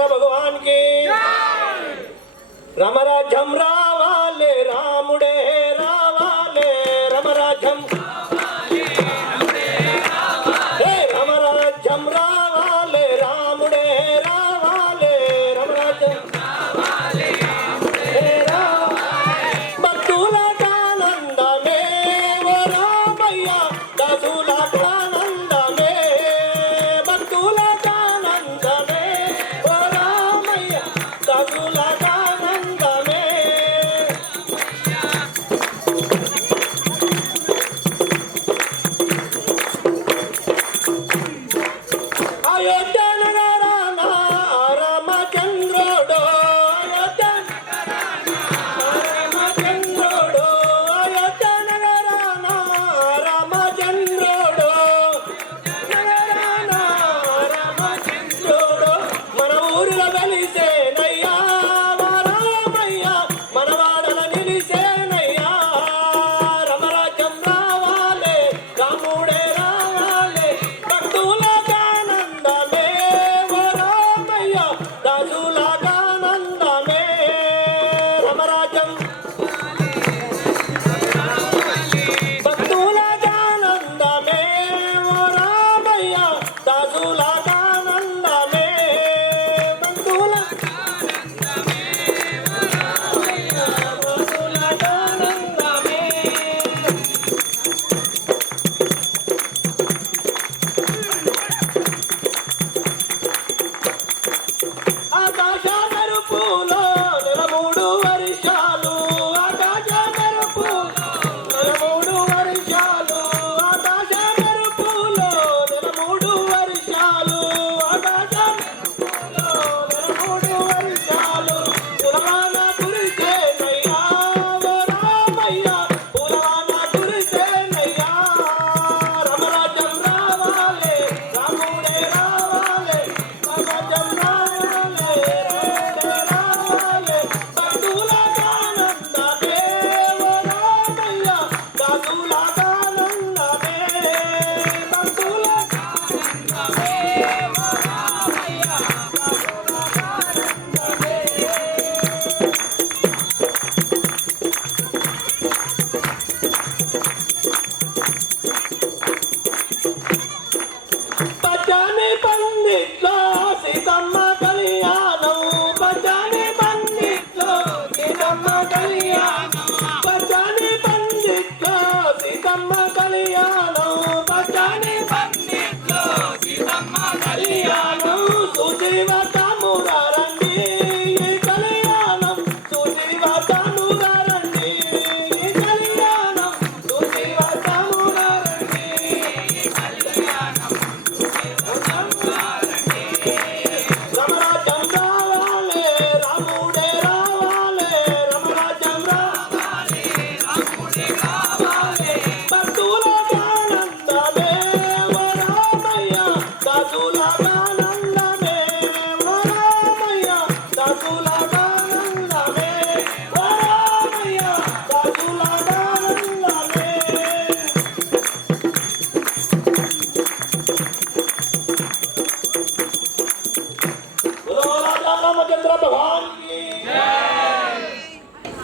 रामचंद्र भगवान की रामराज्यम रावाले रामुडे रावाले रामराज्यम रामराज्यम रावाले रामुडे रावाले रामराज्यम भक्तुला आनंद में वो रामయ్య दासुला आनंद में भक्तुला आनंद में वो रामయ్య दासुला आनंद में अयोध्या नगराना रामचंद्रोडो अयोध्या रामचंद्रोडो अयोध्या नगराना रामचंद्रोडो नगराना रामचंद्रोडो మన ఊరిలో వెలిసేనయ్యా రామయ్య మనవాడల నిలిసేనయ్యా రామరాజ్యం రావాలే రాముడే రావాలే భక్తులకు ఆనందమే ఓ రామయ్య దాసులకు ఆనందమే రామరాజ్యం భక్తులకు ఆనందమే ఓ రామయ్య దాసులకు ఆనందమే భక్తులకు ఆనందమే ఆకాశ మెరుపులో నెలమూడు వర్షాలు ఆకాశ మెరుపులో నెలమూడు వర్షాలు ఆకాశ మెరుపులో నెలమూడు వర్షాలు ఆకాశ మెరుపులో నెలమూడు వర్షాలు పులవాన కురిసేనయ్యా ఓ రామయ్య పులవాన కురిసేనయ్యా రామరాజ్యం రావాలే రాముడే రావాలే రామరాజ్యం రావాలే రాముడే రావాలే భక్తులకు ఆనందమే ఓ రామయ్య దాసులకు ఆనందమే భక్తులకు ఆనందమే ఓ రామయ్య దాసులకు ఆనందమే పచ్చని పందిట్లో సీతమ్మ కళ్యాణం పచ్చని పందిట్లో సీతమ్మ కళ్యాణం పచ్చని పందిట్లో సీతమ్మ కళ్యాణం పచ్చని పందిట్లో సీతమ్మ కళ్యాణం సుజీవతమురండి ఈ కళ్యాణం సుజీవతమురండి ఈ కళ్యాణం సుజీవతమురండి ఈ కళ్యాణం రామరాజ్యం రావాలే రాముడే రావాలే రామరాజ్యం రావాలే రాముడే రావాలే భక్తులకు ఆనందమే ఓ రామయ్య దాసులకు ఆనందమే ఓ రామయ్య దాసులకు ఆనందమే ఓ రామయ్య దాసులకు ఆనందమే बोलो राजा रामचंद्र भगवान की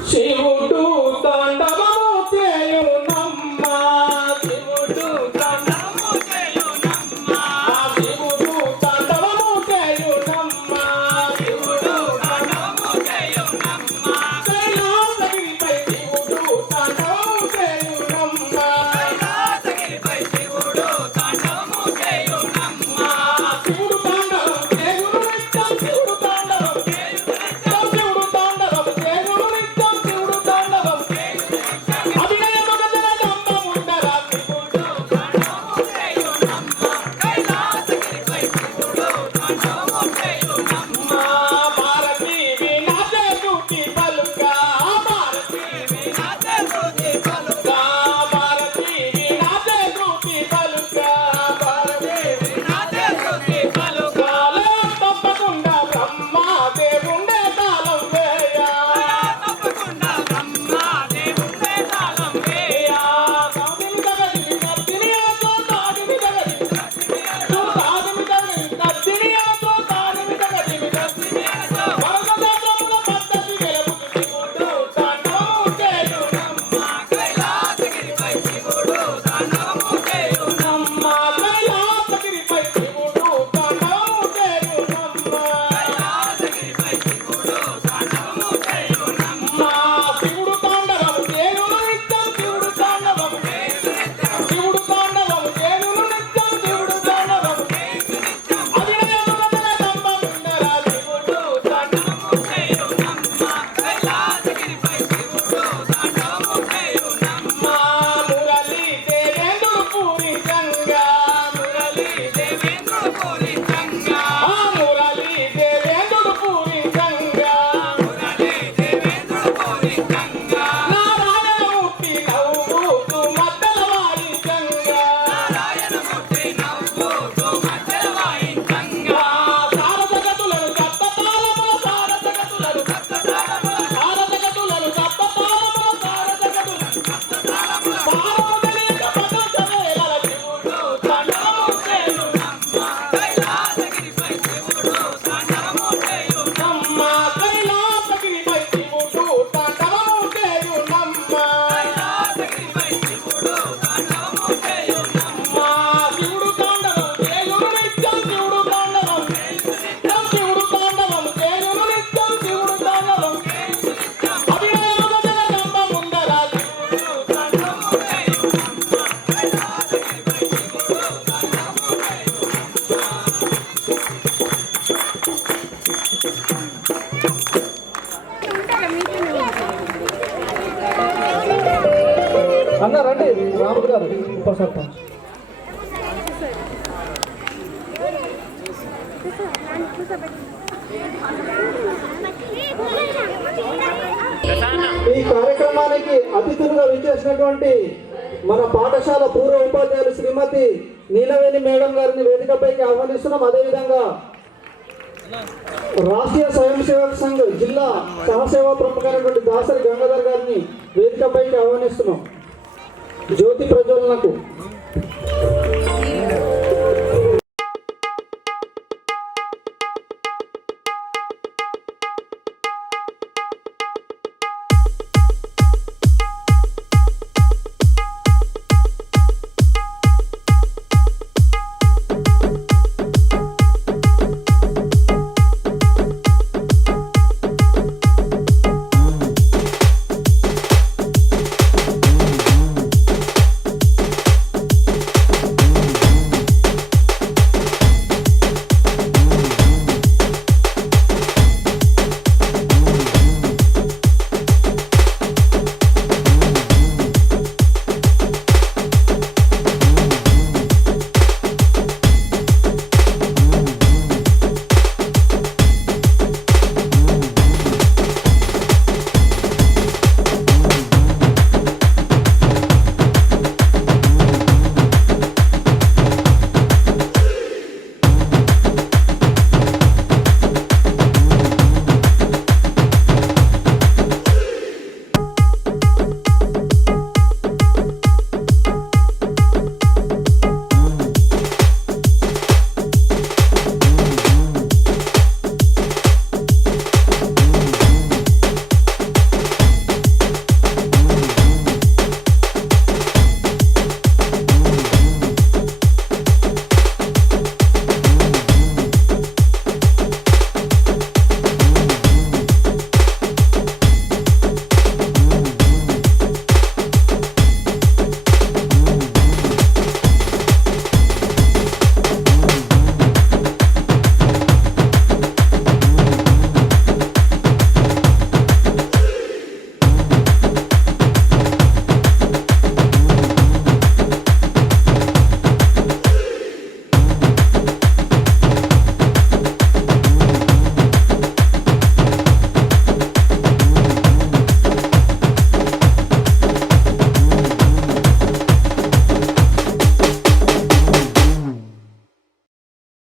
శివుడు తాండవము చేయునమ్మ శివుడు తాండవము చేయునమ్మ శివుడు తాండవము చేయునమ్మ శివుడు తాండవము చేయునమ్మ కైలాసగిరిపై శివుడు తాండవము చేయునమ్మ కైలాసగిరిపై శివుడు తాండవము చేయునమ్మ శివుడు తాండవం చేయును నిత్యం శివుడు తాండవం చేయును నిత్యం శివుడు తాండవం చేయును నిత్యం శివుడు తాండవం రాముడు గారు ఉప సర్పంచ్. ఈ కార్యక్రమానికి అతిథులుగా విచ్చేసినటువంటి మన పాఠశాల పూర్వ ఉపాధ్యాయులు శ్రీమతి నీలవేణి మేడం గారిని వేదికపైకి ఆహ్వానిస్తున్నాం. అదేవిధంగా రాష్ట్రీయ స్వయం సేవక్ సంఘ్ జిల్లా సహసేవా ప్రముఖమైనటువంటి దాసరి గంగాధర్ గారిని వేదికపైకి ఆహ్వానిస్తున్నాం. జ్యోతి ప్రజ్వలనకు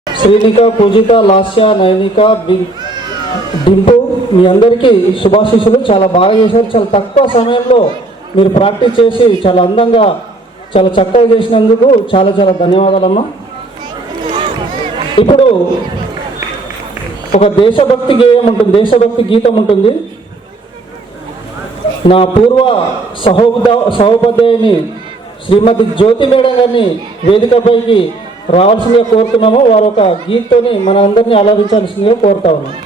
శ్రీనిక, పూజిత, లాస్య, నయనిక, డింపు మీ అందరికీ శుభాశీస్సులు. చాలా బాగా చేశారు. చాలా తక్కువ సమయంలో మీరు ప్రాక్టీస్ చేసి చాలా అందంగా చాలా చక్కగా చేసినందుకు చాలా చాలా ధన్యవాదాలమ్మా. ఇప్పుడు ఒక దేశభక్తి గేయం ఉంటుంది, దేశభక్తి గీతం ఉంటుంది. నా పూర్వ సహోపాధ్యాయుని శ్రీమతి జ్యోతి మేడం గారిని వేదికపైకి రావాల్సిందిగా కోరుతున్నాము. వారు ఒక గీతతోని మన అందరినీ ఆలోచించాల్సిందిగా కోరుతా ఉన్నాం.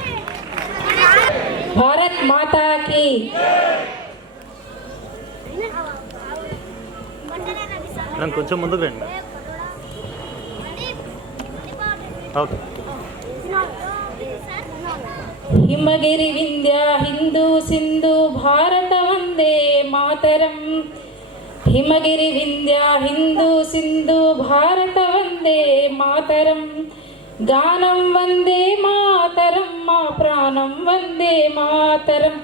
భారత్ మాతాకి కొంచెం ముందుకు రండి. హిమగిరి వింధ్య హిందూ సింధు భారత వందే మాతరం. హిమగిరి వింధ్య హిందూ సింధు భారత వందే మాతరం. గానం వందే మాతరం మా ప్రాణం వందే మాతరం.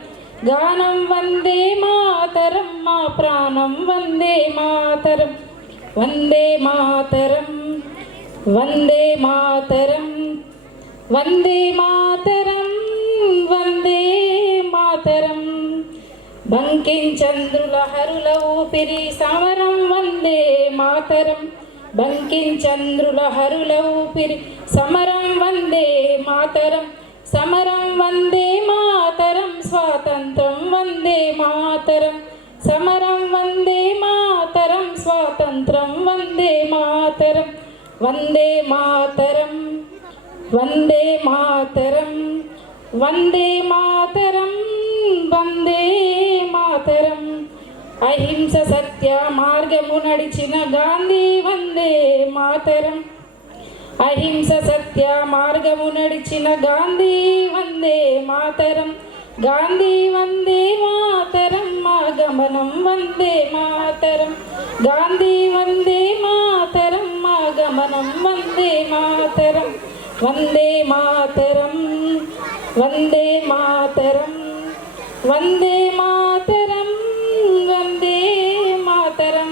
గానం వందే మాతరం మా ప్రాణం వందే మాతరం. వందే మాతరం వందే మాతరం వందే మాతరం వందే మాతరం. బంకించంద్రుల హరుల ఊపిరి సమరం వందే మాతరం. బంకించంద్రుల హరుల ఊపిరి సమరం వందే మాతరం. సమరం వందే మాతరం స్వాతంత్రం వందే మాతరం. సమరం వందే మాతరం స్వాతంత్రం వందే మాతరం. వందే మాతరం వందే మాతరం వందే మాతరం వందే మాతరం. అహింస సత్య మార్గము నడిచిన గాంధీ వందే మాతరం. అహింస సత్య మార్గము నడిచిన గాంధీ వందే మాతరం. గాంధీ వందే మాతరం మా గమనం వందే మాతరం. గాంధీ వందే మాతరం మా గమనం వందే మాతరం వందే మాతరం వందే మాతరం వందే మాతరం వందే మాతరం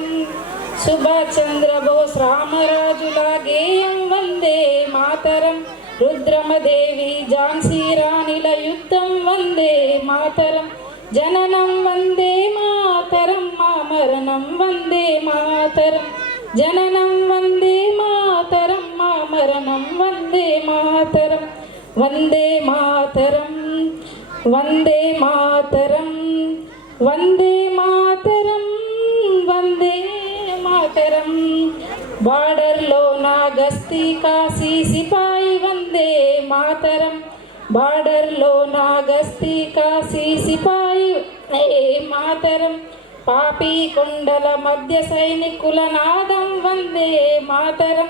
సుభాష్ చంద్రబోస్ రామరాజుల గేయం వందే మాతరం రుద్రమదేవి ఝాన్సీ రాణిల యుద్ధం వందే మాతరం జననం వందే మాతరం మా మరణం వందే మాతరం జననం వందే మాతరం మా మరణం వందే మాతరం వందే మాతరం వందే మాతరం వందే మాతరం వందే మాతరం బార్డర్లో నా గస్తీ కాశీ సిపాయి వందే మాతరం బార్డర్లో నా గస్తీ కాశీ సిపాయి మాతరం పాపి కొండల మధ్య సైనికుల నాదం వందే మాతరం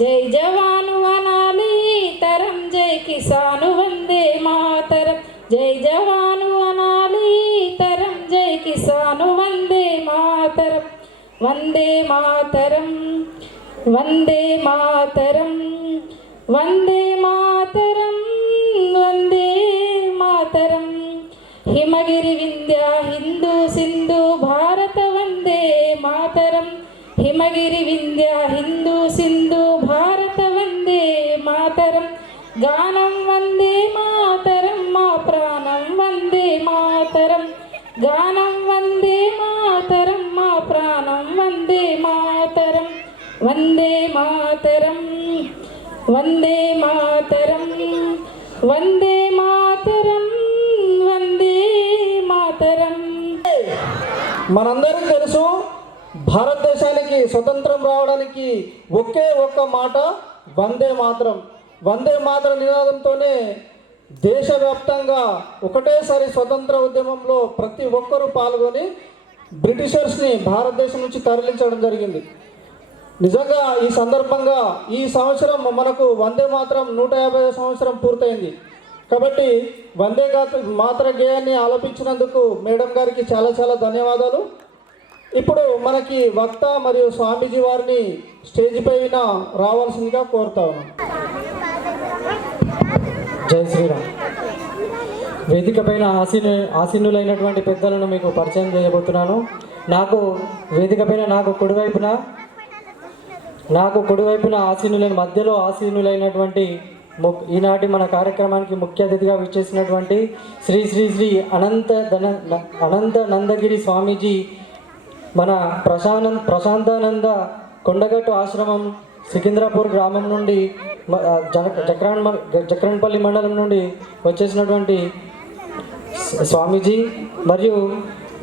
జై జవాను అనాలి తరం జై కిసాను వందే మాతరం జై జవాను అనాలి తరం జై కిసాను వందే మాతరం వందే మాతరం వందే మాతరం వందే మాతరం వందే మాతరం హిమగిరి వింధ్య హిందూ సింధు భారత వందే మాతరం హిమగిరి వింధ్య హిందూ సింధు భారత వందే మాతరం గానం వందే మాతరం మా ప్రాణం వందే మాతరం గానం వందే మాతరం మా ప్రాణం వందే మాతరం వందే మాతరం వందే మాతరం వందే మాతరం వందే మాతరం. మనందరికీ తెలుసు, భారతదేశానికి స్వతంత్రం రావడానికి ఒకే ఒక్క మాట వందే మాతరం. వందే మాతరం నినాదంతోనే దేశవ్యాప్తంగా ఒకటేసారి స్వతంత్ర ఉద్యమంలో ప్రతి ఒక్కరూ పాల్గొని బ్రిటిషర్స్ని భారతదేశం నుంచి తరలించడం జరిగింది. నిజంగా ఈ సందర్భంగా ఈ సంవత్సరం మనకు వందే మాతరం 150వ సంవత్సరం పూర్తయింది. కాబట్టి వందే మాతర గేయాన్ని ఆలపించినందుకు మేడం గారికి చాలా చాలా ధన్యవాదాలు. ఇప్పుడు మనకి వక్త మరియు స్వామీజీ వారిని స్టేజ్ పైన రావాల్సిందిగా కోరుతా ఉన్నాం. జై శ్రీరామ్. వేదిక పైన ఆసీనులైనటువంటి పెద్దలను మీకు పరిచయం చేయబోతున్నాను. వేదిక పైన నాకు కుడివైపున ఆసీనులైన మధ్యలో ఆసీనులైనటువంటి ఈనాటి మన కార్యక్రమానికి ముఖ్య అతిథిగా విచ్చేసినటువంటి శ్రీ శ్రీ శ్రీ అనంత నందగిరి స్వామీజీ, మన ప్రశాంతానంద కొండగట్టు ఆశ్రమం సికింద్రాపూర్ గ్రామం నుండి జక్రన్పల్లి మండలం నుండి వచ్చేసినటువంటి స్వామీజీ, మరియు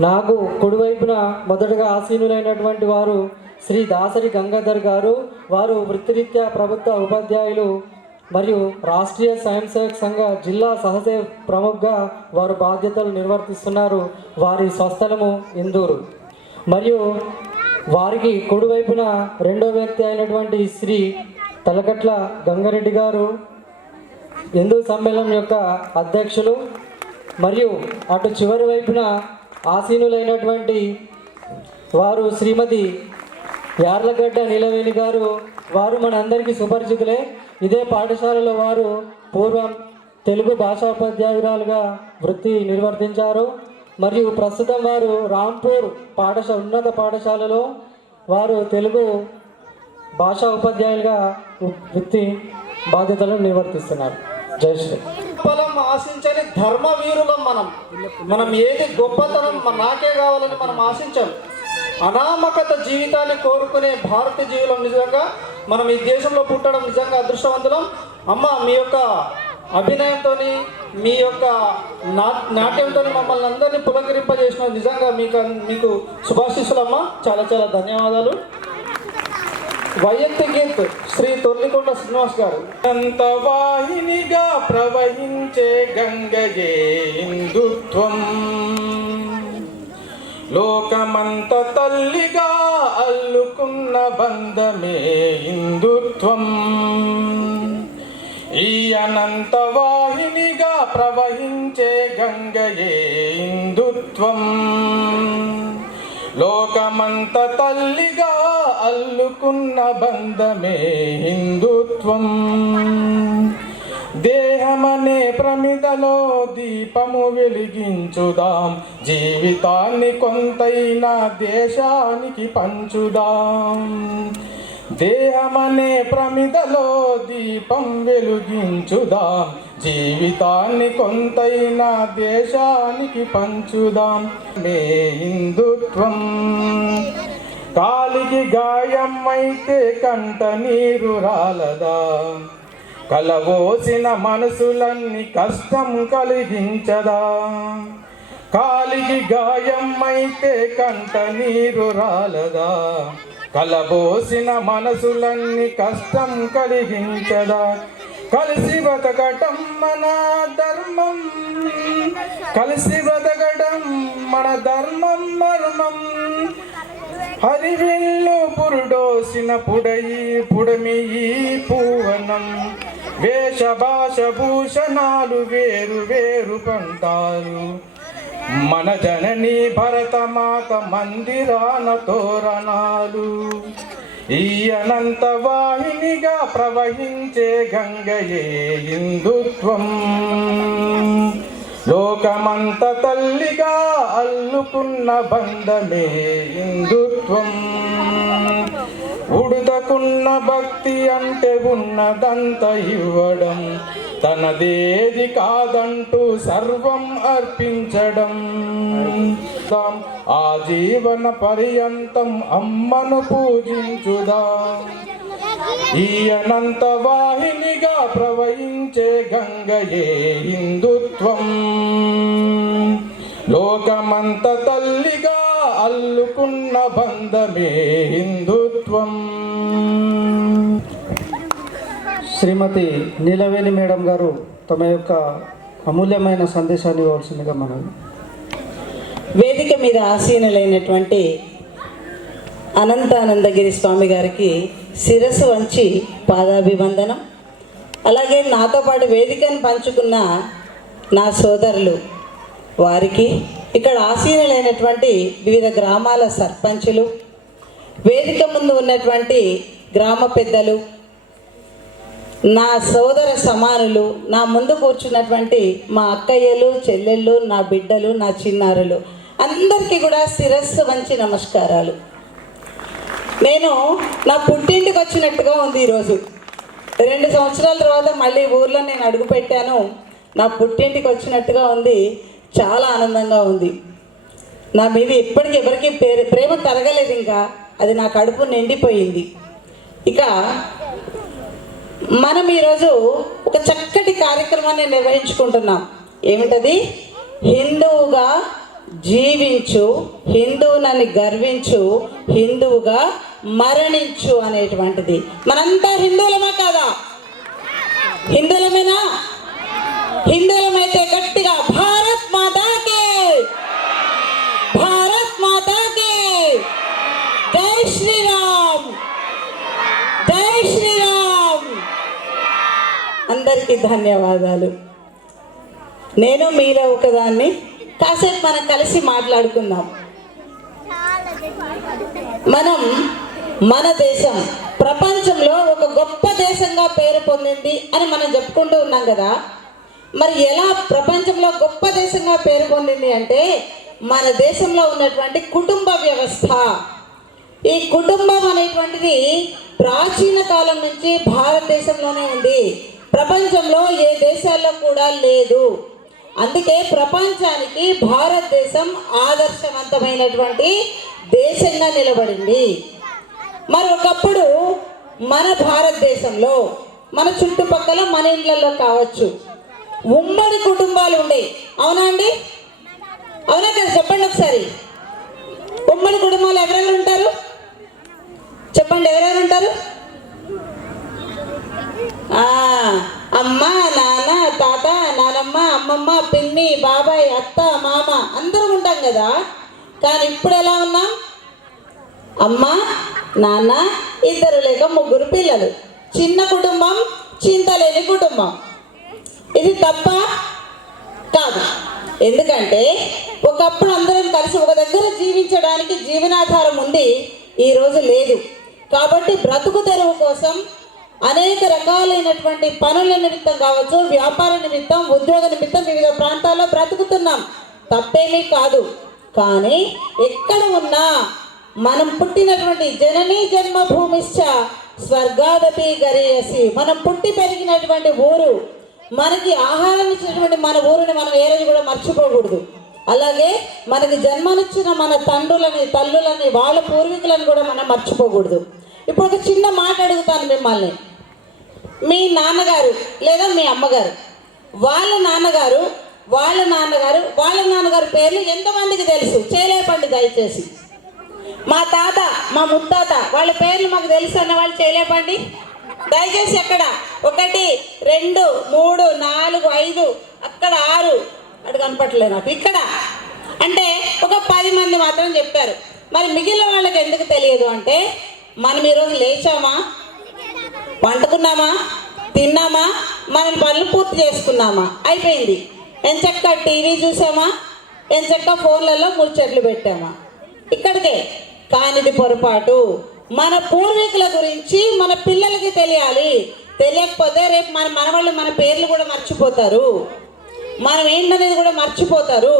నాకు కుడివైపున మొదటగా ఆసీనులైనటువంటి వారు శ్రీ దాసరి గంగాధర్ గారు. వారు వృత్తిరీత్యా ప్రభుత్వ ఉపాధ్యాయులు మరియు రాష్ట్రీయ స్వయం సేవక్ సంఘ జిల్లా సహసేవ ప్రముఖగా వారు బాధ్యతలు నిర్వర్తిస్తున్నారు. వారి స్వస్థలము ఇందూరు. మరియు వారికి కుడివైపున రెండో వ్యక్తి అయినటువంటి శ్రీ తలకట్ల గంగారెడ్డి గారు హిందూ సమ్మేళనం యొక్క అధ్యక్షులు. మరియు అటు చివరి వైపున ఆసీనులైనటువంటి వారు శ్రీమతి యార్లగడ్డ నీలవేణి గారు. వారు మన అందరికీ సుపరిచితులే. ఇదే పాఠశాలలో వారు పూర్వం తెలుగు భాషాోపాధ్యాయురాలుగా వృత్తి నిర్వర్తించారు. మరియు ప్రస్తుతం వారు రాంపూర్ ఉన్నత పాఠశాలలో వారు తెలుగు భాషా ఉపాధ్యాయులుగా వృత్తి బాధ్యతలను నిర్వర్తిస్తున్నారు. జై శ్రీ. ఫలం ఆశించని ధర్మవీరులం మనం ఏది గొప్పతనం నాకే కావాలని మనం ఆశించాం. అనామకత జీవితాన్ని కోరుకునే భారతీయ జీవులం. నిజంగా మనం ఈ దేశంలో పుట్టడం నిజంగా అదృష్టవంతులం. అమ్మ, మీ యొక్క అభినయంతో మీ యొక్క నాట్యంతో మమ్మల్ని అందరినీ పులకరింపజేసిన నిజంగా మీకు శుభాశీస్సులమ్మ. చాలా చాలా ధన్యవాదాలు. వైయక్తి గీత్ శ్రీ తొర్లికొండ శ్రీనివాస్ గారు. అంత వాహినిగా ప్రవహించే గంగయే హిందుత్వం, లోకమంత తల్లిగా అల్లుకున్న బంధమే హిందుత్వం. ఈ అనంత వాహినిగా ప్రవహించే గంగయే హిందుత్వం, లోకమంత తల్లిగా అల్లుకున్న బంధమే హిందుత్వం. దేహమనే ప్రమిదలో దీపము వెలిగించుదాం, జీవితాన్ని కొంతైనా దేశానికి పంచుదాం. దేహమనే ప్రమిదలో దీపం వెలిగించుదాం, జీవితాన్ని కొంతైనా దేశానికి పంచుదాం. మే హిందుత్వం. కాలికి గాయం అయితే కంట నీరు రాలదా, కలవోసిన మనసులన్నీ కష్టం కలిగించదా. కాలికి గాయం అయితే కంట నీరు రాలదా, కలబోసిన మనసులన్నీ కష్టం కలిగించదా. కలిసి బతకటం మన ధర్మం, కలిసి బతకటం మన ధర్మం మర్మం. హరివిల్లు పురుడోసిన పుడమి ఈ పూవనం. వేష భాష భూషణాలు వేరు వేరు పంటారు, మన జనని భరతమాత మందిరాన తోరణాలు. ఈ అనంత వాహినిగా ప్రవహించే గంగయే హిందుత్వం. లోకమంత తల్లిగా అల్లుకున్న బంధమే హిందుత్వం. ఉడుదకున్న భక్తి అంటే ఉన్నదంత ఇవ్వడం, తనదేది కాదంటూ సర్వం అర్పించడం. ఆ జీవన పర్యంతం అమ్మను పూజించుదాం. ఈ అనంత వాహినిగా ప్రవహించే గంగయే హిందుత్వం. లోకమంత తల్లిగా అల్లుకున్న బంధమే హిందుత్వం. శ్రీమతి నీలవేణి మేడం గారు తమ యొక్క అమూల్యమైన సందేశాన్ని ఇవ్వాల్సిందిగా మనం. వేదిక మీద ఆసీనులైనటువంటి అనంతానందగిరి స్వామి గారికి శిరస్సు వంచి పాదాభివందనం. అలాగే నాతో పాటు వేదికను పంచుకున్న నా సోదరులు వారికి, ఇక్కడ ఆసీనులైనటువంటి వివిధ గ్రామాల సర్పంచులు, వేదిక ముందు ఉన్నటువంటి గ్రామ పెద్దలు, నా సోదర సమానులు, నా ముందు కూర్చున్నటువంటి మా అక్కయ్యలు, చెల్లెళ్ళు, నా బిడ్డలు, నా చిన్నారులు అందరికీ కూడా శిరస్సు వంచి నమస్కారాలు. నేను నా పుట్టింటికి వచ్చినట్టుగా ఉంది ఈరోజు. 2 సంవత్సరాల తర్వాత మళ్ళీ ఊర్లో నేను అడుగుపెట్టాను. నా పుట్టింటికి వచ్చినట్టుగా ఉంది. చాలా ఆనందంగా ఉంది. నా మీద ఇప్పటికీ ఎవరికి ప్రేమ తరగలేదు. ఇంకా అది నా కడుపు నిండిపోయింది. ఇక మనం ఈరోజు ఒక చక్కటి కార్యక్రమాన్ని నిర్వహించుకుంటున్నాం. ఏమిటది? హిందువుగా జీవించు, హిందువునని గర్వించు, హిందువుగా మరణించు అనేటువంటిది. మనంతా హిందువులమా కాదా? హిందువులమేనా? హిందువులమైతే గట్టిగా భారత్ మాతాకి, భారత్ మాతాకి జై శ్రీరామ్, జై శ్రీరామ్. అందరికీ ధన్యవాదాలు. నేను మీలో ఒకదాన్ని. కాసేపు మనం కలిసి మాట్లాడుకుందాం. మన దేశం ప్రపంచంలో ఒక గొప్ప దేశంగా పేరు పొందింది అని మనం చెప్పుకుంటూ ఉన్నాం కదా. మరి ఎలా ప్రపంచంలో గొప్ప దేశంగా పేరు పొందింది అంటే మన దేశంలో ఉన్నటువంటి కుటుంబ వ్యవస్థ. ఈ కుటుంబం అనేటువంటిది ప్రాచీన కాలం నుంచి భారతదేశంలోనే ఉంది. ప్రపంచంలో ఏ దేశాల్లో కూడా లేదు. అందుకే ప్రపంచానికి భారతదేశం ఆదర్శవంతమైనటువంటి దేశంగా నిలబడింది. మరి ఒకప్పుడు మన భారతదేశంలో, మన చుట్టుపక్కల, మన ఇళ్లలో కావచ్చు, ఉమ్మడి కుటుంబాలు ఉండేవి. అవునా అండి? అవునా కదా? చెప్పండి ఒకసారి. ఉమ్మడి కుటుంబాలు ఎవరెవరు ఉంటారు? చెప్పండి, ఎవరెవరు ఉంటారు? అమ్మ, నాన్న, తాత, నానమ్మ, అమ్మమ్మ, పిన్ని, బాబాయ్, అత్త, మామ అందరూ ఉంటాం కదా. కానీ ఇప్పుడు ఎలా ఉన్నాం? అమ్మ, నాన్న, 2 లేక 3 పిల్లలు. చిన్న కుటుంబం, చింతలేని కుటుంబం. ఇది తప్ప? కాదు. ఎందుకంటే ఒకప్పుడు అందరం కలిసి ఒక దగ్గర జీవించడానికి జీవనాధారం ఉంది, ఈరోజు లేదు. కాబట్టి బ్రతుకు తెరువు కోసం అనేక రకాలైనటువంటి పనుల నిమిత్తం కావచ్చు, వ్యాపార నిమిత్తం, ఉద్యోగ నిమిత్తం వివిధ ప్రాంతాల్లో బ్రతుకుతున్నాం, తప్పేమీ కాదు. కానీ ఎక్కడ ఉన్నా మనం పుట్టినటువంటి జననీ జన్మభూమిశ్చ స్వర్గాదపి గరీయసి, మనం పుట్టి పెరిగినటువంటి ఊరు, మనకి ఆహారం ఇచ్చినటువంటి మన ఊరిని మనం ఏ రోజు కూడా మర్చిపోకూడదు. అలాగే మనకి జన్మనిచ్చిన మన తండ్రులని, తల్లులని, వాళ్ళ పూర్వీకులను కూడా మనం మర్చిపోకూడదు. ఇప్పుడు ఒక చిన్న మాట అడుగుతాను మిమ్మల్ని. మీ నాన్నగారు లేదా మీ అమ్మగారు, వాళ్ళ నాన్నగారు వాళ్ళ నాన్నగారు వాళ్ళ నాన్నగారు పేర్లు ఎంతమందికి తెలుసు? చేయలేపండి దయచేసి. మా తాత, మా ముత్తాత వాళ్ళ పేర్లు మాకు తెలుసు అన్న వాళ్ళు చేయలేపండి దయచేసి. ఎక్కడ? 1 2 3 4 5, అక్కడ 6, అటు కనపట్లేదు నాకు. ఇక్కడ అంటే ఒక 10 మంది మాత్రం చెప్పారు. మరి మిగిలిన వాళ్ళకి ఎందుకు తెలియదు అంటే, మనం ఈరోజు లేచామా, వండుకున్నామా, తిన్నామా, మన పనులు పూర్తి చేసుకున్నామా, అయిపోయింది. ఎంచక్క టీవీ చూసామా, ఎంచక్క ఫోన్లలో ముచ్చట్లు పెట్టామా, ఇక్కడికే. కానిది పొరపాటు. మన పూర్వీకుల గురించి మన పిల్లలకి తెలియాలి. తెలియకపోతే రేపు మన మనవాళ్ళు మన పేర్లు కూడా మర్చిపోతారు, మనం ఏంటనేది కూడా మర్చిపోతారు.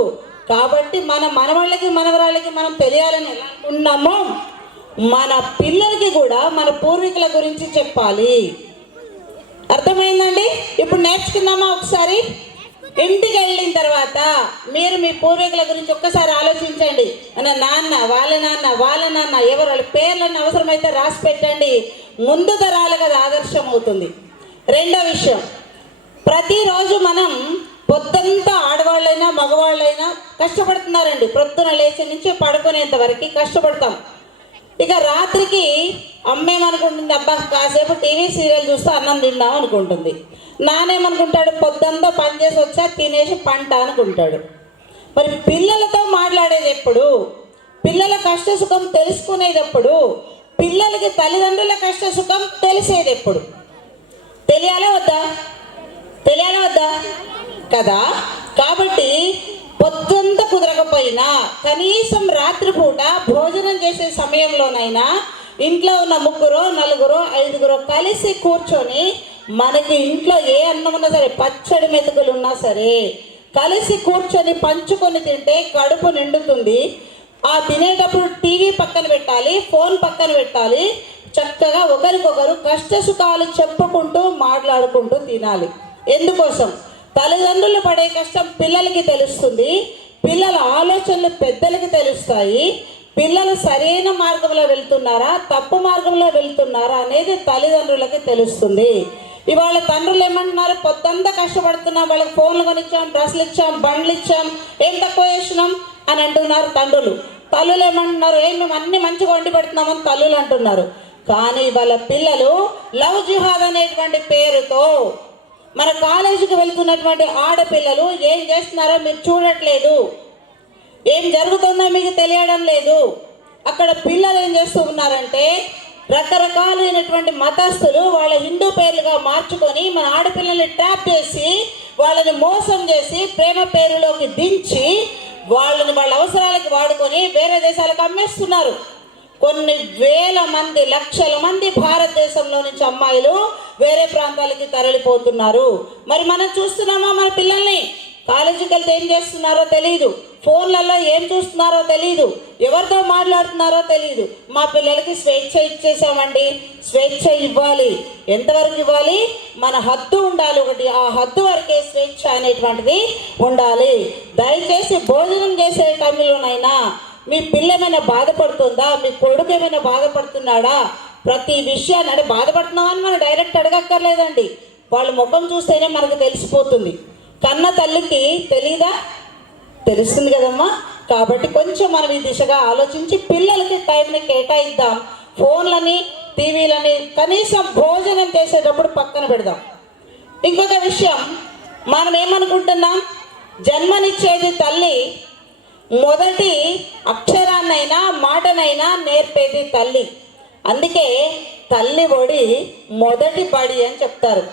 కాబట్టి మన మనవాళ్ళకి మనవరాళ్ళకి మనం తెలియాలని ఎలా అనుకున్నామో, మన పిల్లలకి కూడా మన పూర్వీకుల గురించి చెప్పాలి. అర్థమైందండి? ఇప్పుడు నేర్చుకుందామా ఒకసారి? ఇంటికి వెళ్ళిన తర్వాత మీరు మీ పూర్వీకుల గురించి ఒక్కసారి ఆలోచించండి. మన నాన్న, వాళ్ళ నాన్న, వాళ్ళ నాన్న ఎవరు, వాళ్ళ పేర్లను అవసరమైతే రాసి పెట్టండి. ముందు తరాలకు అది ఆదర్శం అవుతుంది. రెండో విషయం, ప్రతిరోజు మనం పొద్దంతా ఆడవాళ్ళైనా మగవాళ్ళైనా కష్టపడుతున్నారండి. ప్రొద్దున లేచి నుంచి పడుకునేంత వరకు కష్టపడతాం. ఇక రాత్రికి అమ్మేమనుకుంటుంది, అబ్బా కాసేపు టీవీ సీరియల్ చూస్తూ అన్నం తిందాం అనుకుంటుంది. నానేమనుకుంటాడు, పొద్దంతా పని చేసి వచ్చా తినేసి పంట అనుకుంటాడు. మరి పిల్లలతో మాట్లాడేది ఎప్పుడు? పిల్లల కష్ట సుఖం తెలుసుకునేది ఎప్పుడు? పిల్లలకి తల్లిదండ్రుల కష్ట సుఖం తెలిసేది ఎప్పుడు? తెలియాలా వద్దా? తెలియాలా వద్దా కదా? కాబట్టి పొద్దుంతా కుదరకపోయినా కనీసం రాత్రిపూట భోజనం చేసే సమయంలోనైనా ఇంట్లో ఉన్న 3 4 5 కలిసి కూర్చొని, మనకి ఇంట్లో ఏ అన్నం ఉన్నా సరే, పచ్చడి మెతుకులు ఉన్నా సరే, కలిసి కూర్చొని పంచుకొని తింటే కడుపు నిండుతుంది. ఆ తినేటప్పుడు టీవీ పక్కన పెట్టాలి, ఫోన్ పక్కన పెట్టాలి. చక్కగా ఒకరికొకరు కష్ట సుఖాలు చెప్పుకుంటూ మాట్లాడుకుంటూ తినాలి. ఎందుకోసం? తల్లిదండ్రులు పడే కష్టం పిల్లలకి తెలుస్తుంది, పిల్లల ఆలోచనలు పెద్దలకి తెలుస్తాయి. పిల్లలు సరైన మార్గంలో వెళ్తున్నారా, తప్పు మార్గంలో వెళ్తున్నారా అనేది తల్లిదండ్రులకి తెలుస్తుంది. ఇవాళ తండ్రులు ఏమంటున్నారు, పొద్దంతా కష్టపడుతున్నాం, వాళ్ళకి ఫోన్లు కొనిచ్చాం, డ్రెస్సులు ఇచ్చాం, బండ్లు ఇచ్చాం, ఏం తక్కువ చేసినాం అని అంటున్నారు తండ్రులు. తల్లులు ఏమంటున్నారు, మేము అన్ని మంచిగా వండి పెడుతున్నామని తల్లులు అంటున్నారు. కానీ వాళ్ళ పిల్లలు లవ్ జిహాద్ అనేటువంటి పేరుతో మన కాలేజీకి వెళ్తున్నటువంటి ఆడపిల్లలు ఏం చేస్తున్నారో మీరు చూడట్లేదు, ఏం జరుగుతుందో మీకు తెలియడం లేదు. అక్కడ పిల్లలు ఏం చేస్తూ ఉన్నారంటే, రకరకాలైనటువంటి మతస్థులు వాళ్ళ హిందూ పేర్లుగా మార్చుకొని మన ఆడపిల్లల్ని ట్రాప్ చేసి, వాళ్ళని మోసం చేసి, ప్రేమ పేరులోకి దించి, వాళ్ళని వాళ్ళ అవసరాలకు వాడుకొని వేరే దేశాలకు అమ్మేస్తున్నారు. కొన్ని వేల మంది, లక్షల మంది భారతదేశంలో నుంచి అమ్మాయిలు వేరే ప్రాంతాలకి తరలిపోతున్నారు. మరి మనం చూస్తున్నామా? మన పిల్లల్ని కాలేజీకి వెళ్తే ఏం చేస్తున్నారో తెలియదు, ఫోన్లలో ఏం చూస్తున్నారో తెలియదు, ఎవరితో మాట్లాడుతున్నారో తెలియదు. మా పిల్లలకి స్వేచ్ఛ ఇచ్చేసామండి. స్వేచ్ఛ ఇవ్వాలి. ఎంతవరకు ఇవ్వాలి? మన హద్దు ఉండాలి ఒకటి. ఆ హద్దు వరకే స్వేచ్ఛ అనేటువంటిది ఉండాలి. దయచేసి భోజనం చేసే టైంలోనైనా మీ పిల్ల ఏమైనా బాధపడుతుందా, మీ కొడుకు ఏమైనా బాధపడుతున్నాడా, ప్రతి విషయాన్ని అంటే బాధపడుతున్నామని మనం డైరెక్ట్ అడగక్కర్లేదండి. వాళ్ళ ముఖం చూస్తేనే మనకు తెలిసిపోతుంది. కన్న తల్లికి తెలీదా? తెలుస్తుంది కదమ్మా. కాబట్టి కొంచెం మనం ఈ దిశగా ఆలోచించి పిల్లలకి టైంని కేటాయిద్దాం. ఫోన్లని, టీవీలని కనీసం భోజనం చేసేటప్పుడు పక్కన పెడదాం. ఇంకొక విషయం, మనం ఏమనుకుంటున్నాం, జన్మనిచ్చేది తల్లి, మొదటి అక్షరాన్నైనా మాటనైనా నేర్పేది తల్లి. అందుకే తల్లి ఒడి మొదటి బడి అని చెప్తారు.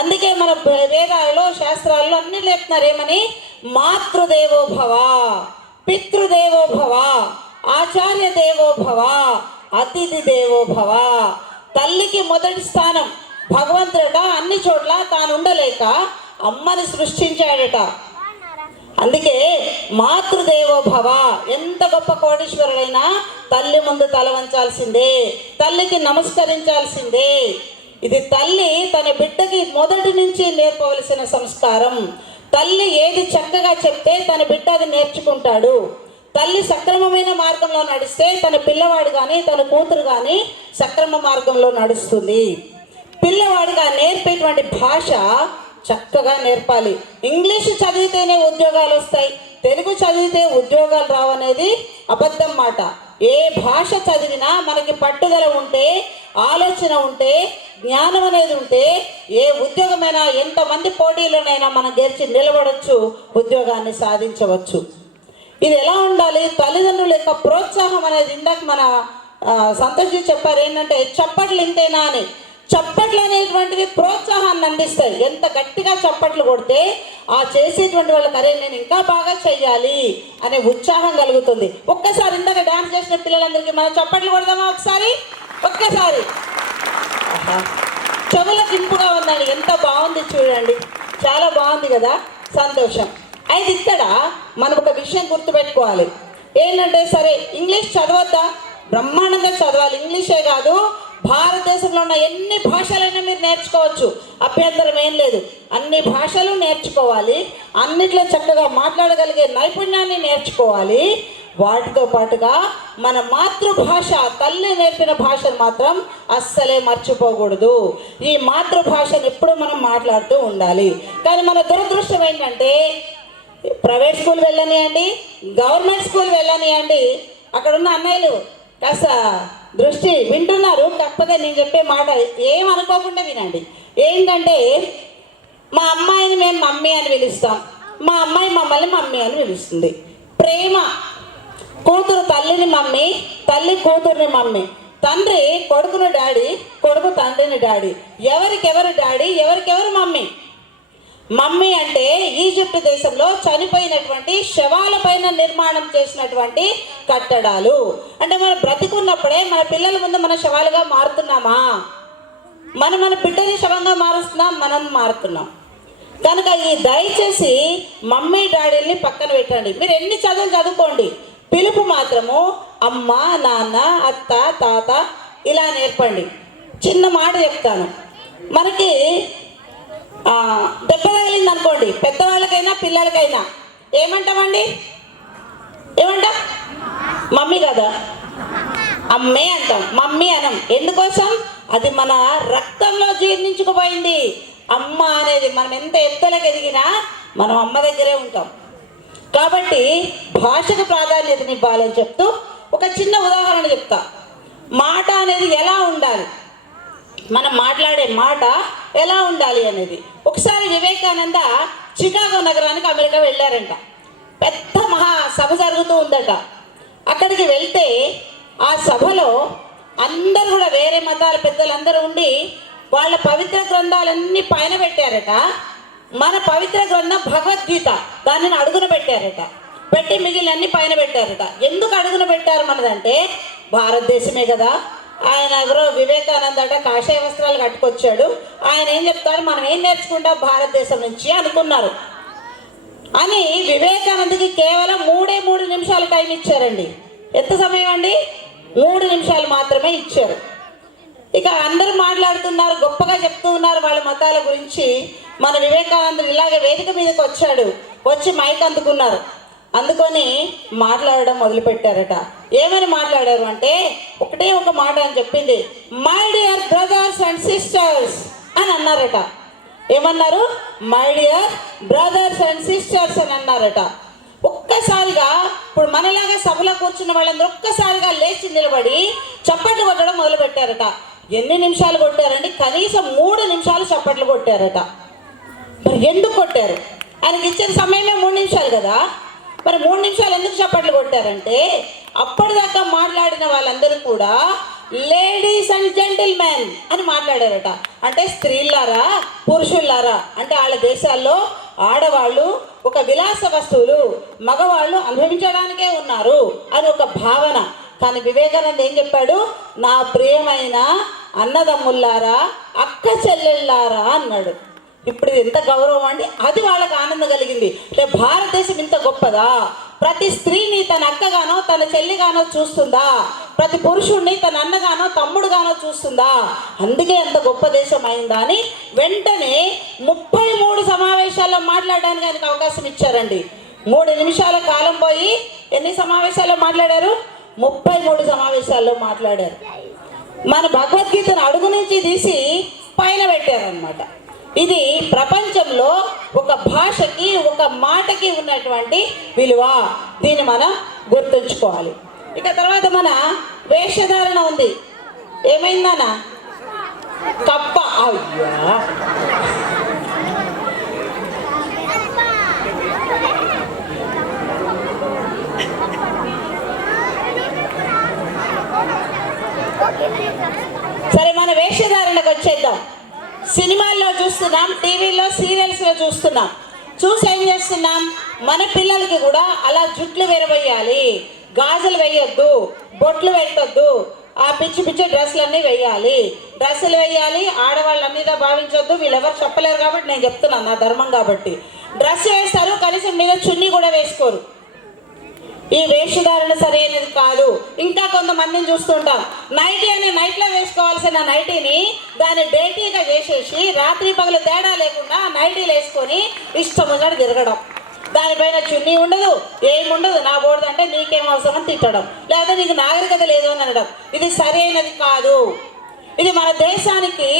అందుకే మన వేదాలలో, శాస్త్రాల్లో అన్ని చెప్తున్నారు. ఏమని? మాతృదేవో భవ, పితృదేవో భవ, ఆచార్య దేవో భవ, అతిథి దేవో భవ. తల్లికి మొదటి స్థానం. భగవంతుడట అన్ని చోట్ల తాను ఉండలేక అమ్మని సృష్టించాడట. అందుకే మాతృదేవో భవ. ఎంత గొప్ప కోటీశ్వరుడైనా తల్లి ముందు తల వంచాల్సిందే, తల్లికి నమస్కరించాల్సిందే. ఇది తల్లి తన బిడ్డకి మొదటి నుంచి నేర్పవలసిన సంస్కారం. తల్లి ఏది చక్కగా చెప్తే తన బిడ్డ అది నేర్చుకుంటాడు. తల్లి సక్రమమైన మార్గంలో నడిస్తే తన పిల్లవాడు కానీ తన కూతురు కానీ సక్రమ మార్గంలో నడుస్తుంది. పిల్లవాడిగా నేర్పేటువంటి భాష చక్కగా నేర్పాలి. ఇంగ్లీష్ చదివితేనే ఉద్యోగాలు వస్తాయి, తెలుగు చదివితే ఉద్యోగాలు రావనేది అబద్ధం మాట. ఏ భాష చదివినా మనకి పట్టుదల ఉంటే, ఆలోచన ఉంటే, జ్ఞానం అనేది ఉంటే ఏ ఉద్యోగమైనా ఎంతమంది పోటీలోనైనా మనం గెలిచి నిలబడవచ్చు, ఉద్యోగాన్ని సాధించవచ్చు. ఇది ఎలా ఉండాలి? తల్లిదండ్రుల యొక్క ప్రోత్సాహం అనేది ఇందాక మన సంతోషి చెప్పారు ఏంటంటే చప్పట్లు ఇంతేనా అని. చప్పట్లు అనేటువంటివి ప్రోత్సాహాన్ని అందిస్తాయి. ఎంత గట్టిగా చప్పట్లు కొడితే ఆ చేసేటువంటి వాళ్ళకి అరే నేను ఇంకా బాగా చెయ్యాలి అనే ఉత్సాహం కలుగుతుంది. ఒక్కసారి ఇందాక డ్యాన్స్ చేసిన పిల్లలందరికీ మనం చప్పట్లు కొడదామా? ఒక్కసారి చెవుల కింపుగా ఉందండి. ఎంత బాగుంది చూడండి, చాలా బాగుంది కదా, సంతోషం. అయితే ఇక్కడ మనం ఒక విషయం గుర్తుపెట్టుకోవాలి ఏంటంటే, సరే ఇంగ్లీష్ చదవద్దా? బ్రహ్మాండంగా చదవాలి. ఇంగ్లీషే కాదు, భారతదేశంలో ఉన్న ఎన్ని భాషలైనా మీరు నేర్చుకోవచ్చు, అభ్యంతరం ఏం లేదు. అన్ని భాషలు నేర్చుకోవాలి, అన్నిట్లో చక్కగా మాట్లాడగలిగే నైపుణ్యాన్ని నేర్చుకోవాలి. వాటితో పాటుగా మన మాతృభాష, తల్లి నేర్పిన భాషను మాత్రం అస్సలే మర్చిపోకూడదు. ఈ మాతృభాషను ఎప్పుడూ మనం మాట్లాడుతూ ఉండాలి. కానీ మన దురదృష్టం ఏంటంటే ప్రైవేట్ స్కూల్ వెళ్ళనియండి, గవర్నమెంట్ స్కూల్ వెళ్ళనియండి, అక్కడ ఉన్న అన్నయ్యలు కాస్త దృష్టి వింటున్నారు. కాకపోతే నేను చెప్పే మాట ఏమనుకోకుండా వినండి. ఏంటంటే మా అమ్మాయిని మేము మమ్మీ అని పిలుస్తాం, మా అమ్మాయి మమ్మల్ని మమ్మీ అని పిలుస్తుంది. ప్రేమ, కూతురు తల్లిని మమ్మీ, తల్లి కూతుర్ని మమ్మీ, తండ్రి కొడుకుని డాడీ, కొడుకు తండ్రిని డాడీ. ఎవరికెవరు డాడీ, ఎవరికెవరు మమ్మీ? మమ్మీ అంటే ఈజిప్ట్ దేశంలో చనిపోయినటువంటి శవాల పైన నిర్మాణం చేసినటువంటి కట్టడాలు. అంటే మనం బ్రతికున్నప్పుడే మన పిల్లల ముందు మన శవాలుగా మారుతున్నామా? మన బిడ్డని శవంగా మారుస్తున్నాం, మనం మారుతున్నాం. కనుక ఈ దయచేసి మమ్మీ డాడీని పక్కన పెట్టండి. మీరు ఎన్ని చదువులు చదువుకోండి, పిలుపు మాత్రము అమ్మ, నాన్న, అత్త, తాత ఇలా నేర్పండి. చిన్న మాట చెప్తాను, మనకి దెబ్బ తగిలింది అనుకోండి, పెద్దవాళ్ళకైనా పిల్లలకైనా ఏమంటామండి? ఏమంటాం? మమ్మీ కదా, అమ్మే అంటాం, మమ్మీ అనం. ఎందుకోసం? అది మన రక్తంలో జీర్ణించుకుపోయింది. అమ్మ అనేది మనం ఎంత ఎత్తులకు ఎదిగినా మనం అమ్మ దగ్గరే ఉంటాం. కాబట్టి భాషకు ప్రాధాన్యతనివ్వాలని చెప్తూ ఒక చిన్న ఉదాహరణ చెప్తా. మాట అనేది ఎలా ఉండాలి, మనం మాట్లాడే మాట ఎలా ఉండాలి అనేది. ఒకసారి వివేకానంద చికాగో నగరానికి అమెరికా వెళ్ళారంట. పెద్ద మహాసభ జరుగుతూ ఉందట. అక్కడికి వెళ్తే ఆ సభలో అందరూ కూడా వేరే మతాల పెద్దలందరూ ఉండి వాళ్ళ పవిత్ర గ్రంథాలన్నీ పైన పెట్టారట. మన పవిత్ర గ్రంథం భగవద్గీత, దానిని అడుగున పెట్టారట. పెట్టి మిగిలినన్ని పైన పెట్టారట. ఎందుకు అడుగున పెట్టారు మనదంటే, భారతదేశమే కదా. ఆయన ఎవరో వివేకానంద అట కాషాయ వస్త్రాలు కట్టుకొచ్చాడు, ఆయన ఏం చెప్తాడు, మనం ఏం నేర్చుకుంటాం భారతదేశం నుంచి అనుకున్నారు. అని వివేకానందకి కేవలం 3 నిమిషాలు టైం ఇచ్చారండి. ఎంత సమయం అండి? 3 నిమిషాలు మాత్రమే ఇచ్చారు. ఇక అందరూ మాట్లాడుతున్నారు, గొప్పగా చెప్తూ ఉన్నారు వాళ్ళ మతాల గురించి. మన వివేకానందుడు ఇలాగే వేదిక మీదకి వచ్చాడు, వచ్చి మైక్ అందుకున్నారు. అందుకొని మాట్లాడడం మొదలుపెట్టారట. ఏమని మాట్లాడారు అంటే, ఒకటే ఒక మాట అని చెప్పింది, my dear brothers and sisters అని అన్నారట. ఏమన్నారు? My dear brothers and sisters అని అన్నారట. ఒక్కసారిగా ఇప్పుడు మనలాగా సభలో కూర్చున్న వాళ్ళందరూ ఒక్కసారిగా లేచి నిలబడి చప్పట్లు కొట్టడం మొదలుపెట్టారట. ఎన్ని నిమిషాలు కొట్టారండి? కనీసం 3 నిమిషాలు చప్పట్లు కొట్టారట. మరి ఎందుకు కొట్టారు? ఆయనకి ఇచ్చిన సమయమే 3 నిమిషాలు కదా. మరి 3 నిమిషాలు ఎందుకు చప్పట్లు కొట్టారంటే, అప్పటిదాకా మాట్లాడిన వాళ్ళందరూ కూడా లేడీస్ అండ్ జెంటిల్మెన్ అని మాట్లాడారట. అంటే స్త్రీలారా, పురుషులారా, అంటే వాళ్ళ దేశాల్లో ఆడవాళ్ళు ఒక విలాస వస్తువులు, మగవాళ్ళు అనుభవించడానికే ఉన్నారు అని ఒక భావన. కానీ వివేకానంద ఏం చెప్పాడు? నా ప్రియమైన అన్నదమ్ముల్లారా, అక్క చెల్లెళ్ళారా అన్నాడు. ఇప్పుడు ఇది ఎంత గౌరవం అండి. అది వాళ్ళకి ఆనందం కలిగింది. అంటే భారతదేశం ఇంత గొప్పదా? ప్రతి స్త్రీని తన అక్కగానో తన చెల్లిగానో చూస్తుందా? ప్రతి పురుషుణ్ణి తన అన్నగానో తమ్ముడుగానో చూస్తుందా? అందుకే ఎంత గొప్ప దేశం అయిందా అని వెంటనే 33 సమావేశాల్లో మాట్లాడడానికి ఆయనకు అవకాశం ఇచ్చారండి. 3 నిమిషాల కాలం పోయి ఎన్ని సమావేశాల్లో మాట్లాడారు? 33 సమావేశాల్లో మాట్లాడారు. మన భగవద్గీతను అడుగు నుంచి తీసి పైన పెట్టారనమాట. ఇది ప్రపంచంలో ఒక భాషకి, ఒక మాటకి ఉన్నటువంటి విలువ. దీన్ని మనం గుర్తుంచుకోవాలి. ఇక తర్వాత మన వేషధారణ ఉంది. ఏమైందన్నా? కప్ప. అయ్యా, సరే మన వేషధారణకు వచ్చేద్దాం. సినిమాల్లో చూస్తున్నాం, టీవీలో సీరియల్స్లో చూస్తున్నాం. చూసి ఏం చేస్తున్నాం? మన పిల్లలకి కూడా అలా జుట్లు విరవేయాలి, గాజులు వేయొద్దు, బొట్లు పెట్టొద్దు, ఆ పిచ్చి పిచ్చి డ్రెస్సులన్నీ వేయాలి, డ్రెస్సులు వేయాలి. ఆడవాళ్ళు అన్నిదా భావించొద్దు. వీళ్ళెవరు చెప్పలేరు కాబట్టి నేను చెప్తున్నాను, నా ధర్మం కాబట్టి. డ్రెస్ వేస్తారు, కనీసం మీద చున్నీ కూడా వేసుకోరు. ఈ వేషధారణ సరైనది కాదు. ఇంకా కొంతమందిని చూస్తుంటాం, నైటీ అని నైట్లో వేసుకోవాల్సిన నైటీని దాన్ని డేటీగా చేసేసి రాత్రి పగలు తేడా లేకుండా నైటీలు వేసుకొని ఇష్టం ఉన్నట్టు తిరగడం. దానిపైన చున్నీ ఉండదు, ఏముండదు. నా బోర్డు అంటే నీకేం అవసరం అని తిట్టడం, లేదా నీకు నాగరికత లేదు అని అనడం. ఇది సరైనది కాదు. ఇది మన దేశానికి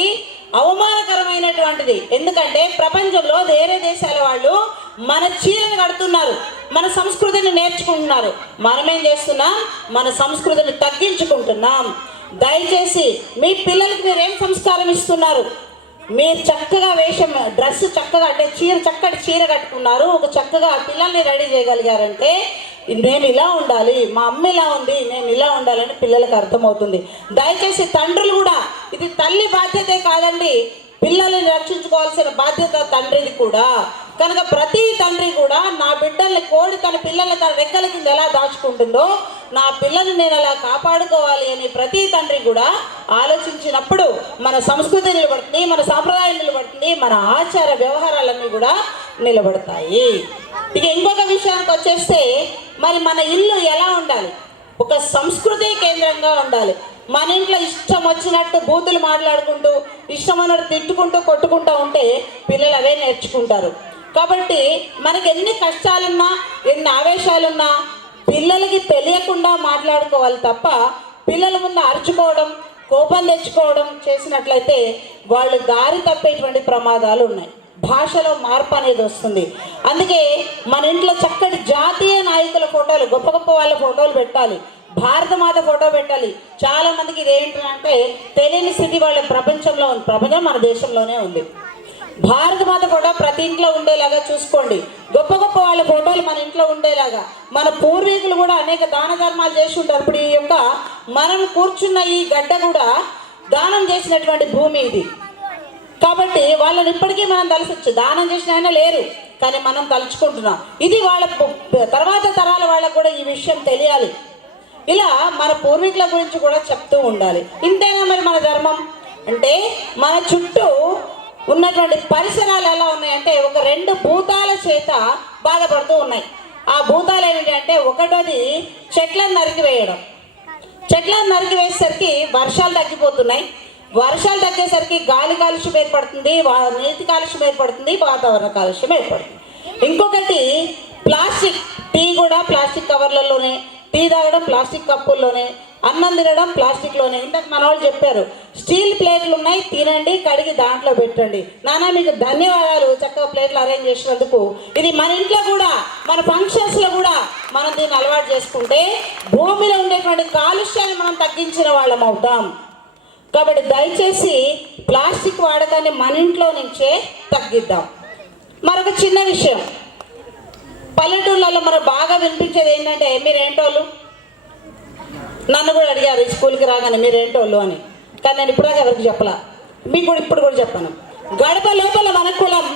అవమానకరమైనటువంటిది. ఎందుకంటే ప్రపంచంలో వేరే దేశాల వాళ్ళు మన చీరను కడుతున్నారు, మన సంస్కృతిని నేర్చుకుంటున్నారు. మనమేం చేస్తున్నాం? మన సంస్కృతిని తగ్గించుకుంటున్నాం. దయచేసి మీ పిల్లలకి మీరేం సంస్కారం ఇస్తున్నారు? మీరు చక్కగా వేషం, డ్రెస్ చక్కగా, అంటే చక్కటి చీర కట్టుకున్నారు, ఒక చక్కగా పిల్లల్ని రెడీ చేయగలిగారంటే నేను ఇలా ఉండాలి, మా అమ్మ ఇలా ఉంది, నేను ఇలా ఉండాలని పిల్లలకు అర్థమవుతుంది. దయచేసి తండ్రులు కూడా, ఇది తల్లి బాధ్యతే కాదండి, పిల్లల్ని రక్షించుకోవాల్సిన బాధ్యత తండ్రిది కూడా. కనుక ప్రతి తండ్రి కూడా నా బిడ్డల్ని, కోడి తన పిల్లల్ని తన రెక్కల కింద ఎలా దాచుకుంటుందో నా పిల్లల్ని నేను అలా కాపాడుకోవాలి అని ప్రతి తండ్రి కూడా ఆలోచించినప్పుడు మన సంస్కృతి నిలబడుతుంది, మన సాంప్రదాయం నిలబడుతుంది, మన ఆచార వ్యవహారాలన్నీ కూడా నిలబడతాయి. ఇక ఇంకొక విషయానికి వచ్చేస్తే, మరి మన ఇల్లు ఎలా ఉండాలి? ఒక సంస్కృతి కేంద్రంగా ఉండాలి. మన ఇంట్లో ఇష్టం వచ్చినట్టు బూతులు మాట్లాడుకుంటూ, ఇష్టం అన్నట్టు తిట్టుకుంటూ, కొట్టుకుంటూ ఉంటే పిల్లలు అవే నేర్చుకుంటారు. కాబట్టి మనకి ఎన్ని కష్టాలున్నా, ఎన్ని ఆవేశాలున్నా పిల్లలకి తెలియకుండా మాట్లాడుకోవాలి తప్ప పిల్లల ముందు అరుచుకోవడం, కోపం తెచ్చుకోవడం చేసినట్లయితే వాళ్ళు దారి తప్పేటువంటి ప్రమాదాలు ఉన్నాయి. భాషలో మార్పు అనేది వస్తుంది. అందుకే మన ఇంట్లో చక్కటి జాతీయ నాయకుల ఫోటోలు, గొప్ప గొప్ప వాళ్ళ ఫోటోలు పెట్టాలి, భారతమాత ఫోటో పెట్టాలి. చాలా మందికి ఇది ఏంటంటే తెలియని స్థితి వాళ్ళ ప్రపంచంలో ఉంది. ప్రపంచం మన దేశంలోనే ఉంది. భారతమాత ఫోటో ప్రతి ఇంట్లో ఉండేలాగా చూసుకోండి. గొప్ప గొప్ప వాళ్ళ ఫోటోలు మన ఇంట్లో ఉండేలాగా. మన పూర్వీకులు కూడా అనేక దాన ధర్మాలు చేసి ఉంటారు. ఇప్పుడు ఈ యొక్క మనం కూర్చున్న ఈ గడ్డ కూడా దానం చేసినటువంటి భూమి ఇది. కాబట్టి వాళ్ళని ఇప్పటికీ మనం తలచచ్చు. దానం చేసిన ఆయన లేరు, కానీ మనం తలుచుకుంటున్నాం. ఇది వాళ్ళ తర్వాత తరాల వాళ్ళకు కూడా ఈ విషయం తెలియాలి. ఇలా మన పూర్వీకుల గురించి కూడా చెప్తూ ఉండాలి. ఇంతేనా మరి మన ధర్మం? అంటే మన చుట్టూ ఉన్నటువంటి పరిసరాలు ఎలా ఉన్నాయంటే ఒక 2 భూతాల చేత బాధపడుతూ ఉన్నాయి. ఆ భూతాలు ఏమిటి అంటే, ఒకటోది చెట్లను నరికివేయడం. చెట్లను నరికివేసేసరికి వర్షాలు తగ్గిపోతున్నాయి. వర్షాలు తగ్గేసరికి గాలి కాలుష్యం ఏర్పడుతుంది, నీటి కాలుష్యం ఏర్పడుతుంది, వాతావరణ కాలుష్యం ఏర్పడుతుంది. ఇంకొకటి ప్లాస్టిక్. టీ కూడా ప్లాస్టిక్ కవర్లలోనే, టీ తాగడం ప్లాస్టిక్ కప్పుల్లోనే, అన్నం తినడం ప్లాస్టిక్లోనే. ఇంతకు మన వాళ్ళు చెప్పారు, స్టీల్ ప్లేట్లు ఉన్నాయి, తినండి, కడిగి దాంట్లో పెట్టండి. నాన్న మీకు ధన్యవాదాలు, చక్కగా ప్లేట్లు అరేంజ్ చేసినందుకు. ఇది మన ఇంట్లో కూడా, మన ఫంక్షన్స్లో కూడా మనం దీన్ని అలవాటు చేసుకుంటే భూమిలో ఉండేటువంటి కాలుష్యాన్ని మనం తగ్గించిన వాళ్ళం అవుతాం. కాబట్టి దయచేసి ప్లాస్టిక్ వాడకాన్ని మన ఇంట్లో నుంచే తగ్గిద్దాం. మరొక చిన్న విషయం, పల్లెటూళ్ళలో మనకు బాగా వినిపించేది ఏంటంటే, మీరేంటోళ్ళు, నన్ను కూడా అడిగారు స్కూల్కి రాగానే మీరేంటోళ్ళు అని. కానీ నేను ఇప్పుడుదాకా ఎవరికి చెప్పలా, మీకు కూడా ఇప్పుడు కూడా చెప్పాను. గడప లోపల మన కులం,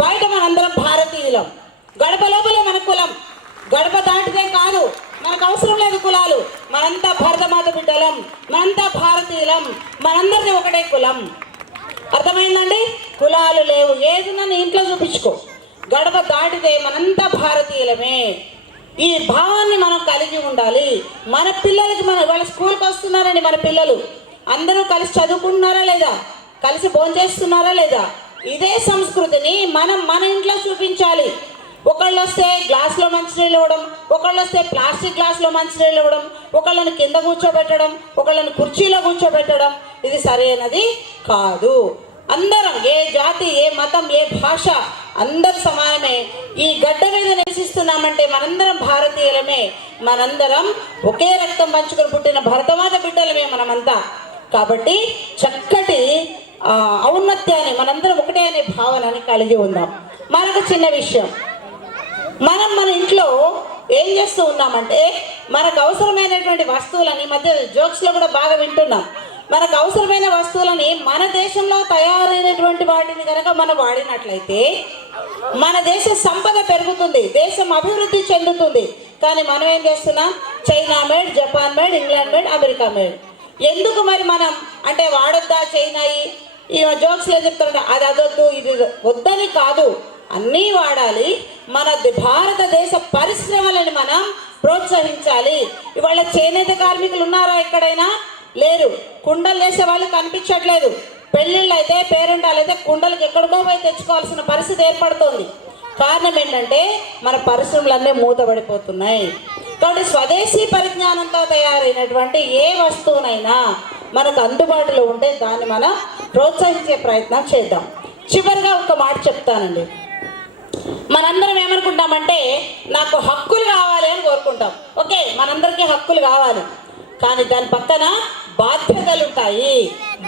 బయట మనందరం భారతీయులం. గడప లోపలే మన కులం, గడప దాటితే కాదు, మనకు అవసరం లేదు కులాలు. మనంతా భారతమాత బిడ్డలం, మనంతా భారతీయులం, మనందరిది ఒకటే కులం. అర్థమైందండి? కులాలు లేవు, ఏదన్నా నీ ఇంట్లో చూపించుకో. గడప దాటితే మనంతా భారతీయులమే. ఈ భావాన్ని మనం కలిగి ఉండాలి. మన పిల్లలకి వాళ్ళ స్కూల్కి వస్తున్నారని మన పిల్లలు అందరూ కలిసి చదువుకుంటున్నారా లేదా, కలిసి భోంచేస్తున్నారా లేదా, ఇదే సంస్కృతిని మనం మన ఇంట్లో చూపించాలి. ఒకళ్ళు వస్తే గ్లాస్లో మంచినీళ్ళు ఇవ్వడం, ఒకళ్ళు వస్తే ప్లాస్టిక్ గ్లాస్లో మంచినీళ్ళు ఇవ్వడం, ఒకళ్ళని కింద కూర్చోబెట్టడం, ఒకళ్ళని కుర్చీలో కూర్చోబెట్టడం, ఇది సరైనది కాదు. అందరం, ఏ జాతి, ఏ మతం, ఏ భాష, అందరు సమానమే. ఈ గడ్డ మీద నివసిస్తున్నామంటే మనందరం భారతీయులమే, మనందరం ఒకే రక్తం పంచుకొని పుట్టిన భరతమాత బిడ్డలమే మనమంతా. కాబట్టి చక్కటి ఔన్నత్యాన్ని, మనందరం ఒకటే అనే భావనని కలిగి ఉందాం. మరొక చిన్న విషయం, మనం మన ఇంట్లో ఏం చేస్తూ ఉన్నామంటే మనకు అవసరమైనటువంటి వస్తువులని, మధ్య జోక్స్లో కూడా బాగా వింటున్నాం, మనకు అవసరమైన వస్తువులని మన దేశంలో తయారైనటువంటి వాటిని కనుక మనం వాడినట్లయితే మన దేశ సంపద పెరుగుతుంది, దేశం అభివృద్ధి చెందుతుంది. కానీ మనం ఏం చేస్తున్నాం? China made, Japan made, England made, America made. ఎందుకు మరి మనం అంటే వాడొద్దా చైనా? ఈ జోక్స్లో చెప్తారంటే అది అదొద్దు, ఇది వద్దని కాదు, అన్నీ వాడాలి. మన భారతదేశ పరిశ్రమలను మనం ప్రోత్సహించాలి. ఇవాళ చేనేత కార్మికులు ఉన్నారా ఎక్కడైనా? లేరు. కుండలు చేసే వాళ్ళు కనిపించట్లేదు. పెళ్ళిళ్ళు అయితే, పేరెంటాలు అయితే కుండలకు ఎక్కడికో పోయి తెచ్చుకోవాల్సిన పరిస్థితి ఏర్పడుతుంది. కారణం ఏంటంటే మన పరిశ్రమలన్నీ మూతపడిపోతున్నాయి. కాబట్టి స్వదేశీ పరిజ్ఞానంతో తయారైనటువంటి ఏ వస్తువునైనా మనకు అందుబాటులో ఉంటే దాన్ని మనం ప్రోత్సహించే ప్రయత్నం చేద్దాం. చివరిగా ఒక మాట చెప్తానండి. మనందరం ఏమనుకుంటామంటే నాకు హక్కులు కావాలి అని కోరుకుంటాం. ఓకే, మనందరికీ హక్కులు కావాలి, కానీ దాని పక్కన బాధ్యతలు ఉంటాయి.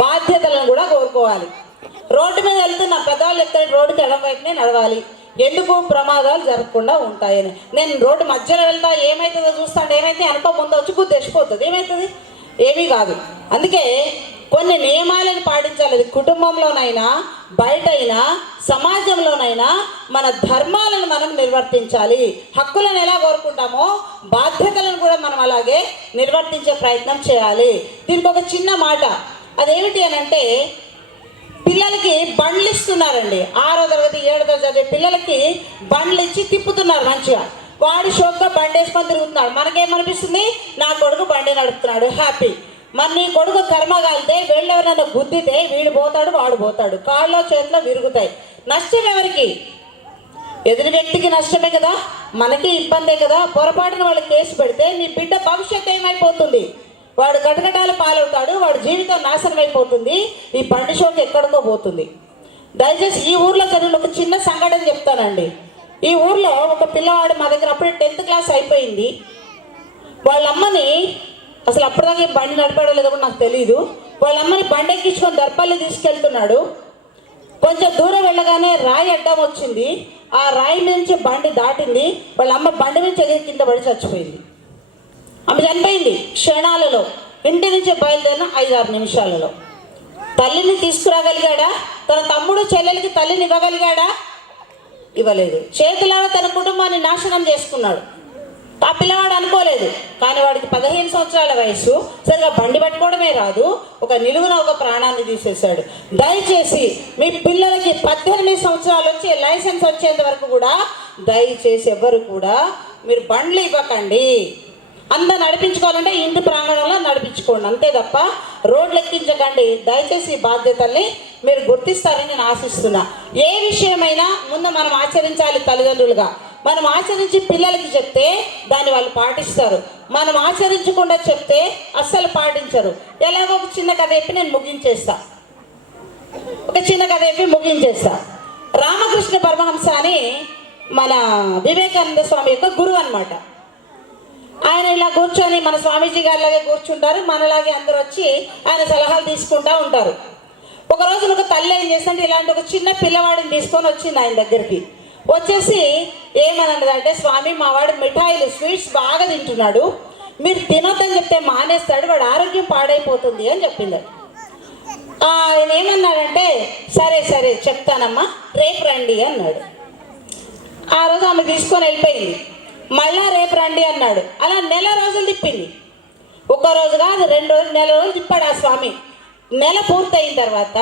బాధ్యతలను కూడా కోరుకోవాలి. రోడ్డు మీద వెళ్తున్న పెద్దవాళ్ళు చెప్తారు రోడ్డుకి ఎడమవైపునే నడవాలి, ఎందుకు? ప్రమాదాలు జరగకుండా ఉంటాయని. నేను రోడ్డు మధ్యలో వెళ్తా, ఏమవుతుందో చూస్తాను, ఏమైతే అనుకో, ముందు వచ్చి గుద్దేసిపోతుంది, ఏమవుతుంది? ఏమీ కాదు. అందుకే కొన్ని నియమాలను పాటించాలి. అది కుటుంబంలోనైనా, బయటైనా, సమాజంలోనైనా మన ధర్మాలను మనం నిర్వర్తించాలి. హక్కులను ఎలా కోరుకుంటామో బాధ్యతలను కూడా మనం అలాగే నిర్వర్తించే ప్రయత్నం చేయాలి. దీనికి ఒక చిన్న మాట, అదేమిటి అని అంటే పిల్లలకి బండ్లు ఇస్తున్నారండి. 6వ తరగతి 7వ తరగతి చదివే పిల్లలకి బండ్లు ఇచ్చి తిప్పుతున్నారు మంచిగా. వాడి షోక్గా బండి వేసుకొని తిరుగుతున్నాడు. మనకేమనిపిస్తుంది? నా కొడుకు బండి నడుపుతున్నాడు, హ్యాపీ. మరి నీ కొడుకు కర్మ కాలితే, వీళ్ళెవరైనా గుద్దితే వీడు పోతాడు, వాడు పోతాడు, కాళ్ళలో చేతిలో విరుగుతాయి. నష్టం ఎవరికి? ఎదురు వ్యక్తికి నష్టమే కదా, మనకి ఇబ్బందే కదా. పొరపాటున వాళ్ళు కేసు పెడితే నీ బిడ్డ భవిష్యత్తు ఏమైపోతుంది? వాడు కటకటాలు పాలవుతాడు, వాడి జీవితం నాశనం అయిపోతుంది, ఈ బండి షోకి ఎక్కడికో పోతుంది. దయచేసి ఈ ఊర్లో జరిగిన ఒక చిన్న సంఘటన చెప్తానండి. ఈ ఊర్లో ఒక పిల్లవాడు మా దగ్గర అప్పుడే 10th క్లాస్ అయిపోయింది. వాళ్ళ అమ్మని, అసలు అప్పటిదాకా బండి నడిపాడో లేదో కూడా నాకు తెలియదు, వాళ్ళ అమ్మని బండి ఎక్కించుకొని దర్పల్లి తీసుకెళ్తున్నాడు. కొంచెం దూరం వెళ్ళగానే రాయి అడ్డం వచ్చింది. ఆ రాయి నుంచి బండి దాటింది. వాళ్ళ అమ్మ బండి నుంచి ఎగిరి కింద పడి చచ్చిపోయింది. ఆమె చనిపోయింది క్షణాలలో. ఇంటి నుంచి బయలుదేరిన 5-6 నిమిషాలలో. తల్లిని తీసుకురాగలిగాడా? తన తమ్ముడు చెల్లెలకి తల్లిని ఇవ్వగలిగాడా? ఇవ్వలేదు. చేతులారా తన కుటుంబాన్ని నాశనం చేసుకున్నాడు. ఆ పిల్లవాడు అనుకోలేదు, కానీ వాడికి 15 సంవత్సరాల వయసు, సరిగా బండి పట్టుకోవడమే రాదు, ఒక నిలువున ఒక ప్రాణాన్ని తీసేశాడు. దయచేసి మీ పిల్లలకి 18 సంవత్సరాలు వచ్చి లైసెన్స్ వచ్చేంత వరకు కూడా దయచేసి ఎవరు కూడా మీరు బండ్లు ఇవ్వకండి. అందరు నడిపించుకోవాలంటే ఇంటి ప్రాంగణంలో నడిపించుకోండి, అంతే తప్ప రోడ్లు ఎక్కించకండి. దయచేసి బాధ్యతల్ని మీరు గుర్తిస్తారని నేను ఆశిస్తున్నా. ఏ విషయమైనా ముందు మనం ఆచరించాలి. తల్లిదండ్రులుగా మనం ఆచరించి పిల్లలకి చెప్తే దాన్ని వాళ్ళు పాటిస్తారు. మనం ఆచరించకుండా చెప్తే అస్సలు పాటించరు. ఎలాగో ఒక చిన్న కథ చెప్పి నేను ముగించేస్తా. రామకృష్ణ పరమహంస అని మన వివేకానంద స్వామి యొక్క గురువు అన్నమాట. ఆయన ఇలా కూర్చొని మన స్వామీజీ గారిలాగే కూర్చుంటారు, మనలాగే అందరూ వచ్చి ఆయన సలహాలు తీసుకుంటూ ఉంటారు. ఒక రోజు ఒక తల్లి ఏం చేస్తుంటే ఇలాంటి ఒక చిన్న పిల్లవాడిని తీసుకొని వచ్చింది ఆయన దగ్గరికి. వచ్చేసి ఏమన్నదంటే, స్వామి మా వాడు మిఠాయిలు స్వీట్స్ బాగా తింటున్నాడు, మీరు తినొద్దని చెప్తే మానేస్తాడు, వాడు ఆరోగ్యం పాడైపోతుంది అని చెప్పింది. ఆయన ఏమన్నాడంటే సరే సరే చెప్తానమ్మా రేపు రండి అన్నాడు. ఆ రోజు ఆమె తీసుకొని వెళ్ళిపోయింది. మళ్ళా రేపు రండి అన్నాడు. అలా నెల రోజులు తిప్పింది. ఒక రోజు కాదు 2 రోజులు, నెల రోజులు తిప్పాడు ఆ స్వామి. నెల పూర్తయిన తర్వాత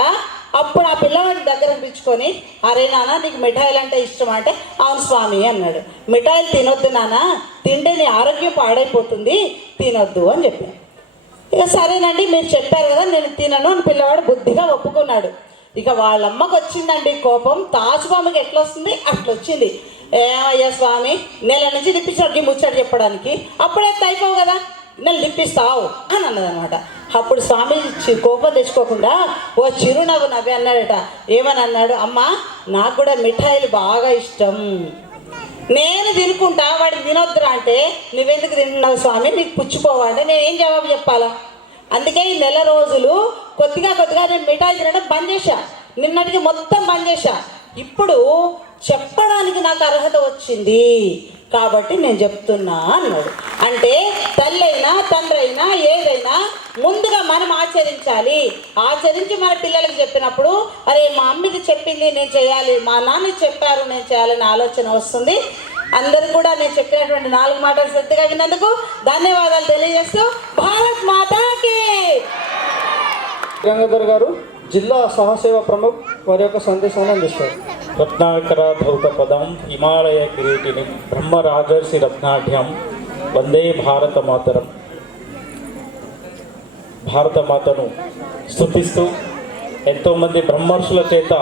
అప్పుడు ఆ పిల్లవాడిని దగ్గరకు పిలుచుకొని, అరే నాన్న నీకు మిఠాయిలు అంటే ఇష్టం అంటే, అవును స్వామి అన్నాడు. మిఠాయిలు తినొద్దు నాన్న, తింటే నీ ఆరోగ్యం పాడైపోతుంది, తినొద్దు అని చెప్పాను. ఇక సరేనండి మీరు చెప్పారు కదా నేను తినను అని పిల్లవాడు బుద్ధిగా ఒప్పుకున్నాడు. ఇక వాళ్ళమ్మకి వచ్చిందండి కోపం. తాచుబామ్మకి ఎట్లా వస్తుంది అట్లా వచ్చింది. ఏమయ్యా స్వామి నెల నుంచి తిప్పించాడు ముచ్చట చెప్పడానికి, అప్పుడే అయిపోవు కదా, నెల తిప్పిస్తావు అని అన్నదనమాట. అప్పుడు స్వామి కోపం తెచ్చుకోకుండా ఓ చిరునవ్వు నవ్వి అన్నాడట. ఏమని అన్నాడు, అమ్మా నాకు కూడా మిఠాయిలు బాగా ఇష్టం, నేను తినుకుంటా, వాడికి తినొద్దురా అంటే నువ్వెందుకు తింటున్నావు స్వామి, నీకు పుచ్చిపోవాలంటే నేను ఏం జవాబు చెప్పాలా? అందుకే ఈ నెల రోజులు కొద్దిగా నేను మిఠాయి తినడం బంద్ చేశా. నిన్నటికి మొత్తం బంద్ చేశా. ఇప్పుడు చెప్పడానికి నాకు అర్హత వచ్చింది కాబట్టి నేను చెప్తున్నా అన్నాడు. అంటే తల్లైనా తండ్రైనా ఏదైనా ముందుగా మనం ఆచరించాలి. ఆచరించి మన పిల్లలకు చెప్పినప్పుడు అరే మా అమ్మది చెప్పింది నేను చేయాలి, మా నాన్న చెప్పారు నేను చేయాలని ఆలోచన వస్తుంది. అందరూ కూడా నేను చెప్పినటువంటి 4 మాటలు శ్రద్ధగా విన్నందుకు ధన్యవాదాలు తెలియజేస్తూ భారత్ మాతాకి. గంగాధర్ గారు జిల్లా సహసేవ ప్రముఖ్ వారి యొక్క సందేశాన్ని అందిస్తారు. రత్నాకర ధౌత పదం హిమాలయ కిరీటిని బ్రహ్మరాజర్షి రత్నాఢ్యం వందే భారత మాతరం. భారతమాతను స్తుతిస్తూ ఎంతోమంది బ్రహ్మర్షుల చేత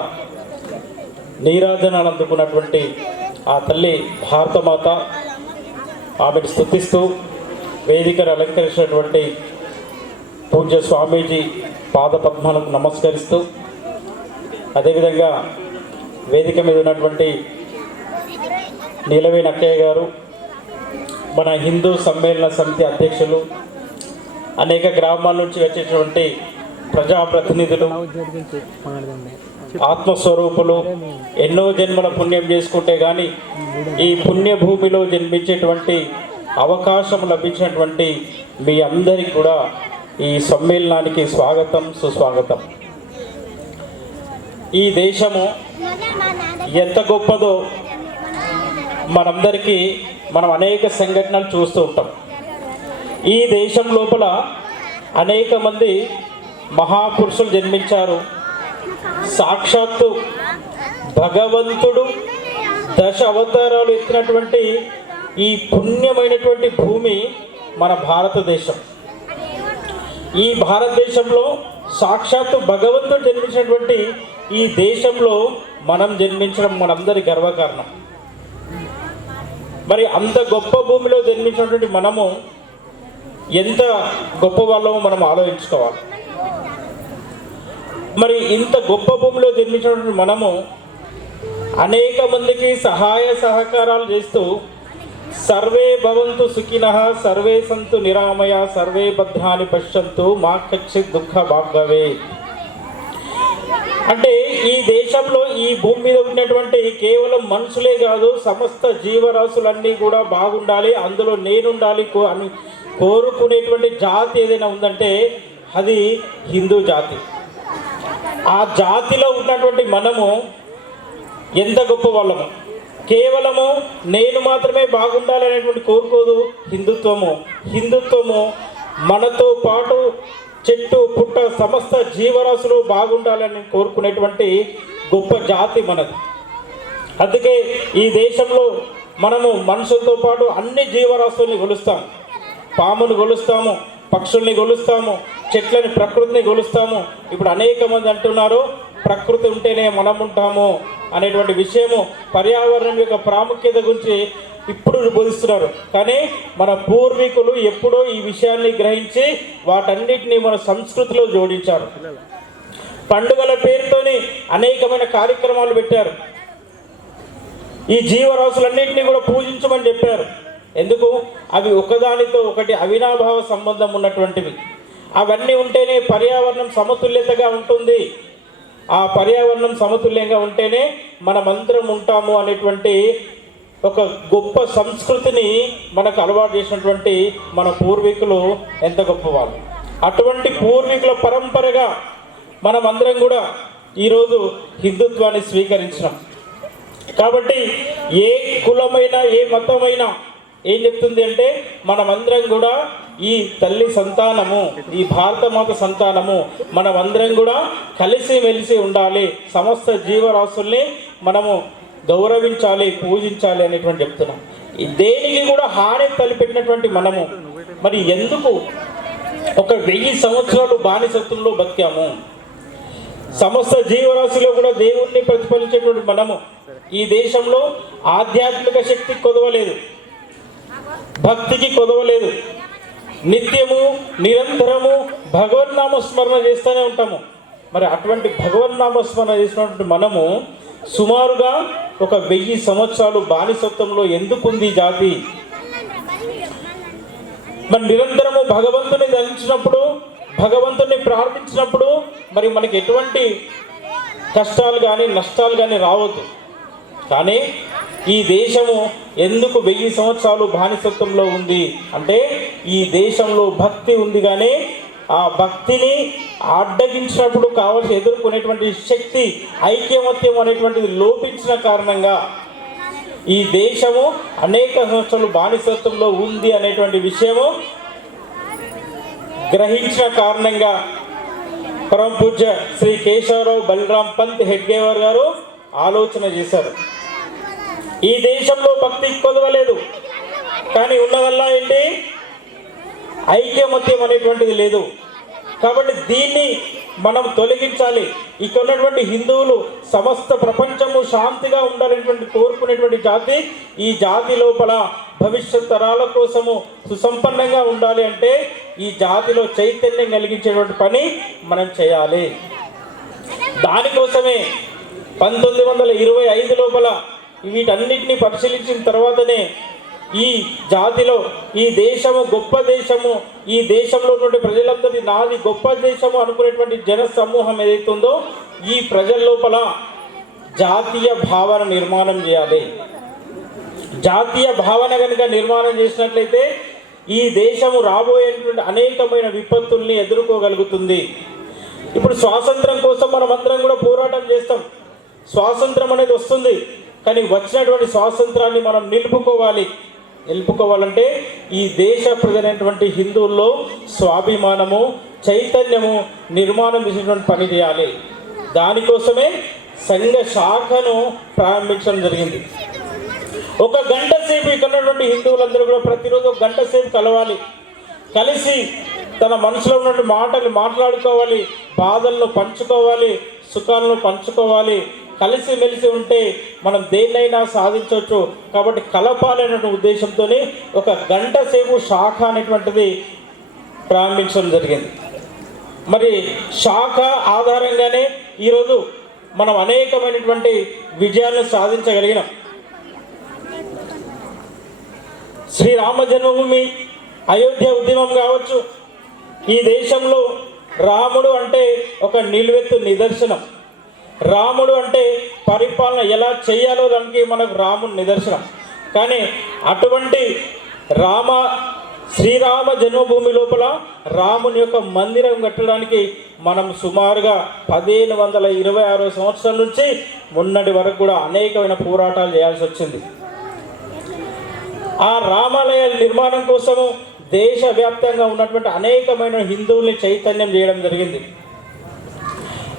నీరాజనాలు అందుకున్నటువంటి ఆ తల్లి భారతమాత, ఆమెను స్తుతిస్తూ వేదికను అలంకరించినటువంటి పూజ్య స్వామీజీ పాదపద్మాలకు నమస్కరిస్తూ, అదేవిధంగా వేదిక మీద ఉన్నటువంటి నీలవేణి అక్కయ్య గారు, మన హిందూ సమ్మేళన సమితి అధ్యక్షులు, అనేక గ్రామాల నుంచి వచ్చేటువంటి ప్రజాప్రతినిధులు, ఆత్మస్వరూపులు, ఎన్నో జన్మల పుణ్యం చేసుకుంటే కానీ ఈ పుణ్యభూమిలో జన్మించేటువంటి అవకాశం లభించినటువంటి మీ అందరికీ కూడా ఈ సమ్మేళనానికి స్వాగతం, సుస్వాగతం. ఈ దేశము ఎంత గొప్పదో మనందరికీ మనం అనేక సంఘటనలు చూస్తూ ఉంటాం. ఈ దేశం లోపల అనేక మంది మహాపురుషులు జన్మించారు. సాక్షాత్తు భగవంతుడు 10 అవతారాలు ఎత్తినటువంటి ఈ పుణ్యమైనటువంటి భూమి మన భారతదేశం. ఈ భారతదేశంలో సాక్షాత్తు భగవంతుడు జన్మించినటువంటి ఈ దేశంలో మనం జన్మించడం మనందరి గర్వకారణం. మరి అంత గొప్ప భూమిలో జన్మించినటువంటి మనము ఎంత గొప్ప వాళ్ళమో మనం ఆలోచించుకోవాలి. మరి ఇంత గొప్ప భూమిలో జన్మించినటువంటి మనము అనేక మందికి సహాయ సహకారాలు చేస్తూ సర్వే భవంతు సుఖినః సర్వే సంతు నిరామయ సర్వే భద్రాని పశ్యంతు మా కచ్చిత్ దుఃఖ భాగవే. అంటే ఈ దేశంలో ఈ భూమి మీద ఉన్నటువంటి కేవలం మనుషులే కాదు, సమస్త జీవరాశులన్నీ కూడా బాగుండాలి, అందులో నేనుండాలి అని కోరుకునేటువంటి జాతి ఏదైనా ఉందంటే అది హిందూ జాతి. ఆ జాతిలో ఉన్నటువంటి మనము ఎంత గొప్ప వాళ్ళము. కేవలము నేను మాత్రమే బాగుండాలి అనేటువంటి కోరుకోదు హిందుత్వము. హిందుత్వము మనతో పాటు చెట్టు పుట్ట సమస్త జీవరాశులు బాగుండాలని కోరుకునేటువంటి గొప్ప జాతి మనది. అందుకే ఈ దేశంలో మనము మనుషులతో పాటు అన్ని జీవరాశుల్ని కొలుస్తాము. పామును కొలుస్తాము, పక్షుల్ని కొలుస్తాము, చెట్లని ప్రకృతిని కొలుస్తాము. ఇప్పుడు అనేక మంది అంటున్నారు ప్రకృతి ఉంటేనే మనం ఉంటాము అనేటువంటి విషయము, పర్యావరణం యొక్క ప్రాముఖ్యత గురించి ఇప్పుడు బోధిస్తున్నారు. కానీ మన పూర్వీకులు ఎప్పుడో ఈ విషయాన్ని గ్రహించి వాటన్నిటినీ మన సంస్కృతిలో జోడించారు. పండుగల పేరుతోని అనేకమైన కార్యక్రమాలు పెట్టారు. ఈ జీవరాశులన్నింటినీ కూడా పూజించమని చెప్పారు. ఎందుకు? అవి ఒకదానితో ఒకటి అవినాభావ సంబంధం ఉన్నటువంటివి. అవన్నీ ఉంటేనే పర్యావరణం సమతుల్యతగా ఉంటుంది. ఆ పర్యావరణం సమతుల్యంగా ఉంటేనే మనమందరం ఉంటాము అనేటువంటి ఒక గొప్ప సంస్కృతిని మనకు అలవాటు చేసినటువంటి మన పూర్వీకులు ఎంత గొప్పవాళ్ళు. అటువంటి పూర్వీకుల పరంపరగా మనం అందరం కూడా ఈరోజు హిందుత్వాన్ని స్వీకరించినాం. కాబట్టి ఏ కులమైనా ఏ మతమైనా ఏం చెప్తుంది అంటే మనమందరం కూడా ఈ తల్లి సంతానము, ఈ భారతమాత సంతానము, మనమందరం కూడా కలిసిమెలిసి ఉండాలి, సమస్త జీవరాశుల్ని మనము గౌరవించాలి, పూజించాలి అనేటువంటి చెప్తున్నాం. దేనికి కూడా హాని తలపెట్టినటువంటి మనము మరి ఎందుకు ఒక 1000 సంవత్సరాలు బానిసత్వంలో బతికాము? సమస్త జీవరాశిలో కూడా దేవుణ్ణి ప్రతిఫలించేటువంటి మనము ఈ దేశంలో ఆధ్యాత్మిక శక్తి కొదవలేదు, భక్తికి కొదవలేదు, నిత్యము నిరంతరము భగవన్నామ స్మరణ చేస్తూనే ఉంటాము. మరి అటువంటి భగవన్నామ స్మరణ చేసినటువంటి మనము సుమారుగా ఒక 1000 సంవత్సరాలు బానిసత్వంలో ఎందుకుంది జాతి? మరి నిరంతరము భగవంతుని ధరించినప్పుడు, భగవంతుని ప్రార్థించినప్పుడు మరి మనకి ఎటువంటి కష్టాలు కానీ నష్టాలు కానీ రావద్దు. కానీ ఈ దేశము ఎందుకు 1000 సంవత్సరాలు బానిసత్వంలో ఉంది అంటే ఈ దేశంలో భక్తి ఉంది, కానీ ఆ భక్తిని అడ్డగించినప్పుడు కావాల్సి ఎదుర్కొనేటువంటి శక్తి, ఐక్యమత్యం అనేటువంటిది లోపించిన కారణంగా ఈ దేశము అనేక సంవత్సరాలు బానిసత్వంలో ఉంది అనేటువంటి విషయము గ్రహించిన కారణంగా పరమ పూజ్య శ్రీ కేశవరావు బలరాం పంత్ హెడ్గేవార్ గారు ఆలోచన చేశారు. ఈ దేశంలో భక్తి కొదవలేదు, కానీ ఉన్నదల్లా ఏంటి? ఐక్యమత్యం అనేటువంటిది లేదు. కాబట్టి దీన్ని మనం తొలగించాలి. ఇక్కడ ఉన్నటువంటి హిందువులు సమస్త ప్రపంచము శాంతిగా ఉండాలనేటువంటి కోరుకునేటువంటి జాతి. ఈ జాతి లోపల భవిష్యత్ తరాల కోసము సుసంపన్నంగా ఉండాలి అంటే ఈ జాతిలో చైతన్యం కలిగించేటువంటి పని మనం చేయాలి. దానికోసమే 1925 లోపల వీటన్నిటిని పరిశీలించిన తర్వాతనే ఈ జాతిలో ఈ దేశము గొప్ప దేశము, ఈ దేశంలో ఉన్నటువంటి ప్రజలందరినీ నాది గొప్ప దేశము అనుకునేటువంటి జన సమూహం ఏదైతుందో ఈ ప్రజల లోపల జాతీయ భావన నిర్మాణం చేయాలి. జాతీయ భావన కనుక నిర్మాణం చేసినట్లయితే ఈ దేశము రాబోయేటువంటి అనేకమైన విపత్తుల్ని ఎదుర్కోగలుగుతుంది. ఇప్పుడు స్వాతంత్రం కోసం మనం అందరం కూడా పోరాటం చేస్తాం. స్వాతంత్రం అనేది వస్తుంది, కానీ వచ్చినటువంటి స్వాతంత్రాన్ని మనం నిలుపుకోవాలంటే ఈ దేశ ప్రజలైనటువంటి హిందువుల్లో స్వాభిమానము, చైతన్యము నిర్మాణం చేసేటువంటి పని చేయాలి. దానికోసమే సంఘ శాఖను ప్రారంభించడం జరిగింది. 1 గంట సేపు ఇక్కడ ఉన్నటువంటి హిందువులందరూ కూడా ప్రతిరోజు 1 గంట సేపు కలవాలి, కలిసి తన మనసులో ఉన్నటువంటి మాటలు మాట్లాడుకోవాలి, బాధలను పంచుకోవాలి, సుఖాలను పంచుకోవాలి. కలిసిమెలిసి ఉంటే మనం దేన్నైనా సాధించవచ్చు. కాబట్టి కలపాలనే ఉద్దేశంతో 1 గంట సేపు శాఖ అనేటువంటిది ప్రారంభించడం జరిగింది. మరి శాఖ ఆధారంగానే ఈరోజు మనం అనేకమైనటువంటి విజయాలను సాధించగలిగినాం. శ్రీరామ జన్మభూమి అయోధ్య ఉద్యమం కావచ్చు, ఈ దేశంలో రాముడు అంటే ఒక నిలువెత్తు నిదర్శనం. రాముడు అంటే పరిపాలన ఎలా చేయాలో దానికి మనకు రాముడు నిదర్శనం. కానీ అటువంటి శ్రీరామ జన్మభూమి లోపల రాముని యొక్క మందిరం కట్టడానికి మనం సుమారుగా 1526 సంవత్సరాల నుంచి మొన్నటి వరకు కూడా అనేకమైన పోరాటాలు చేయాల్సి వచ్చింది. ఆ రామాలయ నిర్మాణం కోసము దేశవ్యాప్తంగా ఉన్నటువంటి అనేకమైన హిందువుల్ని చైతన్యం చేయడం జరిగింది.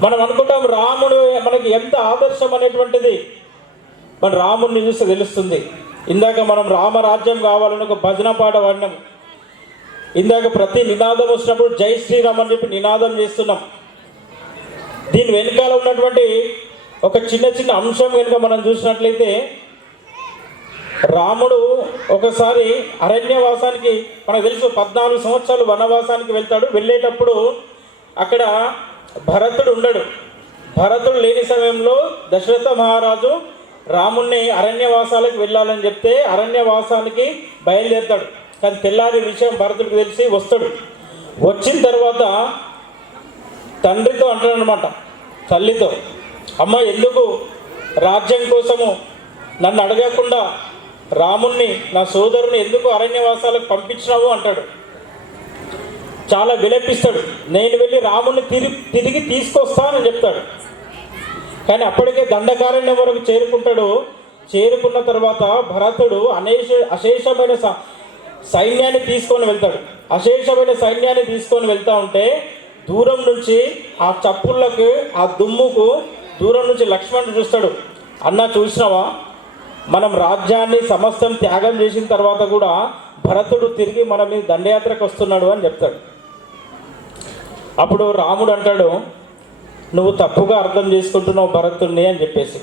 మనం అనుకుంటాం రాముడు మనకి ఎంత ఆదర్శం అనేటువంటిది మన రాముడిని చూస్తే తెలుస్తుంది. ఇందాక మనం రామరాజ్యం కావాలని ఒక భజన పాట పాడినాం. ఇందాక ప్రతి నినాదం వచ్చినప్పుడు జై శ్రీరామ్ అని చెప్పి నినాదం చేస్తున్నాం. దీని వెనకాల ఉన్నటువంటి ఒక చిన్న అంశం కనుక మనం చూసినట్లయితే, రాముడు ఒకసారి అరణ్యవాసానికి, మనకు తెలుసు 14 సంవత్సరాలు వనవాసానికి వెళ్తాడు. వెళ్ళేటప్పుడు అక్కడ భరతుడు ఉండడు. భరతుడు లేని సమయంలో దశరథ మహారాజు రాముణ్ణి అరణ్యవాసాలకు వెళ్ళాలని చెప్తే అరణ్యవాసానికి బయలుదేరుతాడు. కానీ తెల్లారి విషయం భరతుడికి తెలిసి వస్తాడు. వచ్చిన తర్వాత తండ్రితో అంటాడనమాట, తల్లితో, అమ్మ ఎందుకు రాజ్యం కోసము నన్ను అడగకుండా రాముణ్ణి, నా సోదరుని ఎందుకు అరణ్యవాసాలకు పంపించినావు అంటాడు. చాలా విలపిస్తాడు. నేను వెళ్ళి రాముడిని తిరిగి తీసుకొస్తానని చెప్తాడు. కానీ అప్పటికే దండకారణ్యం వరకు చేరుకుంటాడు. చేరుకున్న తర్వాత భరతుడు అశేషమైన సైన్యాన్ని తీసుకొని వెళ్తాడు. అశేషమైన సైన్యాన్ని తీసుకొని వెళ్తా ఉంటే దూరం నుంచి ఆ చప్పుళ్ళకు, ఆ దుమ్ముకు దూరం నుంచి లక్ష్మణుడు చూస్తాడు. అన్న చూసినావా, మనం రాజ్యాన్ని సమస్తం త్యాగం చేసిన తర్వాత కూడా భరతుడు తిరిగి మన మీద దండయాత్రకు వస్తున్నాడు అని చెప్తాడు. అప్పుడు రాముడు అంటాడు, నువ్వు తప్పుగా అర్థం చేసుకుంటున్నావు భరతుడిని అని చెప్పేసి.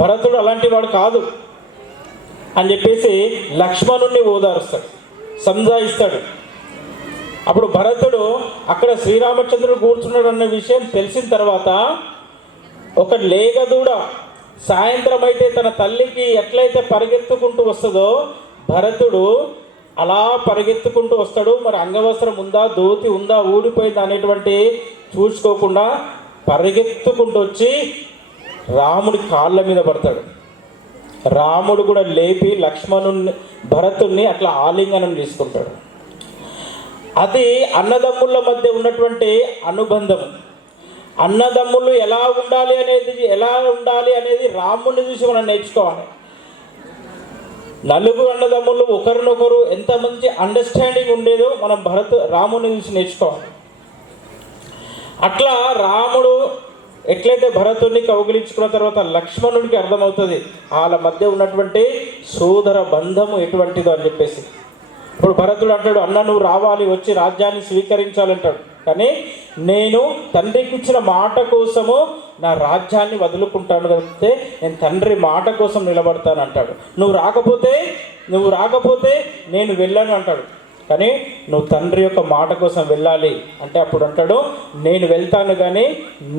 భరతుడు అలాంటి వాడు కాదు అని చెప్పేసి లక్ష్మణుణ్ణి ఓదారుస్తాడు, సంజాయిస్తాడు. అప్పుడు భరతుడు అక్కడ శ్రీరామచంద్రుడు కూర్చున్నాడు అన్న విషయం తెలిసిన తర్వాత ఒక లేగదూడ సాయంత్రం అయితే తన తల్లికి ఎట్లయితే పరిగెత్తుకుంటూ వస్తుందో భరతుడు అలా పరిగెత్తుకుంటూ వస్తాడు. మరి అంగవస్త్రం ఉందా, ధోతి ఉందా, ఊడిపోయిందా అనేటువంటి చూసుకోకుండా పరిగెత్తుకుంటూ వచ్చి రాముడి కాళ్ళ మీద పడతాడు. రాముడు కూడా లేపి భరతుణ్ణి అట్లా ఆలింగనం తీసుకుంటాడు. అది అన్నదమ్ముల మధ్య ఉన్నటువంటి అనుబంధం. అన్నదమ్ములు ఎలా ఉండాలి అనేది రాముడిని చూసి మనం నేర్చుకోవాలి. నలుగురు అన్నదమ్ములు ఒకరినొకరు ఎంత మంచి అండర్స్టాండింగ్ ఉండేదో మనం రాముడిని చూసి నేర్చుకోవాలి. అట్లా రాముడు ఎట్లయితే భరతుడిని కౌగిలించుకున్న తర్వాత లక్ష్మణుడికి అర్థమవుతుంది వాళ్ళ మధ్య ఉన్నటువంటి సోదర బంధము ఎటువంటిదో అని చెప్పేసి. ఇప్పుడు భరతుడు అంటాడు, అన్న నువ్వు రావాలి, వచ్చి రాజ్యాన్ని స్వీకరించాలంటాడు. కానీ నేను తండ్రికి ఇచ్చిన మాట కోసము నా రాజ్యాన్ని వదులుకుంటాను కాబట్టి నేను తండ్రి మాట కోసం నిలబడతాను అంటాడు. నువ్వు రాకపోతే నేను వెళ్ళను అంటాడు. కానీ నువ్వు తండ్రి యొక్క మాట కోసం వెళ్ళాలి అంటే అప్పుడు అంటాడు, నేను వెళ్తాను కానీ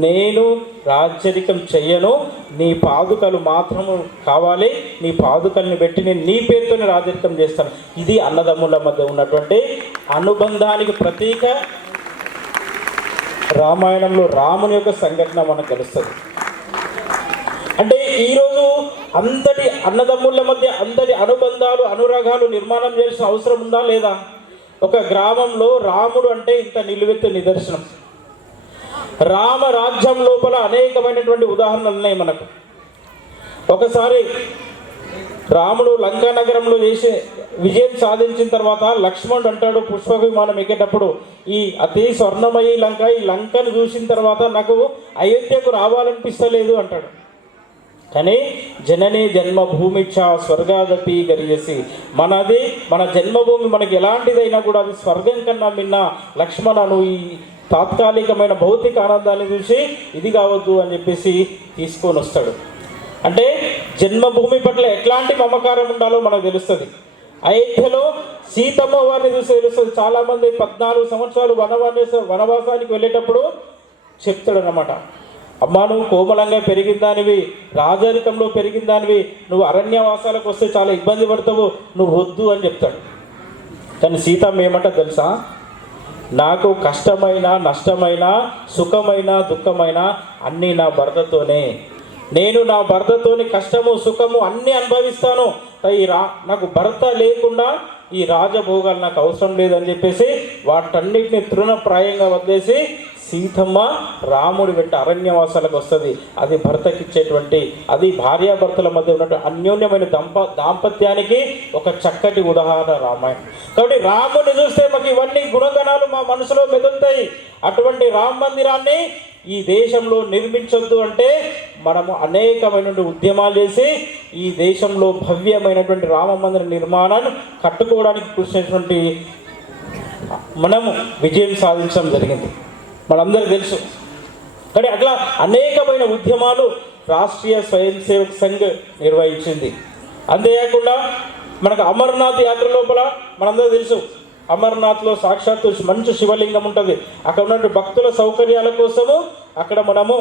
నేను రాజ్యరికం చెయ్యను, నీ పాదుకలు మాత్రము కావాలి, నీ పాదుకల్ని పెట్టి నేను నీ పేరుతోనే రాజ్యరికం చేస్తాను. ఇది అన్నదమ్ముల మధ్య ఉన్నటువంటి అనుబంధానికి ప్రతీక. రామాయణంలో రాముని యొక్క సంఘటన మనకు తెలుస్తుంది. అంటే ఈరోజు అంతటి అన్నదమ్ముల మధ్య అంతటి అనుబంధాలు, అనురాగాలు నిర్మాణం చేయాల్సిన అవసరం ఉందా లేదా? ఒక గ్రామంలో రాముడు అంటే ఇంత నిలువెత్తు నిదర్శనం. రామరాజ్యం లోపల అనేకమైనటువంటి ఉదాహరణలు ఉన్నాయి మనకు. ఒకసారి రాముడు లంకా నగరంలో విజయం సాధించిన తర్వాత లక్ష్మణుడు అంటాడు పుష్పక విమానం ఎక్కేటప్పుడు, ఈ అతి స్వర్ణమయ్యి లంక, ఈ లంకను చూసిన తర్వాత నాకు అయోధ్యకు రావాలనిపిస్తలేదు అంటాడు. కానీ జనని జన్మభూమిచ్చ స్వర్గాదపి గరియసి, మన జన్మభూమి మనకి ఎలాంటిదైనా కూడా అది స్వర్గం కన్నా మిన్న లక్ష్మణ, నువ్వు ఈ తాత్కాలికమైన భౌతిక ఆనందాన్ని చూసి ఇది కావద్దు అని చెప్పేసి తీసుకొని వస్తాడు. అంటే జన్మభూమి పట్ల ఎట్లాంటి మమకారం ఉండాలో మనకు తెలుస్తుంది. అయోధ్యలో సీతమ్మ వారిని చూసి తెలుస్తుంది. చాలామంది 14 సంవత్సరాలు వనవాసానికి వెళ్ళేటప్పుడు చెప్తాడు అన్నమాట, అమ్మా నువ్వు కోమలంగా పెరిగిన దానివి, రాజరికంలో పెరిగిన దానివి, నువ్వు అరణ్యవాసాలకు వస్తే చాలా ఇబ్బంది పడతావు, నువ్వు వద్దు అని చెప్తాడు. కానీ సీతమ్మ ఏమంటా తెలుసా, నాకు కష్టమైన నష్టమైన సుఖమైన దుఃఖమైన అన్నీ నా భర్తతోనే, నేను నా భర్తతోని కష్టము సుఖము అన్నీ అనుభవిస్తాను, నాకు భర్త లేకుండా ఈ రాజభోగాలు నాకు అవసరం లేదని చెప్పేసి వాటన్నిటిని తృణప్రాయంగా వదిలేసి సీతమ్మ రాముడి వెంట అరణ్యవాసాలకు వస్తుంది. అది భర్తకిచ్చేటువంటి, అది భార్యాభర్తల మధ్య ఉన్నటువంటి అన్యోన్యమైన దాంపత్యానికి ఒక చక్కటి ఉదాహరణ రామాయణం. కాబట్టి రాముడిని చూస్తే మాకు ఇవన్నీ గుణగణాలు మా మనసులో మెదులుతాయి. అటువంటి రామ మందిరాన్ని ఈ దేశంలో నిర్మించొద్దు అంటే మనము అనేకమైన ఉద్యమాలు చేసి ఈ దేశంలో భవ్యమైనటువంటి రామ మందిర నిర్మాణాన్ని కట్టుకోవడానికి కృషి చేసినటువంటి మనము విజయం సాధించడం జరిగింది, మనందరికీ తెలుసు. కానీ అట్లా అనేకమైన ఉద్యమాలు రాష్ట్రీయ స్వయం సేవక్ సంఘ్ నిర్వహించింది. అంతేకాకుండా మనకు అమర్నాథ్ యాత్ర లోపల మనందరూ తెలుసు, అమర్నాథ్లో సాక్షాత్తు మంచు శివలింగం ఉంటుంది. అక్కడ ఉన్న భక్తుల సౌకర్యాల కోసము అక్కడ మనము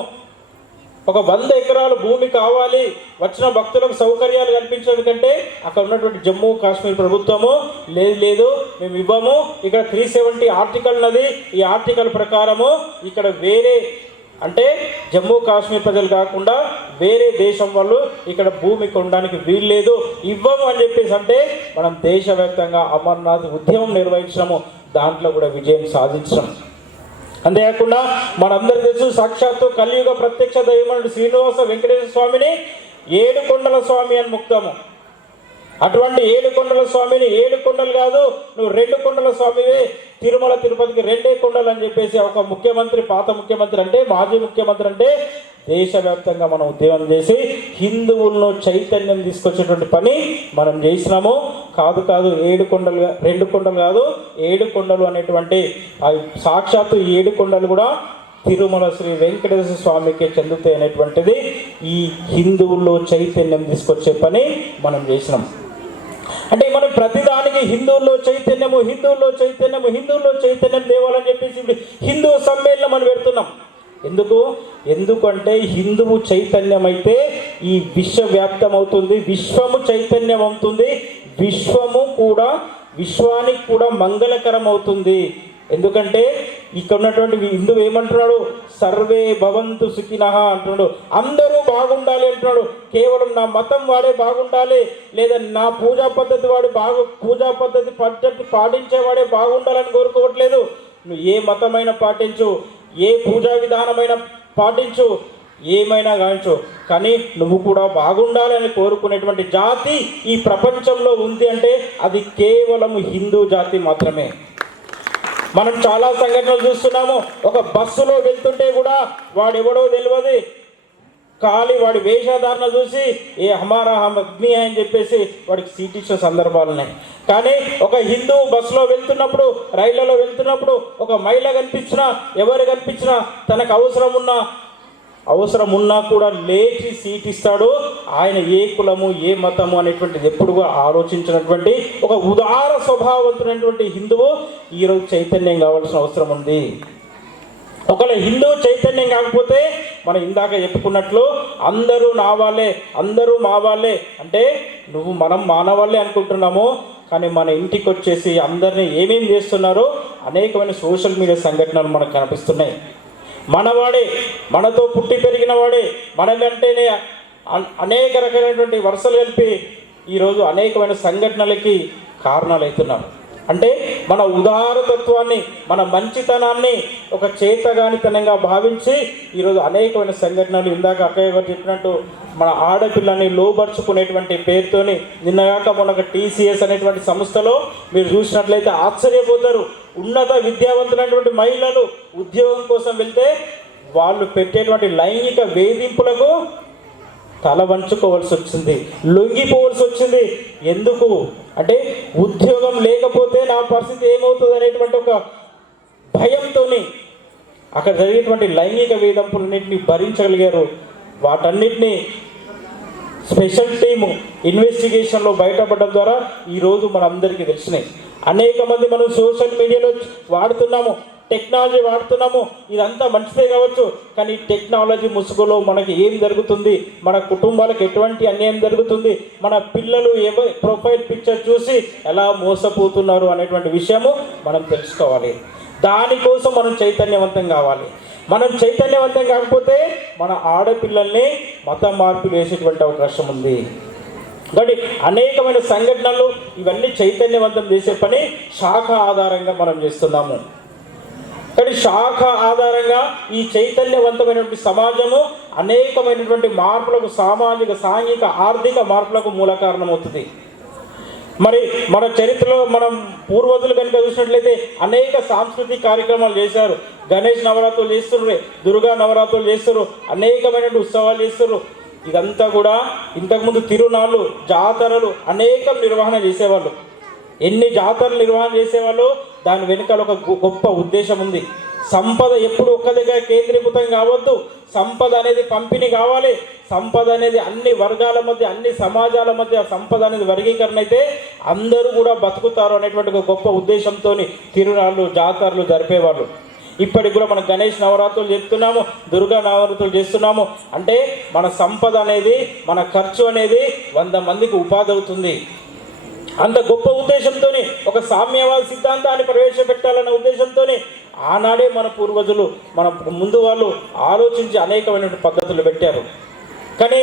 ఒక 100 ఎకరాల భూమి కావాలి వచ్చిన భక్తులకు సౌకర్యాలు కల్పించడం కంటే అక్కడ ఉన్నటువంటి జమ్మూ కాశ్మీర్ ప్రభుత్వము లేదు మేము ఇవ్వము, ఇక్కడ 370 ఆర్టికల్ ఉన్నది, ఈ ఆర్టికల్ ప్రకారము ఇక్కడ వేరే అంటే జమ్మూ కాశ్మీర్ ప్రజలు కాకుండా వేరే దేశం వాళ్ళు ఇక్కడ భూమి కొనడానికి వీల్లేదు, ఇవ్వము అని చెప్పేసి అంటే మనం దేశవ్యాప్తంగా అమర్నాథ్ ఉద్యమం నిర్వహించడము, దాంట్లో కూడా విజయం సాధించడం. అంతేకాకుండా మనందరికీ తెలుసు, సాక్షాత్తు కలియుగ ప్రత్యక్ష దైవముడు శ్రీనివాస వెంకటేశ్వర స్వామిని 7 కొండల స్వామి అని ముక్తాము. అటువంటి 7 కొండల స్వామిని 7 కొండలు కాదు, నువ్వు 2 కొండల స్వామివే, తిరుమల తిరుపతికి 2 కొండలు అని చెప్పేసి ఒక ముఖ్యమంత్రి, పాత ముఖ్యమంత్రి అంటే మాజీ ముఖ్యమంత్రి అంటే దేశవ్యాప్తంగా మనం ఉద్యమం చేసి హిందువులను చైతన్యం తీసుకొచ్చేటువంటి పని మనం చేసినాము. కాదు 7 కొండలు 2 కొండలు కాదు, 7 కొండలు అనేటువంటి సాక్షాత్తు 7 కొండలు కూడా తిరుమల శ్రీ వెంకటేశ్వర స్వామికి చెందుతాయి అనేటువంటిది ఈ హిందువుల్లో చైతన్యం తీసుకొచ్చే పని మనం చేసినాం. అంటే మనం ప్రతిదానికి హిందువుల్లో చైతన్యము తేవాలని చెప్పేసి ఇప్పుడు హిందూ సమ్మేళనం అని పెడుతున్నాం. ఎందుకంటే హిందువు చైతన్యం అయితే ఈ విశ్వవ్యాప్తం అవుతుంది, విశ్వము చైతన్యం అవుతుంది, విశ్వానికి కూడా మంగళకరం అవుతుంది. ఎందుకంటే ఇక్కడ ఉన్నటువంటి హిందువు ఏమంటున్నాడు, సర్వే భవంతు సుఖినః అంటున్నాడు, అందరూ బాగుండాలి అంటున్నాడు. కేవలం నా మతం వాడే బాగుండాలి, లేదా నా పూజా పద్ధతి పాటించేవాడే బాగుండాలని కోరుకోవట్లేదు. నువ్వు ఏ మతమైనా పాటించు, ఏ పూజా విధానమైనా పాటించు, ఏమైనా కావచ్చు, కానీ నువ్వు కూడా బాగుండాలని కోరుకునేటువంటి జాతి ఈ ప్రపంచంలో ఉంది అంటే అది కేవలం హిందూ జాతి మాత్రమే. మనం చాలా సంఘటనలు చూస్తున్నాము. ఒక బస్సులో వెళ్తుంటే కూడా వాడెవడో తెలియదు, ఖాళీ వాడి వేషధారణ చూసి ఏ హమారా హమ్ అగ్ని అని చెప్పేసి వాడికి సీట్ ఇచ్చిన సందర్భాలు ఉన్నాయి. కానీ ఒక హిందువు బస్సులో వెళ్తున్నప్పుడు, రైళ్లలో వెళ్తున్నప్పుడు ఒక మహిళ కనిపించినా, ఎవరు కనిపించినా, తనకు అవసరం ఉన్నా కూడా లేచి సీట్ ఇస్తాడు. ఆయన ఏ కులము ఏ మతము అనేటువంటిది ఎప్పుడుగా ఆలోచించినటువంటి ఒక ఉదార స్వభావవంతుడైనటువంటి హిందువు ఈరోజు చైతన్యం కావాల్సిన అవసరం ఉంది. ఒకవేళ హిందువు చైతన్యం కాకపోతే మనం ఇందాక చెప్పుకున్నట్లు అందరూ నా వాళ్ళే, అందరూ మా వాళ్ళే అంటే మనం మానవాళ్ళే అనుకుంటున్నాము. కానీ మన ఇంటికి వచ్చేసి అందరినీ ఏమేమి చేస్తున్నారో అనేకమైన సోషల్ మీడియా సంఘటనలు మనకు కనిపిస్తున్నాయి. మనవాడే, మనతో పుట్టి పెరిగిన వాడే, మనకంటేనే అనేక రకమైనటువంటి వరుసలు కలిపి ఈరోజు అనేకమైన సంఘటనలకి కారణాలు అవుతున్నారు. అంటే మన ఉదారతత్వాన్ని, మన మంచితనాన్ని ఒక చేతగానితనంగా భావించి ఈరోజు అనేకమైన సంఘటనలు, ఇందాక అక్కయ్య గారు చెప్పినట్టు మన ఆడపిల్లని లోబర్చుకునేటువంటి పేరుతోని నిన్నగాక మొన్న టీసీఎస్ అనేటువంటి సంస్థలో మీరు చూసినట్లయితే ఆశ్చర్యపోతారు. ఉన్నత విద్యావంతులైనటువంటి మహిళలు ఉద్యోగం కోసం వెళ్తే వాళ్ళు పెట్టేటువంటి లైంగిక వేధింపులకు తల వంచుకోవాల్సి వచ్చింది, లొంగిపోవాల్సి వచ్చింది. ఎందుకు అంటే ఉద్యోగం లేకపోతే నా పరిస్థితి ఏమవుతుంది అనేటువంటి ఒక భయంతో అక్కడ జరిగేటువంటి లైంగిక వేధింపులన్నింటినీ భరించగలిగారు. వాటన్నిటినీ స్పెషల్ టీము ఇన్వెస్టిగేషన్లో బయటపడడం ద్వారా ఈరోజు మనందరికీ తెలిసినాయి. అనేక మంది మనం సోషల్ మీడియాలో వాడుతున్నాము, టెక్నాలజీ వాడుతున్నాము, ఇదంతా మంచిదే కావచ్చు. కానీ టెక్నాలజీ ముసుగులో మనకి ఏం జరుగుతుంది, మన కుటుంబాలకు ఎటువంటి అన్యాయం జరుగుతుంది, మన పిల్లలు ప్రొఫైల్ పిక్చర్ చూసి ఎలా మోసపోతున్నారు అనేటువంటి విషయము మనం తెలుసుకోవాలి. దానికోసం మనం చైతన్యవంతం కావాలి. మనం చైతన్యవంతం కాకపోతే మన ఆడపిల్లల్ని మత మార్పులు వేసేటువంటి అవకాశం ఉంది. కాబట్టి అనేకమైన సంఘటనలు ఇవన్నీ చైతన్యవంతం చేసే పని శాఖ ఆధారంగా మనం చేస్తున్నాము. కానీ శాఖ ఆధారంగా ఈ చైతన్యవంతమైనటువంటి సమాజము అనేకమైనటువంటి మార్పులకు, సామాజిక, సాంఘిక, ఆర్థిక మార్పులకు మూల కారణమవుతుంది. మరి మన చరిత్రలో మనం పూర్వజులు కనుక చూసినట్లయితే అనేక సాంస్కృతిక కార్యక్రమాలు చేశారు. గణేష్ నవరాత్రులు చేస్తున్నారు, దుర్గా నవరాత్రులు చేస్తారు, అనేకమైన ఉత్సవాలు చేస్తారు. ఇదంతా కూడా ఇంతకుముందు తిరునాళ్ళు, జాతరలు అనేకం నిర్వహణ చేసేవాళ్ళు. ఎన్ని జాతరలు నిర్వహణ చేసేవాళ్ళు, దాని వెనుకాల ఒక గొప్ప ఉద్దేశం ఉంది. సంపద ఎప్పుడు ఒక్క దగ్గర కేంద్రీకృతం కావద్దు, సంపద అనేది పంపిణీ కావాలి. సంపద అనేది అన్ని వర్గాల మధ్య, అన్ని సమాజాల మధ్య సంపద అనేది వర్గీకరణ అయితే అందరూ కూడా బతుకుతారు అనేటువంటి ఒక గొప్ప ఉద్దేశంతో తిరునాళ్ళు, జాతరలు జరిపేవాళ్ళు. ఇప్పటికి కూడా మనం గణేష్ నవరాత్రులు చేస్తున్నాము, దుర్గా నవరాత్రులు చేస్తున్నాము. అంటే మన సంపద అనేది, మన ఖర్చు అనేది 100 మందికి ఉపాధి అవుతుంది. అంత గొప్ప ఉద్దేశంతో ఒక సామ్యవాద సిద్ధాంతాన్ని ప్రవేశపెట్టాలన్న ఉద్దేశంతో ఆనాడే మన పూర్వజులు, మన ముందు వాళ్ళు ఆలోచించి అనేకమైన పద్ధతులు పెట్టారు. కానీ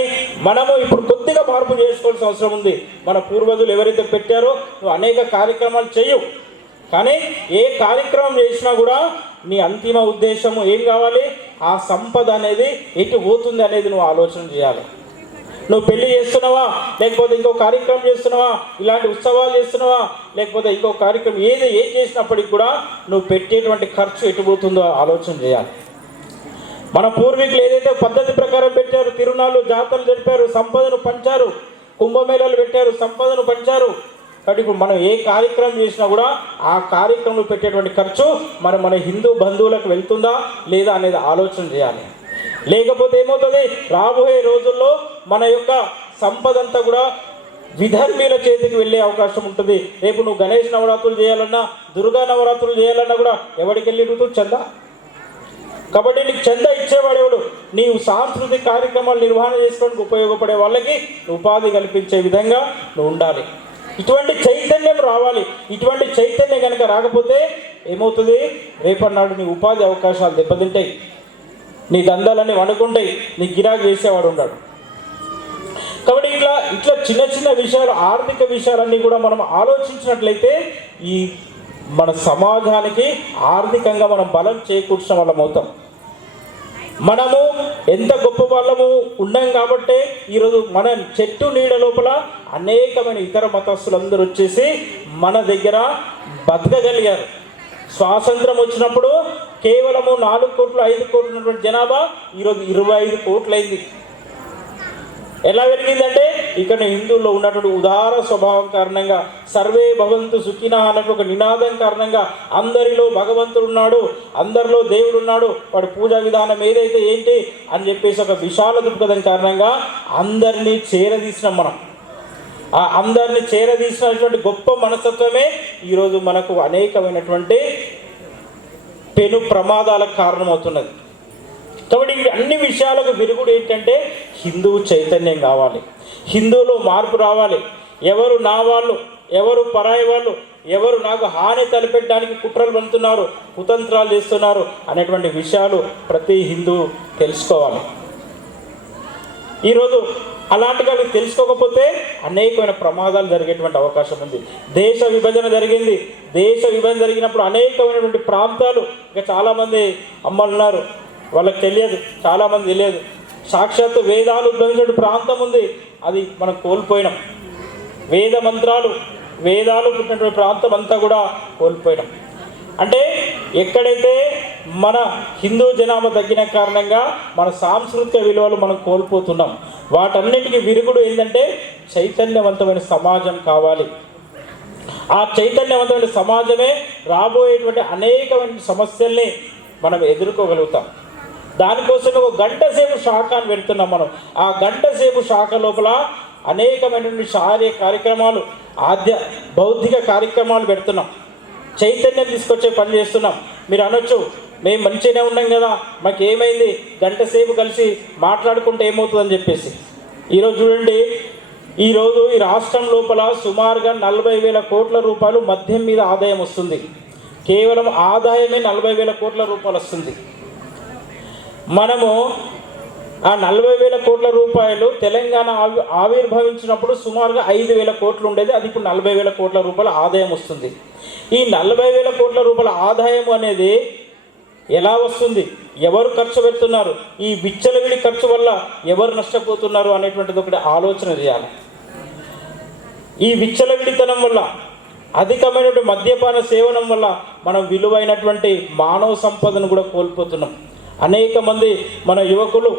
మనము ఇప్పుడు కొద్ది కొద్దిగా మార్పు చేసుకోవాల్సిన అవసరం ఉంది. మన పూర్వజులు ఎవరైతే పెట్టారో నువ్వు అనేక కార్యక్రమాలు చేయు, కానీ ఏ కార్యక్రమం చేసినా కూడా నీ అంతిమ ఉద్దేశము ఏం కావాలి? ఆ సంపద అనేది ఎటు పోతుంది అనేది నువ్వు ఆలోచన చేయాలి. నువ్వు పెళ్లి చేస్తున్నావా, లేకపోతే ఇంకో కార్యక్రమం చేస్తున్నావా, ఇలాంటి ఉత్సవాలు చేస్తున్నావా, లేకపోతే ఇంకో కార్యక్రమం ఏం చేసినప్పటికి కూడా నువ్వు పెట్టేటువంటి ఖర్చు ఎటు పోతుందో ఆలోచన చేయాలి. మన పూర్వీకులు ఏదైతే పద్ధతి ప్రకారం పెట్టారు, తిరునాళ్ళు జాతరలు జరిపారు, సంపదను పంచారు, కుంభమేళాలు పెట్టారు, సంపదను పంచారు. కాబట్టి ఇప్పుడు మనం ఏ కార్యక్రమం చేసినా కూడా ఆ కార్యక్రమంలో పెట్టేటువంటి ఖర్చు మన హిందూ బంధువులకు వెళ్తుందా లేదా అనేది ఆలోచన చేయాలి. లేకపోతే ఏమవుతుంది? రాబోయే రోజుల్లో మన యొక్క సంపద అంతా కూడా విధర్మీల చేతికి వెళ్ళే అవకాశం ఉంటుంది. రేపు నువ్వు గణేష్ నవరాత్రులు చేయాలన్నా, దుర్గా నవరాత్రులు చేయాలన్నా కూడా ఎవరికి వెళ్ళి ఇడుగుతుంది? చందా. కాబట్టి నీకు చందా ఇచ్చేవాడు ఎవడు? నీవు సాంస్కృతిక కార్యక్రమాలు నిర్వహణ చేసుకోవడానికి ఉపయోగపడే వాళ్ళకి ఉపాధి కల్పించే విధంగా నువ్వు ఉండాలి. ఇటువంటి చైతన్యం రావాలి. ఇటువంటి చైతన్యం కనుక రాకపోతే ఏమవుతుంది? రేపటి నాడు నీ ఉపాధి అవకాశాలు దెబ్బతింటాయి, నీ దందాలన్నీ వణుకుంటాయి, నీ గిరాకీ వేసేవాడు ఉన్నాడు. కాబట్టి ఇట్లా చిన్న చిన్న విషయాలు, ఆర్థిక విషయాలన్నీ కూడా మనం ఆలోచించినట్లయితే ఈ మన సమాజానికి ఆర్థికంగా మనం బలం చేకూర్చిన వాళ్ళం అవుతాం. మనము ఎంత గొప్ప వాళ్ళము ఉన్నాం కాబట్టే ఈరోజు మన చెట్టు నీడ లోపల అనేకమైన ఇతర మతస్థులందరూ వచ్చేసి మన దగ్గర బతకగలిగారు. స్వాతంత్రం వచ్చినప్పుడు కేవలము 4 కోట్లు 5 కోట్లు ఉన్నటువంటి జనాభా ఈరోజు 25 కోట్లయింది. ఎలా పెరిగిందంటే ఇక్కడ హిందువుల్లో ఉన్నటువంటి ఉదార స్వభావం కారణంగా, సర్వే భవంతు సుఖినః అన్నట్టు ఒక నినాదం కారణంగా, అందరిలో భగవంతుడు ఉన్నాడు, అందరిలో దేవుడు ఉన్నాడు, వాడి పూజా విధానం ఏదైతే ఏంటి అని చెప్పేసి ఒక విశాల దృక్పథం కారణంగా అందరినీ చేరదీసినాం మనం. ఆ అందరినీ చేరదీసినటువంటి గొప్ప మనస్తత్వమే ఈరోజు మనకు అనేకమైనటువంటి పెను ప్రమాదాలకు కారణమవుతున్నది. కాబట్టి అన్ని విషయాలకు విరుగుడు ఏంటంటే హిందూ చైతన్యం కావాలి, హిందువులో మార్పు రావాలి. ఎవరు నా వాళ్ళు, ఎవరు పరాయి వాళ్ళు, ఎవరు నాకు హాని తలపెట్టడానికి కుట్రలు పంతున్నారు, కుతంత్రాలు చేస్తున్నారు అనేటువంటి విషయాలు ప్రతి హిందువు తెలుసుకోవాలి. ఈరోజు అలాంటి వాళ్ళకి తెలుసుకోకపోతే అనేకమైన ప్రమాదాలు జరిగేటువంటి అవకాశం ఉంది. దేశ విభజన జరిగింది. దేశ విభజన జరిగినప్పుడు అనేకమైనటువంటి ప్రాంతాలు, ఇంకా చాలామంది అమ్మలు ఉన్నారు, వాళ్ళకి తెలియదు, చాలామంది తెలియదు. సాక్షాత్తు వేదాలు ఉద్భవించిన ప్రాంతం ఉంది, అది మనం కోల్పోయినాం. వేద మంత్రాలు, వేదాలు పుట్టినటువంటి ప్రాంతం అంతా కూడా కోల్పోయినాం. అంటే ఎక్కడైతే మన హిందూ జనాభా తగ్గిన కారణంగా మన సాంస్కృతిక విలువలు మనం కోల్పోతున్నాం. వాటన్నిటికీ విరుగుడు ఏంటంటే చైతన్యవంతమైన సమాజం కావాలి. ఆ చైతన్యవంతమైన సమాజమే రాబోయేటువంటి అనేకమైన సమస్యల్ని మనం ఎదుర్కోగలుగుతాం. దానికోసం ఒక గంట సేపు శాఖ అని పెడుతున్నాం మనం. ఆ గంట సేపు శాఖ లోపల అనేకమైనటువంటి శారీరక కార్యక్రమాలు, బౌద్ధిక కార్యక్రమాలు పెడుతున్నాం. చైతన్యం తీసుకొచ్చే పని చేస్తున్నాం. మీరు అనొచ్చు, మేము మంచిగానే ఉన్నాం కదా, మాకు ఏమైంది, గంట సేపు కలిసి మాట్లాడుకుంటే ఏమవుతుందని చెప్పేసి. ఈరోజు చూడండి, ఈరోజు ఈ రాష్ట్రం లోపల సుమారుగా 40,000 కోట్ల రూపాయలు మద్యం మీద ఆదాయం వస్తుంది. కేవలం ఆదాయమే 40,000 కోట్ల రూపాయలు వస్తుంది. మనము ఆ 40,000 కోట్ల రూపాయలు తెలంగాణ ఆవిర్భవించినప్పుడు సుమారుగా 5,000 కోట్లు ఉండేది. అది ఇప్పుడు 40,000 కోట్ల రూపాయల ఆదాయం వస్తుంది. ఈ 40,000 కోట్ల రూపాయల ఆదాయం అనేది ఎలా వస్తుంది, ఎవరు ఖర్చు పెడుతున్నారు, ఈ విచ్చలవిడి ఖర్చు వల్ల ఎవరు నష్టపోతున్నారు అనేటువంటిది ఒకటి ఆలోచన చేయాలి. ఈ విచ్చలవిడితనం వల్ల, అధికమైనటువంటి మద్యపాన సేవనం వల్ల మనం విలువైనటువంటి మానవ సంపదను కూడా కోల్పోతున్నాం. అనేక మంది మన యువకులు,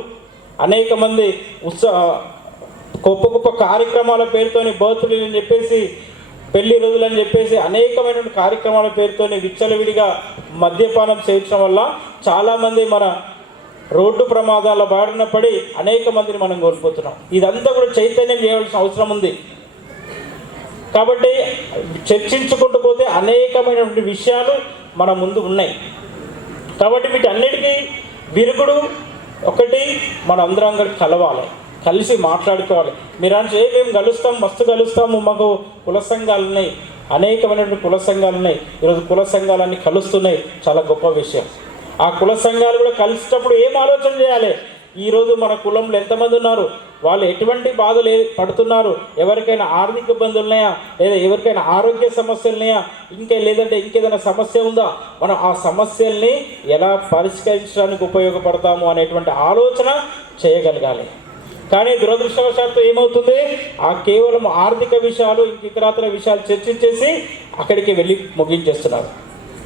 అనేక మంది గొప్ప గొప్ప కార్యక్రమాల పేరుతోని, బర్త్డే అని చెప్పేసి, పెళ్లి రోజులని చెప్పేసి అనేకమైనటువంటి కార్యక్రమాల పేరుతోని విచ్చలవిడిగా మద్యపానం సేవించడం వల్ల చాలామంది మన రోడ్డు ప్రమాదాల బారిన పడి అనేక మందిని మనం కోల్పోతున్నాం. ఇదంతా కూడా చైతన్యం చేయవలసిన అవసరం ఉంది. కాబట్టి చర్చించుకుంటూ పోతే అనేకమైనటువంటి విషయాలు మన ముందు ఉన్నాయి. కాబట్టి వీటన్నిటికీ విరుగుడు ఒకటి, మన అందరం కలవాలి, కలిసి మాట్లాడుకోవాలి. మీరు అంటే మేము కలుస్తాం, మస్తు కలుస్తాము, మాకు కుల సంఘాలు ఉన్నాయి, అనేకమైనటువంటి కుల సంఘాలు ఉన్నాయి. ఈరోజు కుల సంఘాలన్నీ కలుస్తున్నాయి, చాలా గొప్ప విషయం. ఆ కుల సంఘాలు కూడా కలిసేటప్పుడు ఏం ఆలోచన చేయాలి, ఈరోజు మన కులంలో ఎంతమంది ఉన్నారు, వాళ్ళు ఎటువంటి బాధలు పడుతున్నారు, ఎవరికైనా ఆర్థిక ఇబ్బందులు ఉన్నాయా, లేదా ఎవరికైనా ఆరోగ్య సమస్యలు ఉన్నాయా, లేదంటే ఇంకేదైనా సమస్య ఉందా, మనం ఆ సమస్యల్ని ఎలా పరిష్కరించడానికి ఉపయోగపడతాము అనేటువంటి ఆలోచన చేయగలగాలి. కానీ దురదృష్టవశాత్తు ఏమవుతుంది, ఆ కేవలం ఆర్థిక విషయాలు ఇతరాతర విషయాలు చర్చించేసి అక్కడికి వెళ్ళి ముగించేస్తున్నారు.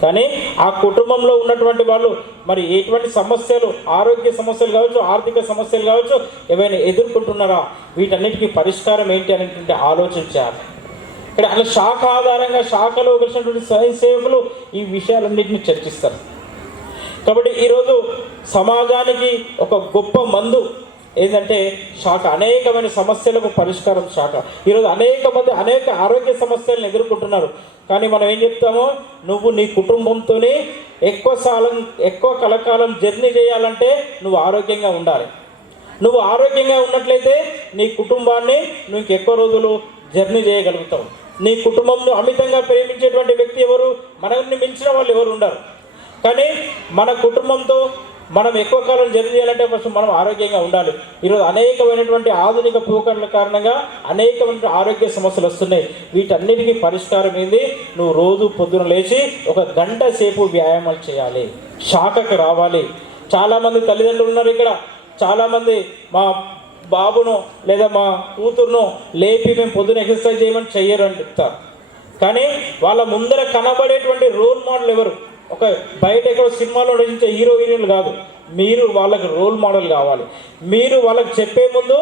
కానీ ఆ కుటుంబంలో ఉన్నటువంటి వాళ్ళు మరి ఎటువంటి సమస్యలు, ఆరోగ్య సమస్యలు కావచ్చు, ఆర్థిక సమస్యలు కావచ్చు, ఏవైనా ఎదుర్కొంటున్నారా, వీటన్నిటికీ పరిష్కారం ఏంటి అనేటువంటి ఆలోచించాలి. ఇక్కడ అలా శాఖ ఆధారంగా శాఖలో కలిసినటువంటి స్వయం సేవకులు ఈ విషయాలన్నింటినీ చర్చిస్తారు. కాబట్టి ఈరోజు సమాజానికి ఒక గొప్ప మందు ఏంటంటే శాఖ. అనేకమైన సమస్యలకు పరిష్కారం శాఖ. ఈరోజు అనేక మంది అనేక ఆరోగ్య సమస్యలను ఎదుర్కొంటున్నారు. కానీ మనం ఏం చెప్తామో, నువ్వు నీ కుటుంబంతోనే ఎక్కువ కలకాలం జర్నీ చేయాలంటే నువ్వు ఆరోగ్యంగా ఉండాలి. నువ్వు ఆరోగ్యంగా ఉన్నట్లయితే నీ కుటుంబాన్ని నువ్వు ఎక్కువ రోజులు జర్నీ చేయగలుగుతావు. నీ కుటుంబంలో అమితంగా ప్రేమించేటువంటి వ్యక్తి ఎవరు, మనల్ని మించిన వాళ్ళు ఎవరు ఉండరు. కానీ మన కుటుంబంతో మనం ఎక్కువ కాలం జర్నీ చేయాలంటే ఫస్ట్ మనం ఆరోగ్యంగా ఉండాలి. ఈరోజు అనేకమైనటువంటి ఆధునిక పోకడల కారణంగా అనేకమైన ఆరోగ్య సమస్యలు వస్తున్నాయి. వీటన్నిటికీ పరిష్కారం ఏంది, నువ్వు రోజు పొద్దున లేచి 1 గంట సేపు వ్యాయామాలు చేయాలి, శాఖకు రావాలి. చాలామంది తల్లిదండ్రులు ఉన్నారు ఇక్కడ, చాలామంది మా బాబును లేదా మా కూతురును లేపి మేము పొద్దున ఎక్సర్సైజ్ చేయమని చెయ్యరు అని చెప్తారు. కానీ వాళ్ళ ముందర కనబడేటువంటి రోల్ మోడల్ ఎవరు? ఒక బయట ఎక్కడో సినిమాలో నటించే హీరో హీరోయిన్లు కాదు, మీరు వాళ్ళకి రోల్ మోడల్ కావాలి. మీరు వాళ్ళకి చెప్పే ముందు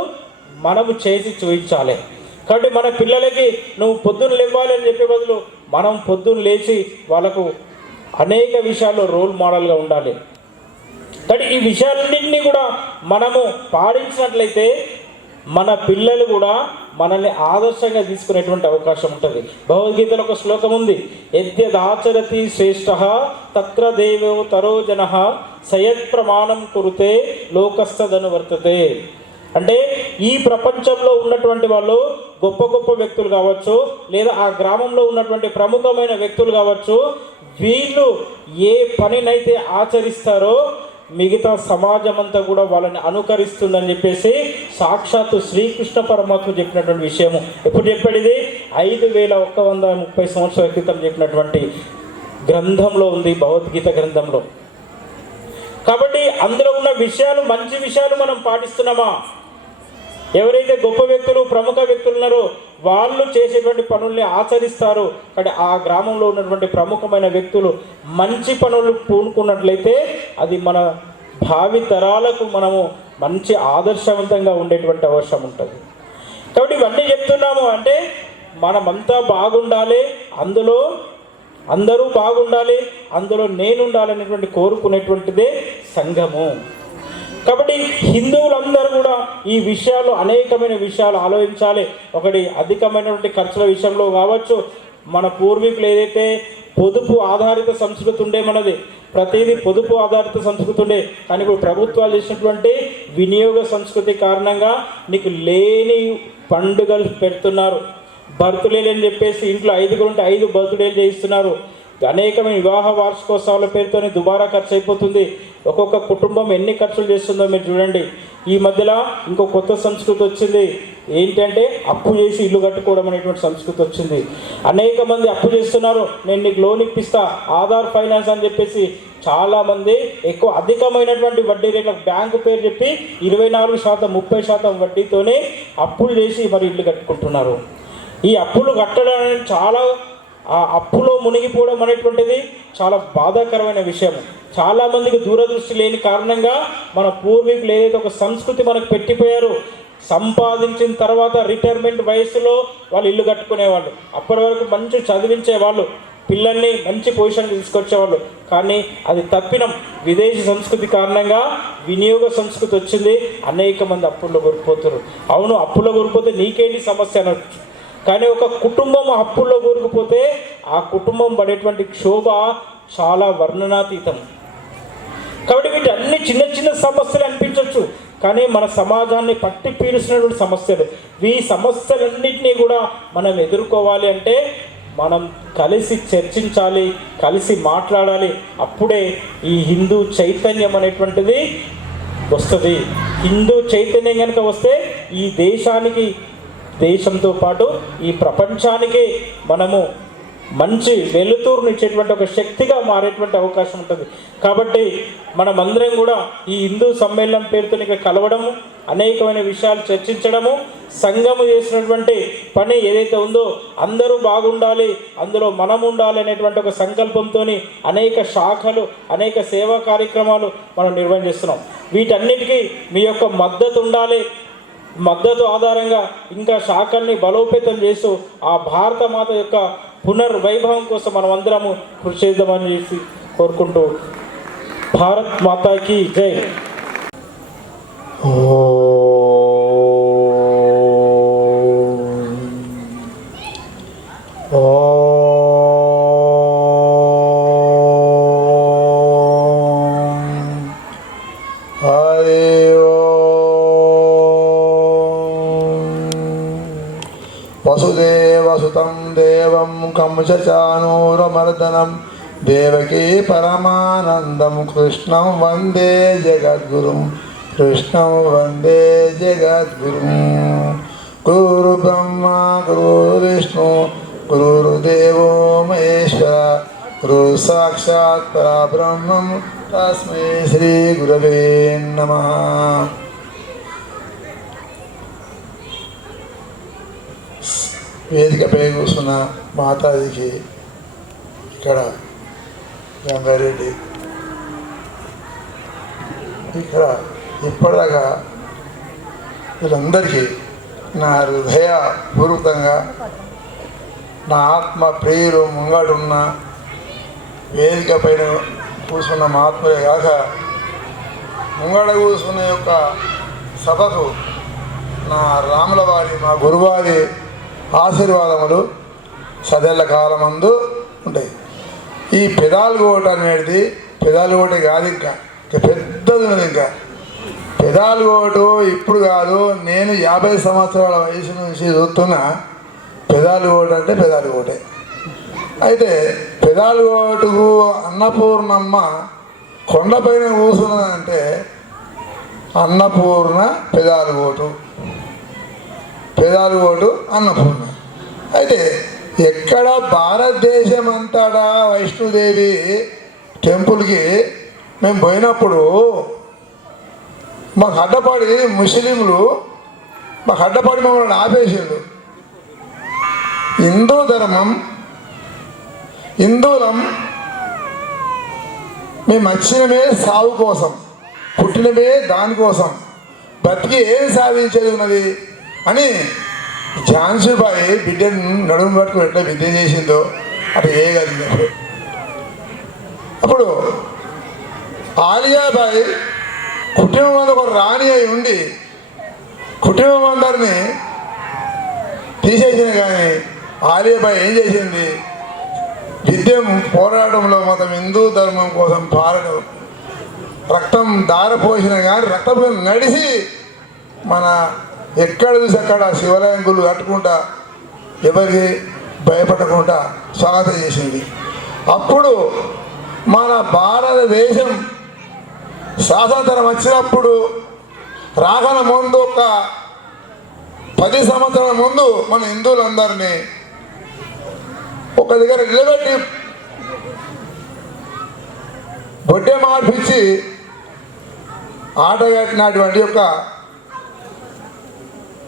మనము చేసి చూపించాలి. కాబట్టి మన పిల్లలకి నువ్వు పొద్దున్న లేవాలి అని చెప్పే బదులు మనం పొద్దున్న లేచి వాళ్ళకు అనేక విషయాల్లో రోల్ మోడల్గా ఉండాలి. కాబట్టి ఈ విషయాలన్నింటినీ కూడా మనము పాటించినట్లయితే మన పిల్లలు కూడా మనల్ని ఆదర్శంగా తీసుకునేటువంటి అవకాశం ఉంటుంది. భగవద్గీతలో ఒక శ్లోకం ఉంది, యద్యదాచరతి శ్రేష్ఠ తత్ర దేవో తరో జనః సయత్ ప్రమాణం కురుతే లోకస్తదను వర్తతే. అంటే ఈ ప్రపంచంలో ఉన్నటువంటి వాళ్ళు గొప్ప గొప్ప వ్యక్తులు కావచ్చు, లేదా ఆ గ్రామంలో ఉన్నటువంటి ప్రముఖమైన వ్యక్తులు కావచ్చు, వీళ్ళు ఏ పనినైతే ఆచరిస్తారో మిగతా సమాజం అంతా కూడా వాళ్ళని అనుకరిస్తుందని చెప్పేసి సాక్షాత్తు శ్రీకృష్ణ పరమాత్మ చెప్పినటువంటి విషయము. ఎప్పుడు చెప్పాడు ఇది? 5130 సంవత్సరాల క్రితం చెప్పినటువంటి గ్రంథంలో ఉంది, భగవద్గీత గ్రంథంలో. కాబట్టి అందులో ఉన్న విషయాలు, మంచి విషయాలు మనం పాటిస్తున్నామా? ఎవరైతే గొప్ప వ్యక్తులు, ప్రముఖ వ్యక్తులు ఉన్నారో వాళ్ళు చేసేటువంటి పనుల్ని ఆచరిస్తారు. అంటే ఆ గ్రామంలో ఉన్నటువంటి ప్రముఖమైన వ్యక్తులు మంచి పనులు పూనుకున్నట్లయితే అది మన భావి తరాలకు మనము మంచి ఆదర్శవంతంగా ఉండేటువంటి అవసరం ఉంటుంది. కాబట్టి ఇవన్నీ చెప్తున్నాము అంటే మనమంతా బాగుండాలి, అందులో అందరూ బాగుండాలి, అందులో నేనుండాలనేటువంటి కోరుకునేటువంటిదే సంఘము. కాబట్టి హిందువులందరూ కూడా ఈ విషయాలు, అనేకమైన విషయాలు ఆలోచించాలి. ఒకటి అధికమైనటువంటి ఖర్చుల విషయంలో కావచ్చు, మన పూర్వీకులు ఏదైతే పొదుపు ఆధారిత సంస్కృతి ఉండే, మనది ప్రతిదీ పొదుపు ఆధారిత సంస్కృతి ఉండే. కానీ ఇప్పుడు ప్రభుత్వాలు చేసినటువంటి వినియోగ సంస్కృతి కారణంగా నీకు లేని పండుగలు పెడుతున్నారు. బర్త్డేలు అని చెప్పేసి ఇంట్లో 5 ఉంటే 5 బర్త్డేలు చేయిస్తున్నారు. అనేకమైన వివాహ వార్షికోత్సవాల పేరుతోనే దుబారా ఖర్చు అయిపోతుంది. ఒక్కొక్క కుటుంబం ఎన్ని ఖర్చులు చేస్తుందో మీరు చూడండి. ఈ మధ్యలో ఇంకో కొత్త సంస్కృతి వచ్చింది, ఏంటంటే అప్పు చేసి ఇల్లు కట్టుకోవడం అనేటువంటి సంస్కృతి వచ్చింది. అనేక మంది అప్పు చేస్తున్నారు, నేను నీకు లోన్ ఇప్పిస్తా, ఆధార్ ఫైనాన్స్ అని చెప్పేసి చాలామంది ఎక్కువ అధికమైనటువంటి వడ్డీ రేట్లకు బ్యాంకు పేరు చెప్పి 24%, 30% వడ్డీతోనే అప్పులు చేసి మరి ఇల్లు కట్టుకుంటున్నారు. ఈ అప్పులు కట్టడానికి చాలా, ఆ అప్పులో మునిగిపోవడం అనేటువంటిది చాలా బాధాకరమైన విషయం. చాలామందికి దూరదృష్టి లేని కారణంగా మన పూర్వీకులు ఏదైతే ఒక సంస్కృతి మనకు పెట్టిపోయారు, సంపాదించిన తర్వాత రిటైర్మెంట్ వయసులో వాళ్ళు ఇల్లు కట్టుకునేవాళ్ళు. అప్పటి వరకు మంచి చదివించేవాళ్ళు, పిల్లల్ని మంచి పొజిషన్ తీసుకొచ్చేవాళ్ళు. కానీ అది తప్పినం. విదేశీ సంస్కృతి కారణంగా వినియోగ సంస్కృతి వచ్చింది, అనేక మంది అప్పుల్లో కోల్పోతారు. అవును, అప్పుల్లో కోల్పోతే నీకేంటి సమస్య అనొచ్చు. కానీ ఒక కుటుంబం అప్పుల్లో కూరుకుపోతే ఆ కుటుంబం పడేటువంటి క్షోభ చాలా వర్ణనాతీతం. కాబట్టి వీటన్ని చిన్న చిన్న సమస్యలు అనిపించవచ్చు, కానీ మన సమాజాన్ని పట్టి పీడిస్తున్నటువంటి సమస్యలు. ఈ సమస్యలన్నింటినీ కూడా మనం ఎదుర్కోవాలి అంటే మనం కలిసి చర్చించాలి, కలిసి మాట్లాడాలి. అప్పుడే ఈ హిందూ చైతన్యం అనేటువంటిది వస్తుంది. హిందూ చైతన్యం కనుక వస్తే ఈ దేశానికి, దేశంతో పాటు ఈ ప్రపంచానికి మనము మంచి వెలుతురునిచ్చేటువంటి ఒక శక్తిగా మారేటువంటి అవకాశం ఉంటుంది. కాబట్టి మనమందరం కూడా ఈ హిందూ సమ్మేళనం పేరుతో ఇక్కడ కలవడము, అనేకమైన విషయాలు చర్చించడము, సంఘము చేసినటువంటి పని ఏదైతే ఉందో అందరూ బాగుండాలి, అందులో మనం ఉండాలి అనేటువంటి ఒక సంకల్పంతో అనేక శాఖలు, అనేక సేవా కార్యక్రమాలు మనం నిర్వహిస్తున్నాం. వీటన్నిటికీ మీ యొక్క మద్దతు ఉండాలి. మద్దతు ఆధారంగా ఇంకా శాఖల్ని బలోపేతం చేస్తూ ఆ భారత మాత యొక్క పునర్వైభవం కోసం మనం అందరము కృషి చేద్దామని చేసి కోరుకుంటూ, భారత్ మాతాకి జై. వసుదేవసుతం దేవం కంసచానూరమర్దనం దేవకీ పరమానందం కృష్ణం వందే జగద్గురుం. కృష్ణం వందే జగద్గురుం. గురు బ్రహ్మ గురు విష్ణు గురుర్దేవో మహేశ్వర గురు సాక్షాత్ పరబ్రహ్మం తస్మై శ్రీ గురవే నమః. వేదికపై కూర్చున్న మాతాజీకి, ఇక్కడ గంగారెడ్డి, ఇక్కడ ఇప్పటిదాకా వీళ్ళందరికీ నా హృదయపూర్వకంగా నా ఆత్మ ప్రియులు ముంగడున్న వేదిక పైన కూర్చున్న మహాత్ములే కాక ముంగడ కూర్చున్న యొక్క సభకు నా రాముల వారి, మా గురువారి ఆశీర్వాదములు సదేళ్ల కాలమందు ఉంటాయి. ఈ పెదాలకోట అనేది పెదాలకోట కాదు, ఇంకా పెద్దది ఉన్నది. ఇంకా పెదాలకోటు ఇప్పుడు కాదు, నేను 50 సంవత్సరాల వయసు నుంచి చూస్తున్న పెదాలకోట అంటే పెదాలకోటే. అయితే పెదాలకోటుకు అన్నపూర్ణమ్మ కొండపైన కూర్చున్నదంటే అన్నపూర్ణ పెదాలకోటు, పెదాలకోటు అన్నపూర్ణ. అయితే ఎక్కడ భారతదేశం అంతటా వైష్ణోదేవి టెంపుల్కి మేము పోయినప్పుడు మాకు అడ్డపడి ముస్లింలు మాకు అడ్డపడి మమ్మల్ని ఆపేసిండు. హిందూ ధర్మం, హిందువులం, మేము వచ్చినమే సాగు కోసం, పుట్టినమే దానికోసం, బతికి ఏం సాధించేది ఉన్నది అని ఝాన్సీబాయి బిడ్డను నడుము పట్టుకుని ఎట్లా విద్య చేసిందో అట్లా చేయగలిగినప్పుడు. అప్పుడు ఆలియాబాయి కుటుంబం అంతా ఒక రాణి అయి ఉండి కుటుంబం అందరినీ తీసేసిన, కానీ ఆలియాబాయి ఏం చేసింది? విద్య పోరాటంలో మొత్తం హిందూ ధర్మం కోసం రక్తం దారపోసిన, కానీ రక్తం నడిచి మన ఎక్కడ చూసి అక్కడ శివాలయం గుళ్ళు కట్టుకుంటా ఎవరికి భయపడకుండా స్వాగతం చేసింది. అప్పుడు మన భారతదేశం స్వాతంత్రం వచ్చినప్పుడు రాకన ముందు ఒక 10 సంవత్సరాల ముందు మన హిందువులందరినీ ఒక దగ్గర నిలబెట్టి బొడ్డే మార్పించి ఆట కట్టినటువంటి యొక్క,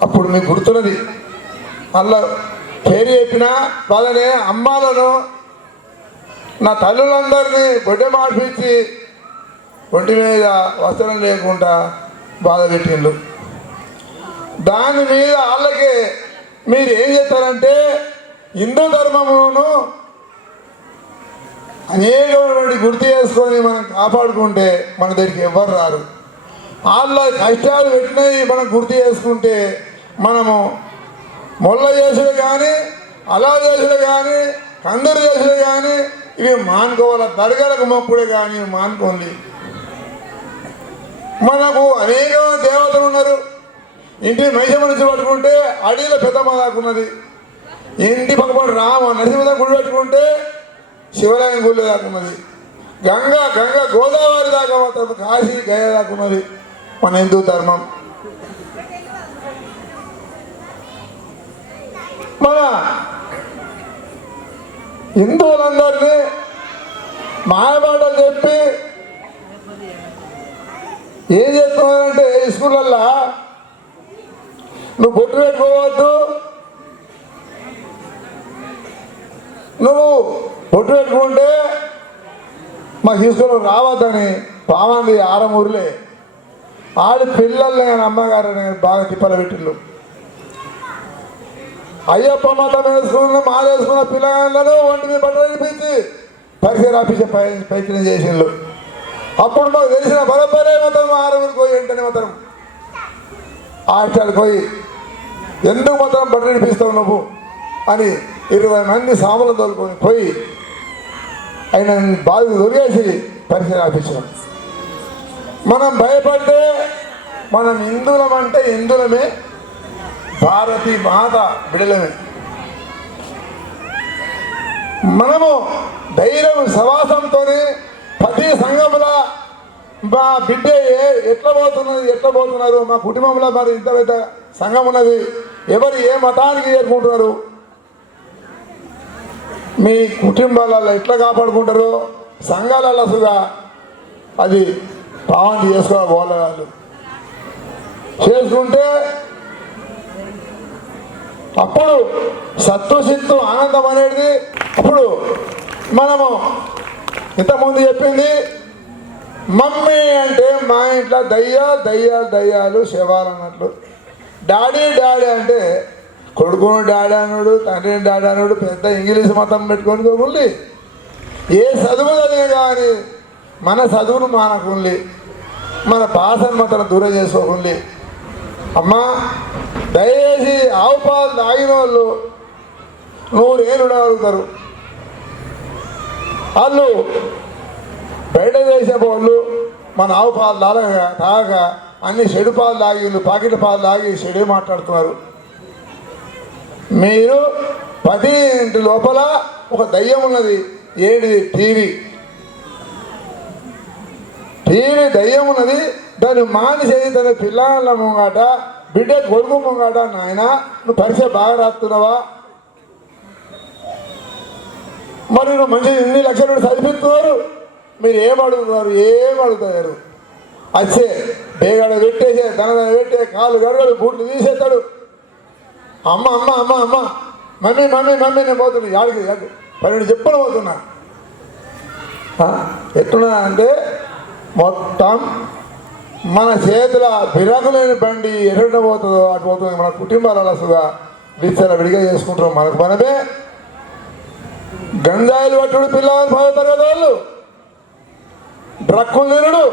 అప్పుడు మీకు గుర్తున్నది, అలా పేరు చెప్పిన వాళ్ళనే అమ్మాలను నా తల్లులందరినీ బొడ్డే మార్పించి ఒంటి మీద వస్త్రం లేకుండా బాధ పెట్టిండు. దాని మీద వాళ్ళకి మీరు ఏం చేస్తారంటే హిందూ ధర్మమును అనేకమైనటువంటి గుర్తు చేసుకొని మనం కాపాడుకుంటే మన దగ్గరికి ఎవ్వరు రారు. వాళ్ళ కష్టాలు పెట్టినవి మనం గుర్తు చేసుకుంటే మనము మొల్ల చేసులు కానీ, అలా చేసులు కానీ, కందరు చేసులు కానీ ఇవి మానుకోవాలి. దర్గాలకు మొక్కుడే కానీ మానుకోండి. మనకు అనేక దేవతలు ఉన్నారు. ఇంటి మైసమ్మ నుంచి పట్టుకుంటే అడవిలో పెద్దమ్మ దాకున్నది. ఇంటి పక్కపడి నరసింహ గుడి పెట్టుకుంటే శివరాయం గుడి దాకున్నది. గంగా గోదావరి దాకా మాత్రం కాశీ గయ దాకున్నది. మన హిందూ ధర్మం. మన హిందువులందరినీ మాయమాటలు చెప్పి ఏం చేస్తున్నారంటే స్కూళ్ళల్లో నువ్వు బొట్టు పెట్టుకోవద్దు, నువ్వు బొట్టు పెట్టుకుంటే మాకు తీసుకొని రావద్దని పామంది ఆరమూరులే ఆడి పిల్లల్ని నేను అమ్మగారిని బాగా తిప్పలు పెట్టిళ్ళు. అయ్యప్ప మతం వేసుకున్న మాలేసుకున్న పిల్లగాళ్ళను ఒంటి మీద బట్టలు నడిపించి పరీక్ష రాపించే ప్రయత్నం చేసిండ్రు. అప్పుడు మాకు తెలిసిన బరబరే మతం ఆరమూరికి పోయి వెంటనే మతం ఆచాడికి పోయి ఎందుకు మతం బట్టలు నడిపిస్తావు నువ్వు అని 20 మంది సాములు తోలుకొని పోయి ఆయన బాధకు దొరికేసి పరీక్ష రాపించాం. మనం భయపడితే మనం హిందువులమంటే హిందువులమే, భారతీ మాత బిడలమే. మనము ధైర్యం సవాసంతోనే ప్రతి సంఘంలో మా బిడ్డ ఎట్లా పోతున్నారు, మా కుటుంబంలో మరి ఇంత పెద్ద సంఘం ఉన్నది, ఎవరు ఏ మతానికి చేరుకుంటున్నారు, మీ కుటుంబాలలో ఎట్లా కాపాడుకుంటారో సంఘాలలో అసలుగా అది పావంతి చేసుకోవాలి. వాళ్ళు చేసుకుంటే అప్పుడు సత్తు సిత్తు ఆనందం అనేది. అప్పుడు మనము ఇంతకుముందు చెప్పింది మమ్మీ అంటే మా ఇంట్లో దయ్యాలు శవాలు అన్నట్లు. డాడీ అంటే కొడుకును డాడీ అన్నాడు, తండ్రిని డాడీ అన్నాడు. పెద్ద ఇంగ్లీష్ మతం పెట్టుకొని ఉండి ఏ చదువు చదివే కానీ మన చదువును మానకుండి, మన భాషను మాత్రం దూరం చేసుకోకుండి. అమ్మా దయచేసి ఆవు పాలు తాగిన వాళ్ళు 100 ఏళ్ళు అడుగుతారు. వాళ్ళు బయట చేసే వాళ్ళు మన ఆవు పాలు తాగక అన్ని చెడు పాలు తాగి పాకెట్ పాలు తాగి చెడే మాట్లాడుతున్నారు. మీరు 10 ఇంటి లోపల ఒక దయ్యం ఉన్నది. ఏంటిది? టీవీ దయ్యం ఉన్నది. దాన్ని మానిసి తన పిల్లల ముంగాట బిడ్డ కొడుకు ముంగాట నాయన నువ్వు పరీక్ష బాగా రాస్తున్నావా, మరి నువ్వు మంచి ఇన్ని లక్షలు చదివిస్తున్నారు, మీరు ఏం అడుగుతారు? వచ్చే బేగాడ పెట్టేసే తన పెట్టే కాలు గడగడు బూట్లు తీసేస్తాడు. అమ్మ మమ్మీ నేను పోతున్నా యాడికి 12 చెప్పులు పోతున్నా. ఎట్లున్నా అంటే మొత్తం మన చేతుల బిరాకులేని బండి ఎక్కడ పోతుందో అటు పోతుంది. మన కుటుంబాల అసలుగా విడిగా చేసుకుంటాం. మనకు మనమే గంజాయిలు పట్టుడు పిల్లలు 10వ తరగతి వాళ్ళు, డ్రక్కులు తినడు,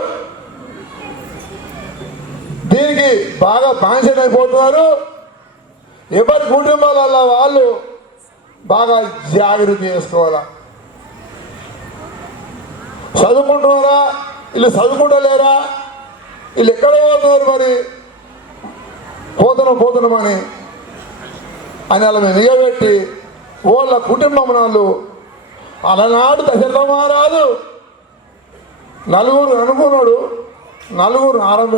దీనికి బాగా బాన్సన్ అయిపోతున్నారు. ఎవరి కుటుంబాలలో వాళ్ళు బాగా జాగ్రత్త చేసుకోవాలా. చదువుకుంటున్నారా, వీళ్ళు చదువుకుంటలేరా, వీళ్ళు ఎక్కడ పోతున్నారు, మరి పోతున్నామని అని వాళ్ళ మీద నిలబెట్టి వాళ్ళ కుటుంబం వాళ్ళు అలనాడు దశరథ మహారాజు 4 అనుకున్నాడు, 4 ఆరంలో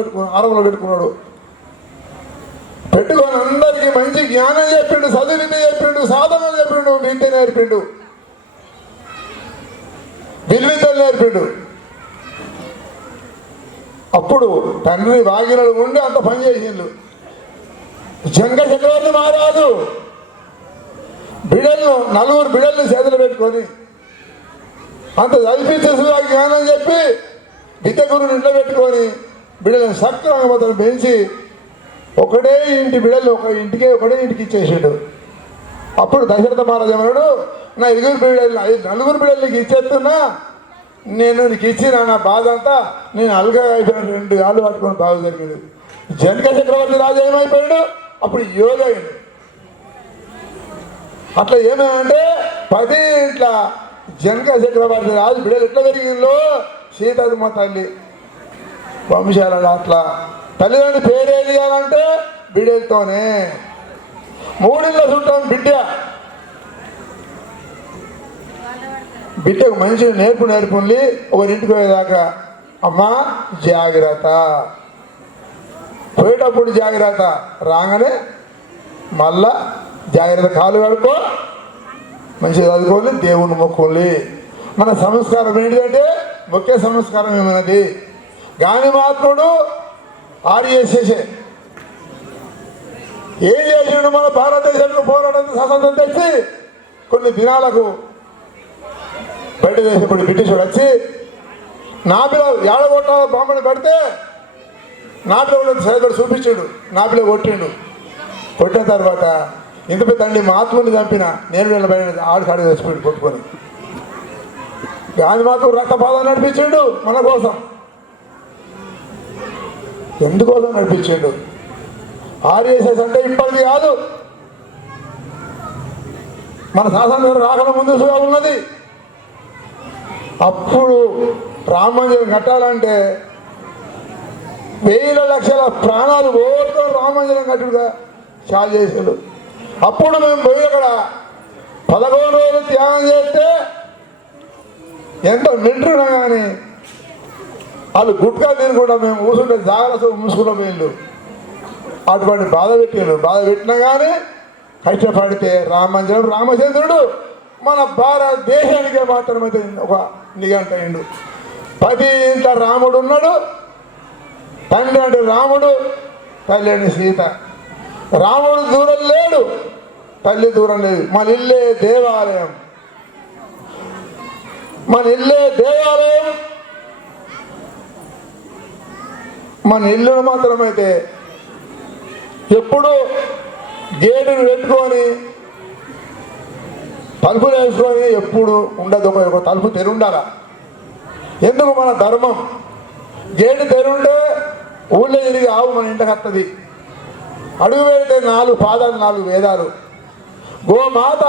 పెట్టుకున్నాడు. పెట్టుకొని అందరికీ మంచి జ్ఞానం చెప్పిండు, చదువు చెప్పిండు, సాధనలు చెప్పిండు, విద్య నేర్పిండు, విలువిద్యలు నేర్పిండు. అప్పుడు తండ్రి వాగినలు ఉండి అంత పని చేసిండు. జంగ చక్రవర్తి మహారాజు బిడ్డలను 4 బిడ్డలను చేతులు పెట్టుకొని అంత చదివించేసి జ్ఞానం చెప్పి విద్య గురుని ఇంట్లో పెట్టుకొని బిడ్డలను సక్రమంగా పెంచి ఒకటే ఇంటి బిడ్డలు ఒకటే ఇంటికి ఇచ్చేసాడు. అప్పుడు దశరథ మహారాజు ఏమన్నాడు, నా 4 బిడ్డలకి ఇచ్చేస్తున్నా, నేను నీకు ఇచ్చిన నా బాధ అంతా నేను అల్గా అయిపోయాను. 2 కాళ్ళు పట్టుకొని బాగా జరిగింది. జనక చక్రవర్తి రాజు ఏమైపోయాడు, అప్పుడు యోగ అయింది. అట్లా ఏమేమంటే 10 ఇంట్ల జనక చక్రవర్తి రాజు బిడ్డలు ఎట్లా జరిగిందో సీతమ్మ తల్లి వంశాలలో అట్లా తల్లిదండ్రులు పేరేయాలంటే బిడ్డలతోనే. 3 ఇళ్ళ చుట్టాం బిడ్డకు మంచి నేర్పుండి ఒకరింటికి పోయేదాకా అమ్మా జాగ్రత్త, పోయేటప్పుడు జాగ్రత్త, రాగానే మళ్ళా జాగ్రత్త, కాలు కడుక్కో, మంచిగా చదువుకోవాలి, దేవుని మొక్కోలి. మన సంస్కారం ఏంటంటే ఒకే సంస్కారం ఏమైనది. గాని మహాత్ముడు ఆర్ఎస్ఎస్ ఏం చేసిండు, మన భారతదేశంలో పోరాటం స్వాతంత్రం తెచ్చి కొన్ని దినాలకు బయట దేశప్పుడు బ్రిటిష్ వచ్చి నాపిలో ఏడగొట్టాల బాంబుని పెడితే నాపిలో కూడా సరిపడి చూపించాడు, నాపిలో కొట్టిండు. కొట్టిన తర్వాత ఇంత పెద్ద తండ్రి మహాత్ముని చంపిన నేను వీళ్ళ బయట ఆడికాడి చచ్చిపోయాడు కొట్టుకొని. గాంధీ మహాత్ముడు రక్తపాతం నడిపించాడు మన కోసం. ఎందుకోసం నడిపించాడు? ఆర్ఎస్ఎస్ అంటే ఇప్పటిది కాదు, మన స్వాతంత్రం రాకల ముందు ఉన్నది. అప్పుడు రామ మందిరం కట్టాలంటే వేల లక్షల ప్రాణాలు ఓటుతో రామ మందిరం కట్టుడుగా చాలా చేశాడు. అప్పుడు మేము పోయి అక్కడ 11 రోజులు త్యాగం చేస్తే ఎంతో మింటున్నా కానీ వాళ్ళు గుట్కా తినకుండా మేము కూర్చుంటే జాగ్రత్త మూసుకున్న వీళ్ళు అటువంటి బాధ పెట్టినా కానీ కష్టపడితే రామ మందిరం రామచంద్రుడు మన భారతదేశానికే మాత్రమైతే ఒక నిఘంట అయిండు. 10 ఇంట రాముడు ఉన్నాడు. తండ్రి అంటే రాముడు, తల్లి అంటే సీత. రాముడు దూరం లేడు, తల్లి దూరం లేదు. మన ఇల్లే దేవాలయం, మన ఇల్లే దేవాలయం. మన ఇల్లును మాత్రమైతే ఎప్పుడు గేటును పెట్టుకొని తలుపులు వేసుకొని ఎప్పుడు ఉండదు. ఒక తలుపు తెరుండాల. ఎందుకు? మన ధర్మం. గేటు తెరుంటే ఊళ్ళో తిరిగి ఆవు మన ఇంటికి వస్తుంది. అడుగు పెడితే 4 పాదాలు 4 వేదాలు. గోమాత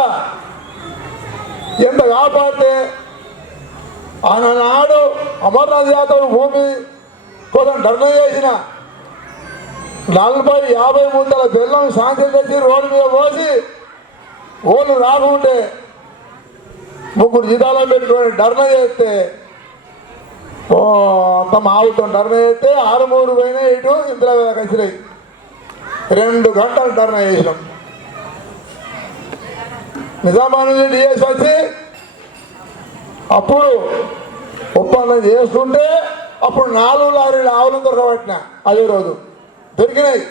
ఎంత కాపాడితే ఆనాడు అమర్నాథ్ యాదవ్ భూమి కోసం ధర్నా చేసిన 40-50 మూతల బెల్లం శాంతి తెచ్చి రోడ్డు మీద పోసి ఓళ్ళు రాకుంటే 3 జీతాలు పెట్టుకొని ధర్నా చేస్తే మొత్తం ఆవుతో ధర్నా చేస్తే 6-3 పోయినా ఇటు ఇందులో కలిసినాయి. 2 గంటలు ధర్నా చేసినాం. నిజామాబాద్ నుంచి డిఎస్ వచ్చి అప్పుడు ఒప్పందం చేసుకుంటే అప్పుడు 4 లారీలు ఆవులను దొరకబట్టిన అదే రోజు దొరికినాయి.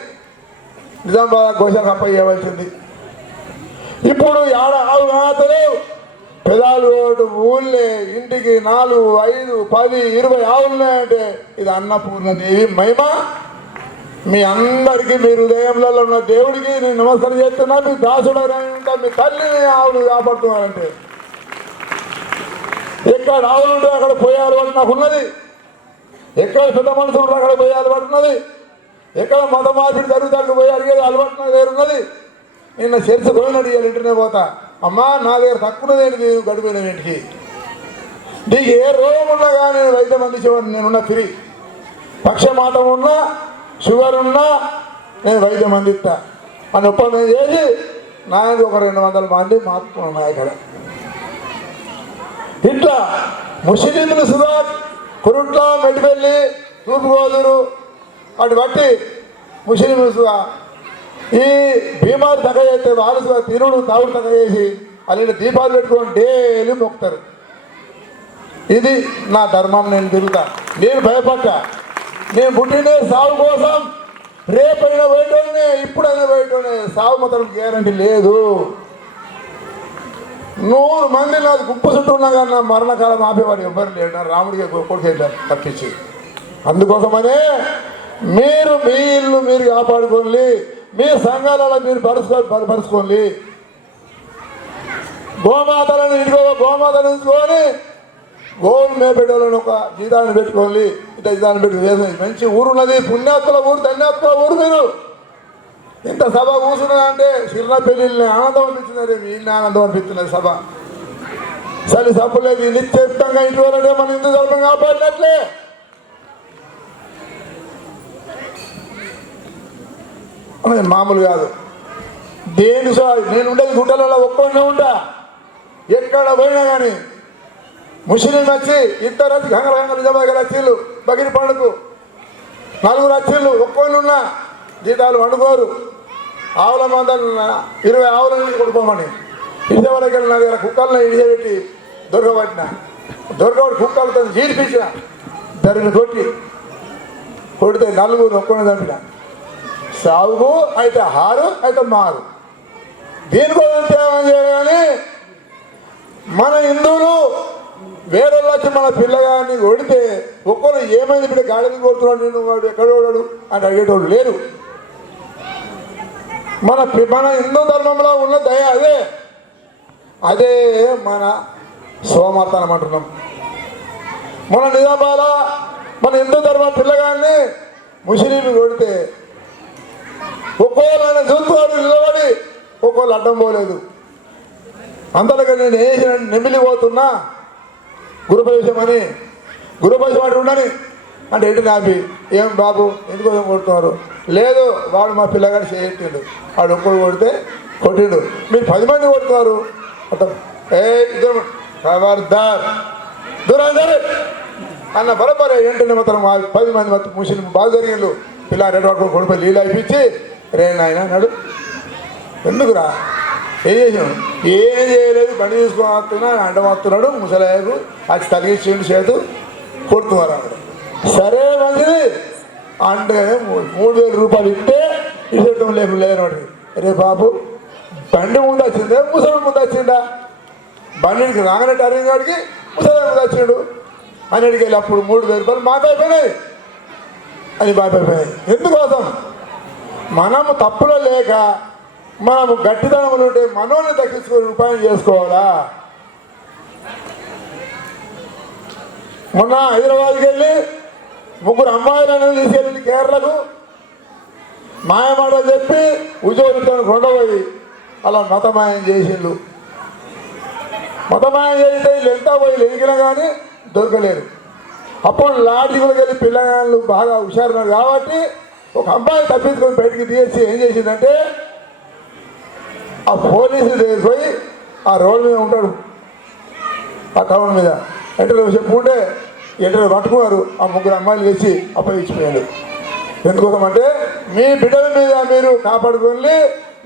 నిజామాబాద్ గోశాలకు అప్పయ్యవలసింది. ఇప్పుడు ఆడ ఆవు కాతలేవు. పెదాలు రోడ్డు ఊళ్ళే ఇంటికి 4, 5, 10, 20 ఆవులు ఉన్నాయంటే ఇది అన్నపూర్ణదేవి మహిమ. మీ అందరికీ మీ హృదయంలో ఉన్న దేవుడికి నేను నమస్కారం చేస్తున్నా. మీ దాసుడు ఉంటా, మీ తల్లిని ఆవులు కాపాడుతున్నారంటే ఎక్కడ ఆవులు ఉంటే అక్కడ పోయాలి పడి నాకు ఉన్నది. ఎక్కడ పెద్ద మనుషులు ఉంటే అక్కడ పోయాలి పడుతున్నది. ఎక్కడ మత మార్పిడి జరుగుతాడు పోయి అడిగేది అలవాటు నా దగ్గర ఉన్నది. నిన్న చర్చ పోయిన అడిగాలి ఇంటనే పోతా, అమ్మా నా దగ్గర తక్కువదేంటి గడిపోయిన ఇంటికి, నీకు ఏ రోగం ఉన్నా కానీ నేను వైద్యం అందించేవాడిని. నేనున్నా ఫ్రీ. పక్షమాతం ఉన్నా, షుగర్ ఉన్నా నేను వైద్యం అందిస్తా అని ఒప్పందం చేసి నాయనది ఒక 200 మంది మాత్రం ఇక్కడ. ఇట్లా ముస్లింలు సుధా కురుట్ల, మెట్టిపల్లి, తూర్పుగోదూరు అటు బట్టి ముస్లింలు సుధా ఈ బీమారు తగ్గ చేస్తే వాళ్ళు సుధా తిరుడు తాగుడు తగ్గ చేసి వాళ్ళు దీపాలు పెట్టుకొని డైలీ మొక్కుతారు. ఇది నా ధర్మం. నేను తిరుగుతా. నేను భయపడ్డా. నేను పుట్టినే సాగు కోసం. రేపైనా బయటనే, ఇప్పుడైనా బయటనే. సాగు మాత్రం గ్యారంటీ లేదు. 100 మంది నాకు గుప్పు చుట్టూ ఉన్నా కానీ నా మరణకాలం ఆపేవాడు ఎవ్వరు లేడు. నా రాముడికి కొడుకు తప్పించి. అందుకోసమనే మీరు మీ ఇల్లు మీరు కాపాడుకోండి. మీ సంఘాలలో మీరు పరుచుకోండి. గోమాతలను ఇంటికో గోమాతను ఉంచుకొని గోవులు మేపెట్టాలని ఒక జీతాన్ని పెట్టుకోండి. ఇట్లా జీతాన్ని పెట్టుకుని మంచి ఊరున్నది. పుణ్యాత్తుల ఊరు, ధన్యాత్తుల ఊరు. మీరు ఇంత సభ కూర్చున్నదంటే చిన్న పెళ్ళిళ్ళని ఆనందం అనిపించినారు. మీ ఇల్లు ఆనందం అనిపిస్తున్నది సభ. సరి సభ లేదు. నిశ్చితంగా ఇంటి వాళ్ళే మన హిందూ ధర్మం కాపాడినట్లే. మామూలు కాదు. దేని నేను ఉండేది గుట్టలలో ఒక్కనే ఉంటా. ఎక్కడ పోయినా కానీ ముస్లిం వచ్చి 2 వచ్చి గంగల నిజామాబాద్ వచ్చిళ్ళు బగిరి పండుగ 4 వచ్చిళ్ళు ఒక్కొని ఉన్నా జీతాలు వండుకోరు. ఆవుల మంద 20 ఆవులని కొడుకోమని ఇదివరకు నా దగ్గర కుక్కలను ఇడిచేపెట్టి దొరకబడి కుక్కలతో జీడిపించిన ధరని కొడితే 4 ఒక్కని చంపిన. సాగుకు అయితే హారు అయితే మారు. దీనికోసం త్యాగం చేయాలి. కానీ మన హిందువులు వేరే వచ్చి మన పిల్లగాన్ని కొడితే ఒక్కరు ఏమైంది బిడ్డ గాడిని కొడుతున్నాడు, నేను వాడు ఎక్కడ ఓడాడు అని అడిగేటోళ్ళు లేరు. మన హిందూ ధర్మంలో ఉన్న దయ అదే మన సోమర్థనం అంటున్నాం. మన నిజామాల మన హిందూ ధర్మం పిల్లగాన్ని ముస్లిం కొడితే ఒక్కోళ్ళని చూస్తున్నాడు నిలబడి, ఒక్కోళ్ళు అడ్డం పోలేదు. అంతలోకి నేను వేసిన నెమిలిపోతున్నా గురుప్రవేశం అని ఉండని అంటే ఏంటి నాపి ఏం బాబు ఎందుకోసం కొడుతున్నారు? లేదు వాడు మా పిల్లగాడు చేయట్టిండు, వాడు ఒక్కడు కొట్టిండు, మీరు 10 మంది కొడుతున్నారు. ఇద్దరు ఖబర్దార్ దూరందరు అన్న బరబరే ఏంటంటే మాత్రం 10 మంది మొత్తం ముస్లిం బాగా జరిగిండు. పిల్ల రెడ్ వాడు కొడుకు నీళ్ళు అయిపించి రే నాయన అన్నాడు. ఎందుకురా ఏం చేసాడు? ఏం చేయలేదు, బండి తీసుకొని వస్తున్నా అండం వస్తున్నాడు, ముసలాయకు అది తగిలించిండు చేతు కొడుతున్నారు అన్నాడు. సరే మంచిది అంటే 3000 రూపాయలు ఇస్తే ఇవ్వటం లేనవాడు. రే బాబు బండి ముందు వచ్చిందే ముసలి ముందు వచ్చిండా? బండికి రాగానే టర్నింగ్ కాడికి ముసలి ముందు వచ్చిండు అన్నిటికి వెళ్ళి అప్పుడు 3000 రూపాయలు మాకైపోయినాయి అని బాబైపోయినాయి. ఎందుకోసం? మనము తప్పులో లేక మనము గట్టిదనములు ఉంటే మనోని దక్కించుకొని ఉపాయం చేసుకోవాలా? మొన్న హైదరాబాద్కి వెళ్ళి 3 అమ్మాయిలను తీసుకెళ్ళి కేరళకు మాయమాటలు చెప్పి ఉద్యోగులతో కొండపోయి అలా మతమాయం చేసిండు. మతమాయం చేస్తే వీళ్ళు ఎంత పోయి లెగినా కానీ దొరకలేరు. అప్పుడు లాడ్జికి వెళ్ళి పిల్లగాళ్ళు బాగా హుషారున్నారు కాబట్టి ఒక అమ్మాయి తప్పించుకొని బయటికి తీసి ఏం చేసిందంటే ఆ పోలీసులు దగ్గరికి ఆ రోడ్డు మీద ఉంటాడు, ఆ టౌన్ మీద ఎంటలో చెప్పుకుంటే ఎంటలో పట్టుకున్నారు. ఆ 3 అమ్మాయిలు వేసి అప్పగించిపోయాడు. ఎందుకోసం అంటే మీ బిడ్డల మీద మీరు కాపాడుకొని,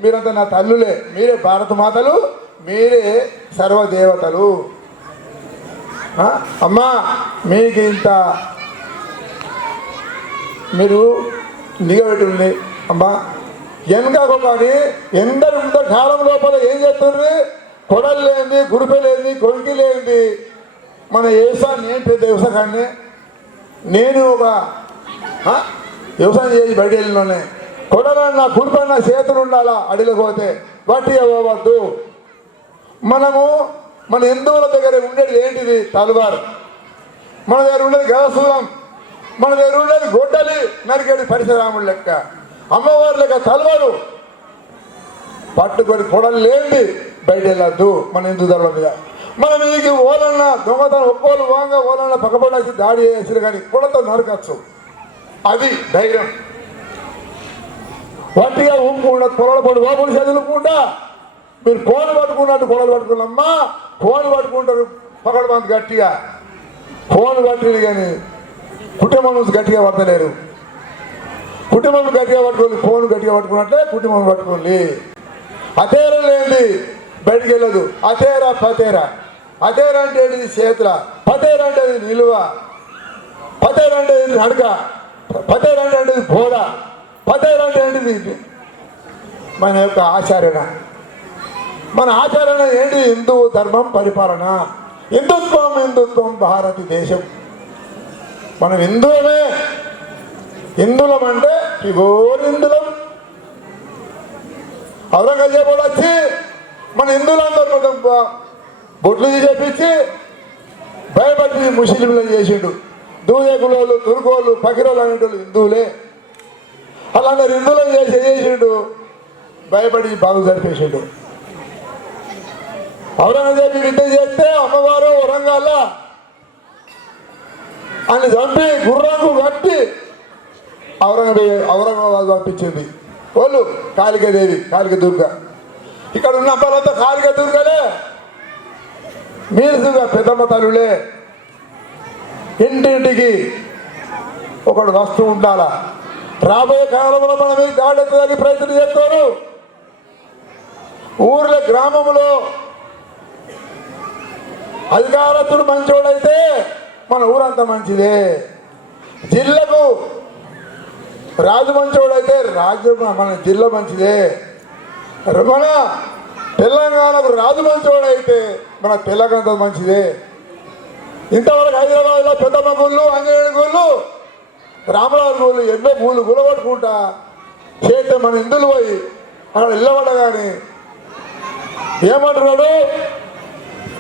మీరంతా నా తల్లులే, మీరే భారత మాతలు, మీరే సర్వదేవతలు. అమ్మా మీకు ఇంత మీరు నిగబెట్టుంది అమ్మా వెనకని ఎందరు కాలం లోపల ఏం చేస్తుంది? కొడలు లేనిది, గుడిపె లేనిది, కొంకి లేనిది మన వ్యవసాయం. నేను పెద్ద వ్యవసాయాన్ని నేను ఒక వ్యవసాయం చేసి బయట వెళ్ళినోనే. కొడలన్నా గుడిపైన చేతులు ఉండాలా, అడిలోకి పోతే వట్టి అవ్వవద్దు. మన హిందువుల దగ్గర ఉండేది ఏంటిది? తలవారు. మన దగ్గర ఉండేది గదసూలం, మన దగ్గర ఉండేది గొడ్డలి నరికేది పరిశురాముడు లెక్క, అమ్మవారి లెక్క తలవారు పట్టుకొని కొడలు లేనిది బయట వెళ్ళద్దు మన హిందూ ధర్మం మీద. మనం మీకు ఓలన్నా దొంగతనం ఒక్కోలు వాంగా ఓలన్నా పక్కపడాల్సి దాడి చేసి కానీ కొడతో నరకచ్చు. అది ధైర్యం. వట్టిగా ఊపుకుండా పొలాలు పడి లోపలి చదువుకుంటా మీరు ఫోన్ పట్టుకున్నట్టు కొడలు పట్టుకున్నమ్మా. ఫోన్ పట్టుకుంటారు పకడు మంది గట్టిగా ఫోన్ పట్టింది కానీ కుటుంబం నుంచి గట్టిగా పడతలేరు. కుటుంబం గట్టిగా పట్టుకోవాలి, ఫోన్ గట్టిగా పట్టుకున్నట్లే కుటుంబం పట్టుకోవాలి. అతేరా లేనిది బయటికి వెళ్ళదు. అతేరా పతేరా. అతేరా అంటే ఏంటిది? చేతుల. పతేరా అంటే నిలువ. పతేరా అంటే నడక. పతేరా అంటే బోడ. పతేరా అంటే ఏంటిది? మన యొక్క ఆచరణ. మన ఆచరణ ఏంటి? హిందూ ధర్మం పరిపాలన. హిందుత్వం భారతదేశం. మనం హిందువులమే. హిందువులం అంటే ప్యూర్ హిందువులం. ఔరంగజేబు వచ్చి మన హిందువులందరూ బొట్లు చేపించి భయపడి ముస్లింలను చేసిండు. దూదేకులోళ్ళు, తుర్కోళ్ళు, పకిరోళ్ళు అనేటోళ్ళు హిందువులే. వాళ్ళందరూ హిందువులను చేసిండు, భయపడి బాగు జరిపేసిండు. ఔరంగజేబు విద్య చేస్తే అమ్మవారు వరంగల్ అని చంపి గుర్రంకు కట్టి ఔరంగాబాద్ పంపించింది. వాళ్ళు కాళికాదేవి, కాళిక దుర్గ. ఇక్కడ ఉన్న అబ్బాయిలంతా కాళిక దుర్గలే, మీరుగా పెద్దమ్మ తల్లులే. ఇంటింటికి ఒకడు వస్తూ ఉండాలా. రాబోయే కాలంలో మన మీద దాడి ఎత్తడానికి ప్రయత్నం చేస్తారు. ఊర్లో గ్రామంలో అధికారస్తుడు మంచోడైతే మన ఊరంతా మంచిదే. జిల్లాకు రాజు మంచోడైతే రాజ్యం మన జిల్లా మంచిదే. మన తెలంగాణకు రాజు మంచోడైతే మన తెలంగాణ మంచిదే. ఇంతవరకు హైదరాబాద్లో పెద్దమ్మ గుళ్ళు, అంజనేయుడి గుళ్ళు, రామరాజు గుళ్ళు ఎన్నో పూలు గులగొట్టుకుంటా చేస్తే మన ఇందులు పోయి అక్కడ ఇళ్ళబడ్డ కానీ ఏమంటున్నాడు,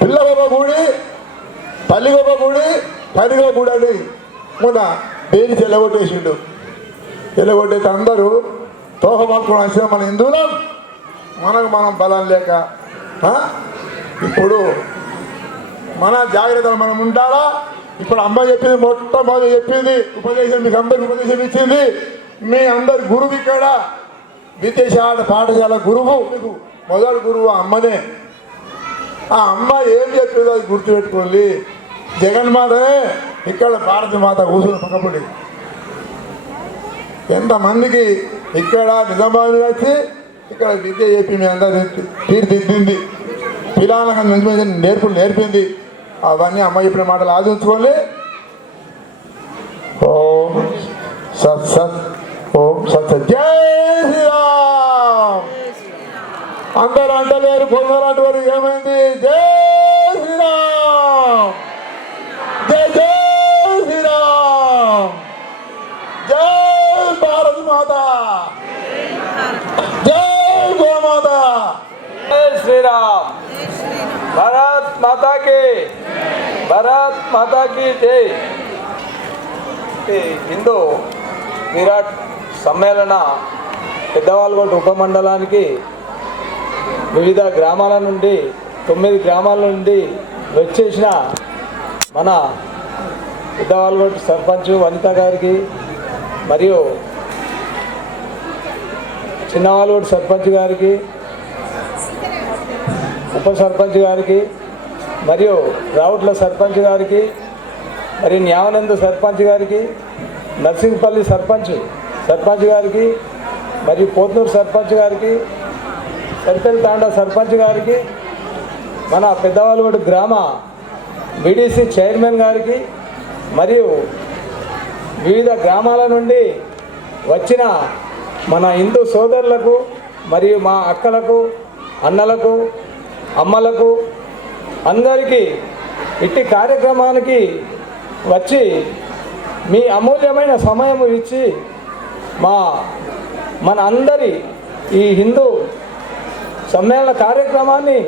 పిల్లగొప్ప గుడి, తల్లిగొప్ప గుడి, తల్లిగొప్ప గుడి అని మొన్న దేని చెల్లగొట్టేసిండు. చెల్లగొట్టేసి అందరూ తోహ పట్టుకుని వచ్చిన మన హిందువులం మనకు మనం బలం లేక ఇప్పుడు మన జాగ్రత్తలు మనం ఉండాలా. ఇప్పుడు అమ్మ చెప్పింది, మొట్టమొదటి చెప్పింది ఉపదేశం, మీకు అందరికి ఉపదేశం ఇచ్చింది. మీ అందరి గురువు ఇక్కడ విద్యాశాల పాఠశాల గురువు, మీకు మొదటి గురువు అమ్మనే. ఆ అమ్మ ఏం చెప్పిందో అది గుర్తుపెట్టుకోండి. జగన్మాతనే ఇక్కడ భారత మాత కూర్చుని పక్కపడి ఎంతమందికి ఇక్కడ నిజామాబాద్ వచ్చి ఇక్కడ విద్య చెప్పి మీ అందరూ తీర్చిదిద్దింది, పిల్లలకు మంచి మంచి నేర్పింది. అవన్నీ అమ్మ చెప్పిన మాటలు ఆదించుకోండి. ఓం సత్ సత్, ఓం సత్ సత్, జై శ్రీరామ్. అందరూ అంటలేరు, కొందరు అంటారు ఏమైంది, జై శ్రీరామ్, జై జై శ్రీరామ్, జై భారత్ మాత, జై గోమాత, జై శ్రీరామ్. భారత్ మాతా కి, భారత్ మాతా కి జై. హిందూ విరాట్ సమ్మేళన పెద్దవాళ్ళగొట్టు ఉపమండలానికి వివిధ గ్రామాల నుండి 9 గ్రామాల నుండి వచ్చేసిన మన పెద్దవాళ్ళగొట్టు సర్పంచ్ వనిత గారికి, మరియు చిన్నవాళ్ళగొట్టు సర్పంచ్ గారికి, ఉప సర్పంచ్ గారికి, మరియు రావుట్ల సర్పంచ్ గారికి, మరియు న్యావనంద సర్పంచ్ గారికి, నర్సింగ్పల్లి సర్పంచ్ గారికి, మరియు పోత్నూరు సర్పంచ్ గారికి, సరిపల్లి తాండా సర్పంచ్ గారికి, మన పెద్దవాళ్ళగొట్టు గ్రామ బీడీసీ చైర్మన్ గారికి, మరియు వివిధ గ్రామాల నుండి వచ్చిన మన హిందూ సోదరులకు, మరియు మా అక్కలకు, అన్నలకు, అమ్మలకు అందరికీ ఇట్టి కార్యక్రమానికి వచ్చి మీ అమూల్యమైన సమయం ఇచ్చి మన అందరి ఈ హిందూ సమ్మేళన కార్యక్రమాన్ని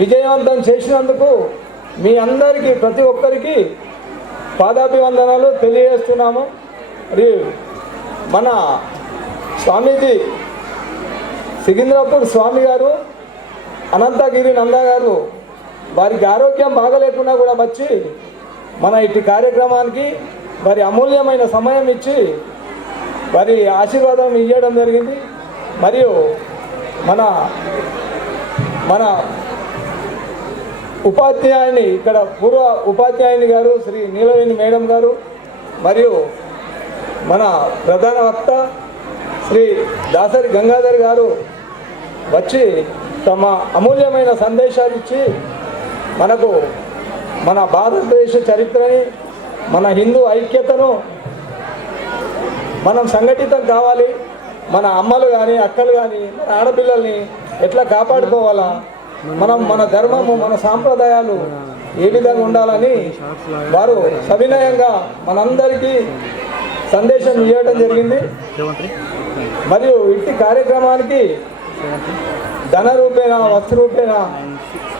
విజయవంతం చేసినందుకు మీ అందరికీ ప్రతి ఒక్కరికి పాదాభివందనాలు తెలియజేస్తున్నాము. మరియు మన స్వామీజీ సికింద్రాపూర్ స్వామి గారు, అనంతగిరి నంద గారు, వారికి ఆరోగ్యం బాగలేకున్నా కూడా వచ్చి మన ఇట్టి కార్యక్రమానికి వారి అమూల్యమైన సమయం ఇచ్చి వారి ఆశీర్వాదం ఇవ్వడం జరిగింది. మరియు మన ఉపాధ్యాయుని, ఇక్కడ పూర్వ ఉపాధ్యాయుని గారు శ్రీ నీలవేణి మేడం గారు, మరియు మన ప్రధాన వక్త శ్రీ దాసరి గంగాధర్ గారు వచ్చి తమ అమూల్యమైన సందేశాలు ఇచ్చి మనకు మన భారతదేశ చరిత్రని, మన హిందూ ఐక్యతను మనం సంఘటితం కావాలి, మన అమ్మలు కానీ అక్కలు కానీ మన ఆడపిల్లల్ని ఎట్లా కాపాడుకోవాలా, మన ధర్మము మన సాంప్రదాయాలు ఏ విధంగా ఉండాలని వారు సవినయంగా మనందరికీ సందేశం ఇవ్వడం జరిగింది. మరియు ఇట్టి కార్యక్రమానికి ధన రూపేణ, వస్తు రూపేణ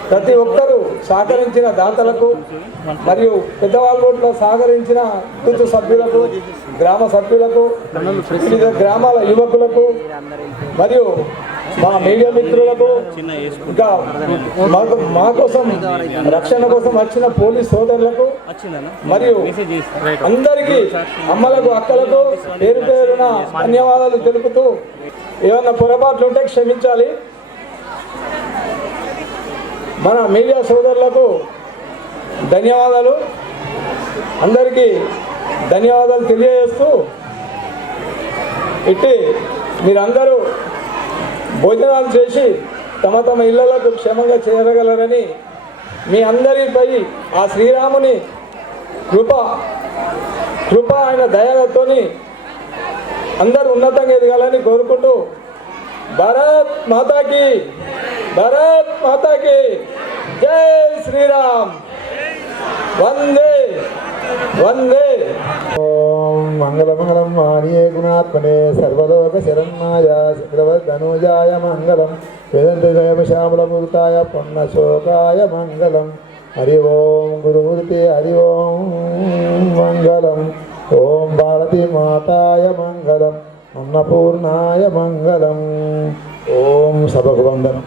ప్రతి ఒక్కరూ సహకరించిన దాతలకు, మరియు పెద్దవాళ్ళలో సహకరించిన బూత్ సభ్యులకు, గ్రామ సభ్యులకు, వివిధ గ్రామాల యువకులకు, మరియు మా మీడియా మిత్రులకు, ఇంకా మా కోసం రక్షణ కోసం వచ్చిన పోలీస్ సోదరులకు, మరియు అందరికీ అమ్మలకు, అక్కలకు పేరు పేరున ధన్యవాదాలు తెలుపుతూ, ఏమన్నా పొరపాట్లు ఉంటే క్షమించాలి. మన మీడియా సోదరులకు ధన్యవాదాలు, అందరికీ ధన్యవాదాలు తెలియజేస్తూ ఇట్టి మీరందరూ భోజనాలు చేసి తమ తమ ఇళ్లకు క్షేమంగా చేరగలరని మీ అందరిపై ఆ శ్రీరాముని కృప ఆయన దయలతోని అందరూ ఉన్నతంగా ఎదగాలని కోరుకుంటూ భారత్ మాతాకి జై శ్రీరామ్ వందే వందే. ఓం మంగళమంగళం మానియే గుణాత్మనే సర్వలోక శరణ్యాయ శక్రవదనుజాయ మంగళం వేదంతశ్యామలమూర్తాయ పుణ్యశోకాయ మంగళం. హరి ఓం గురుమూర్తి హరి ఓం మంగళం. ఓం భారతీ మాతాయ మంగళం అన్నపూర్ణాయ మంగళం. ఓం సభకు వందనం.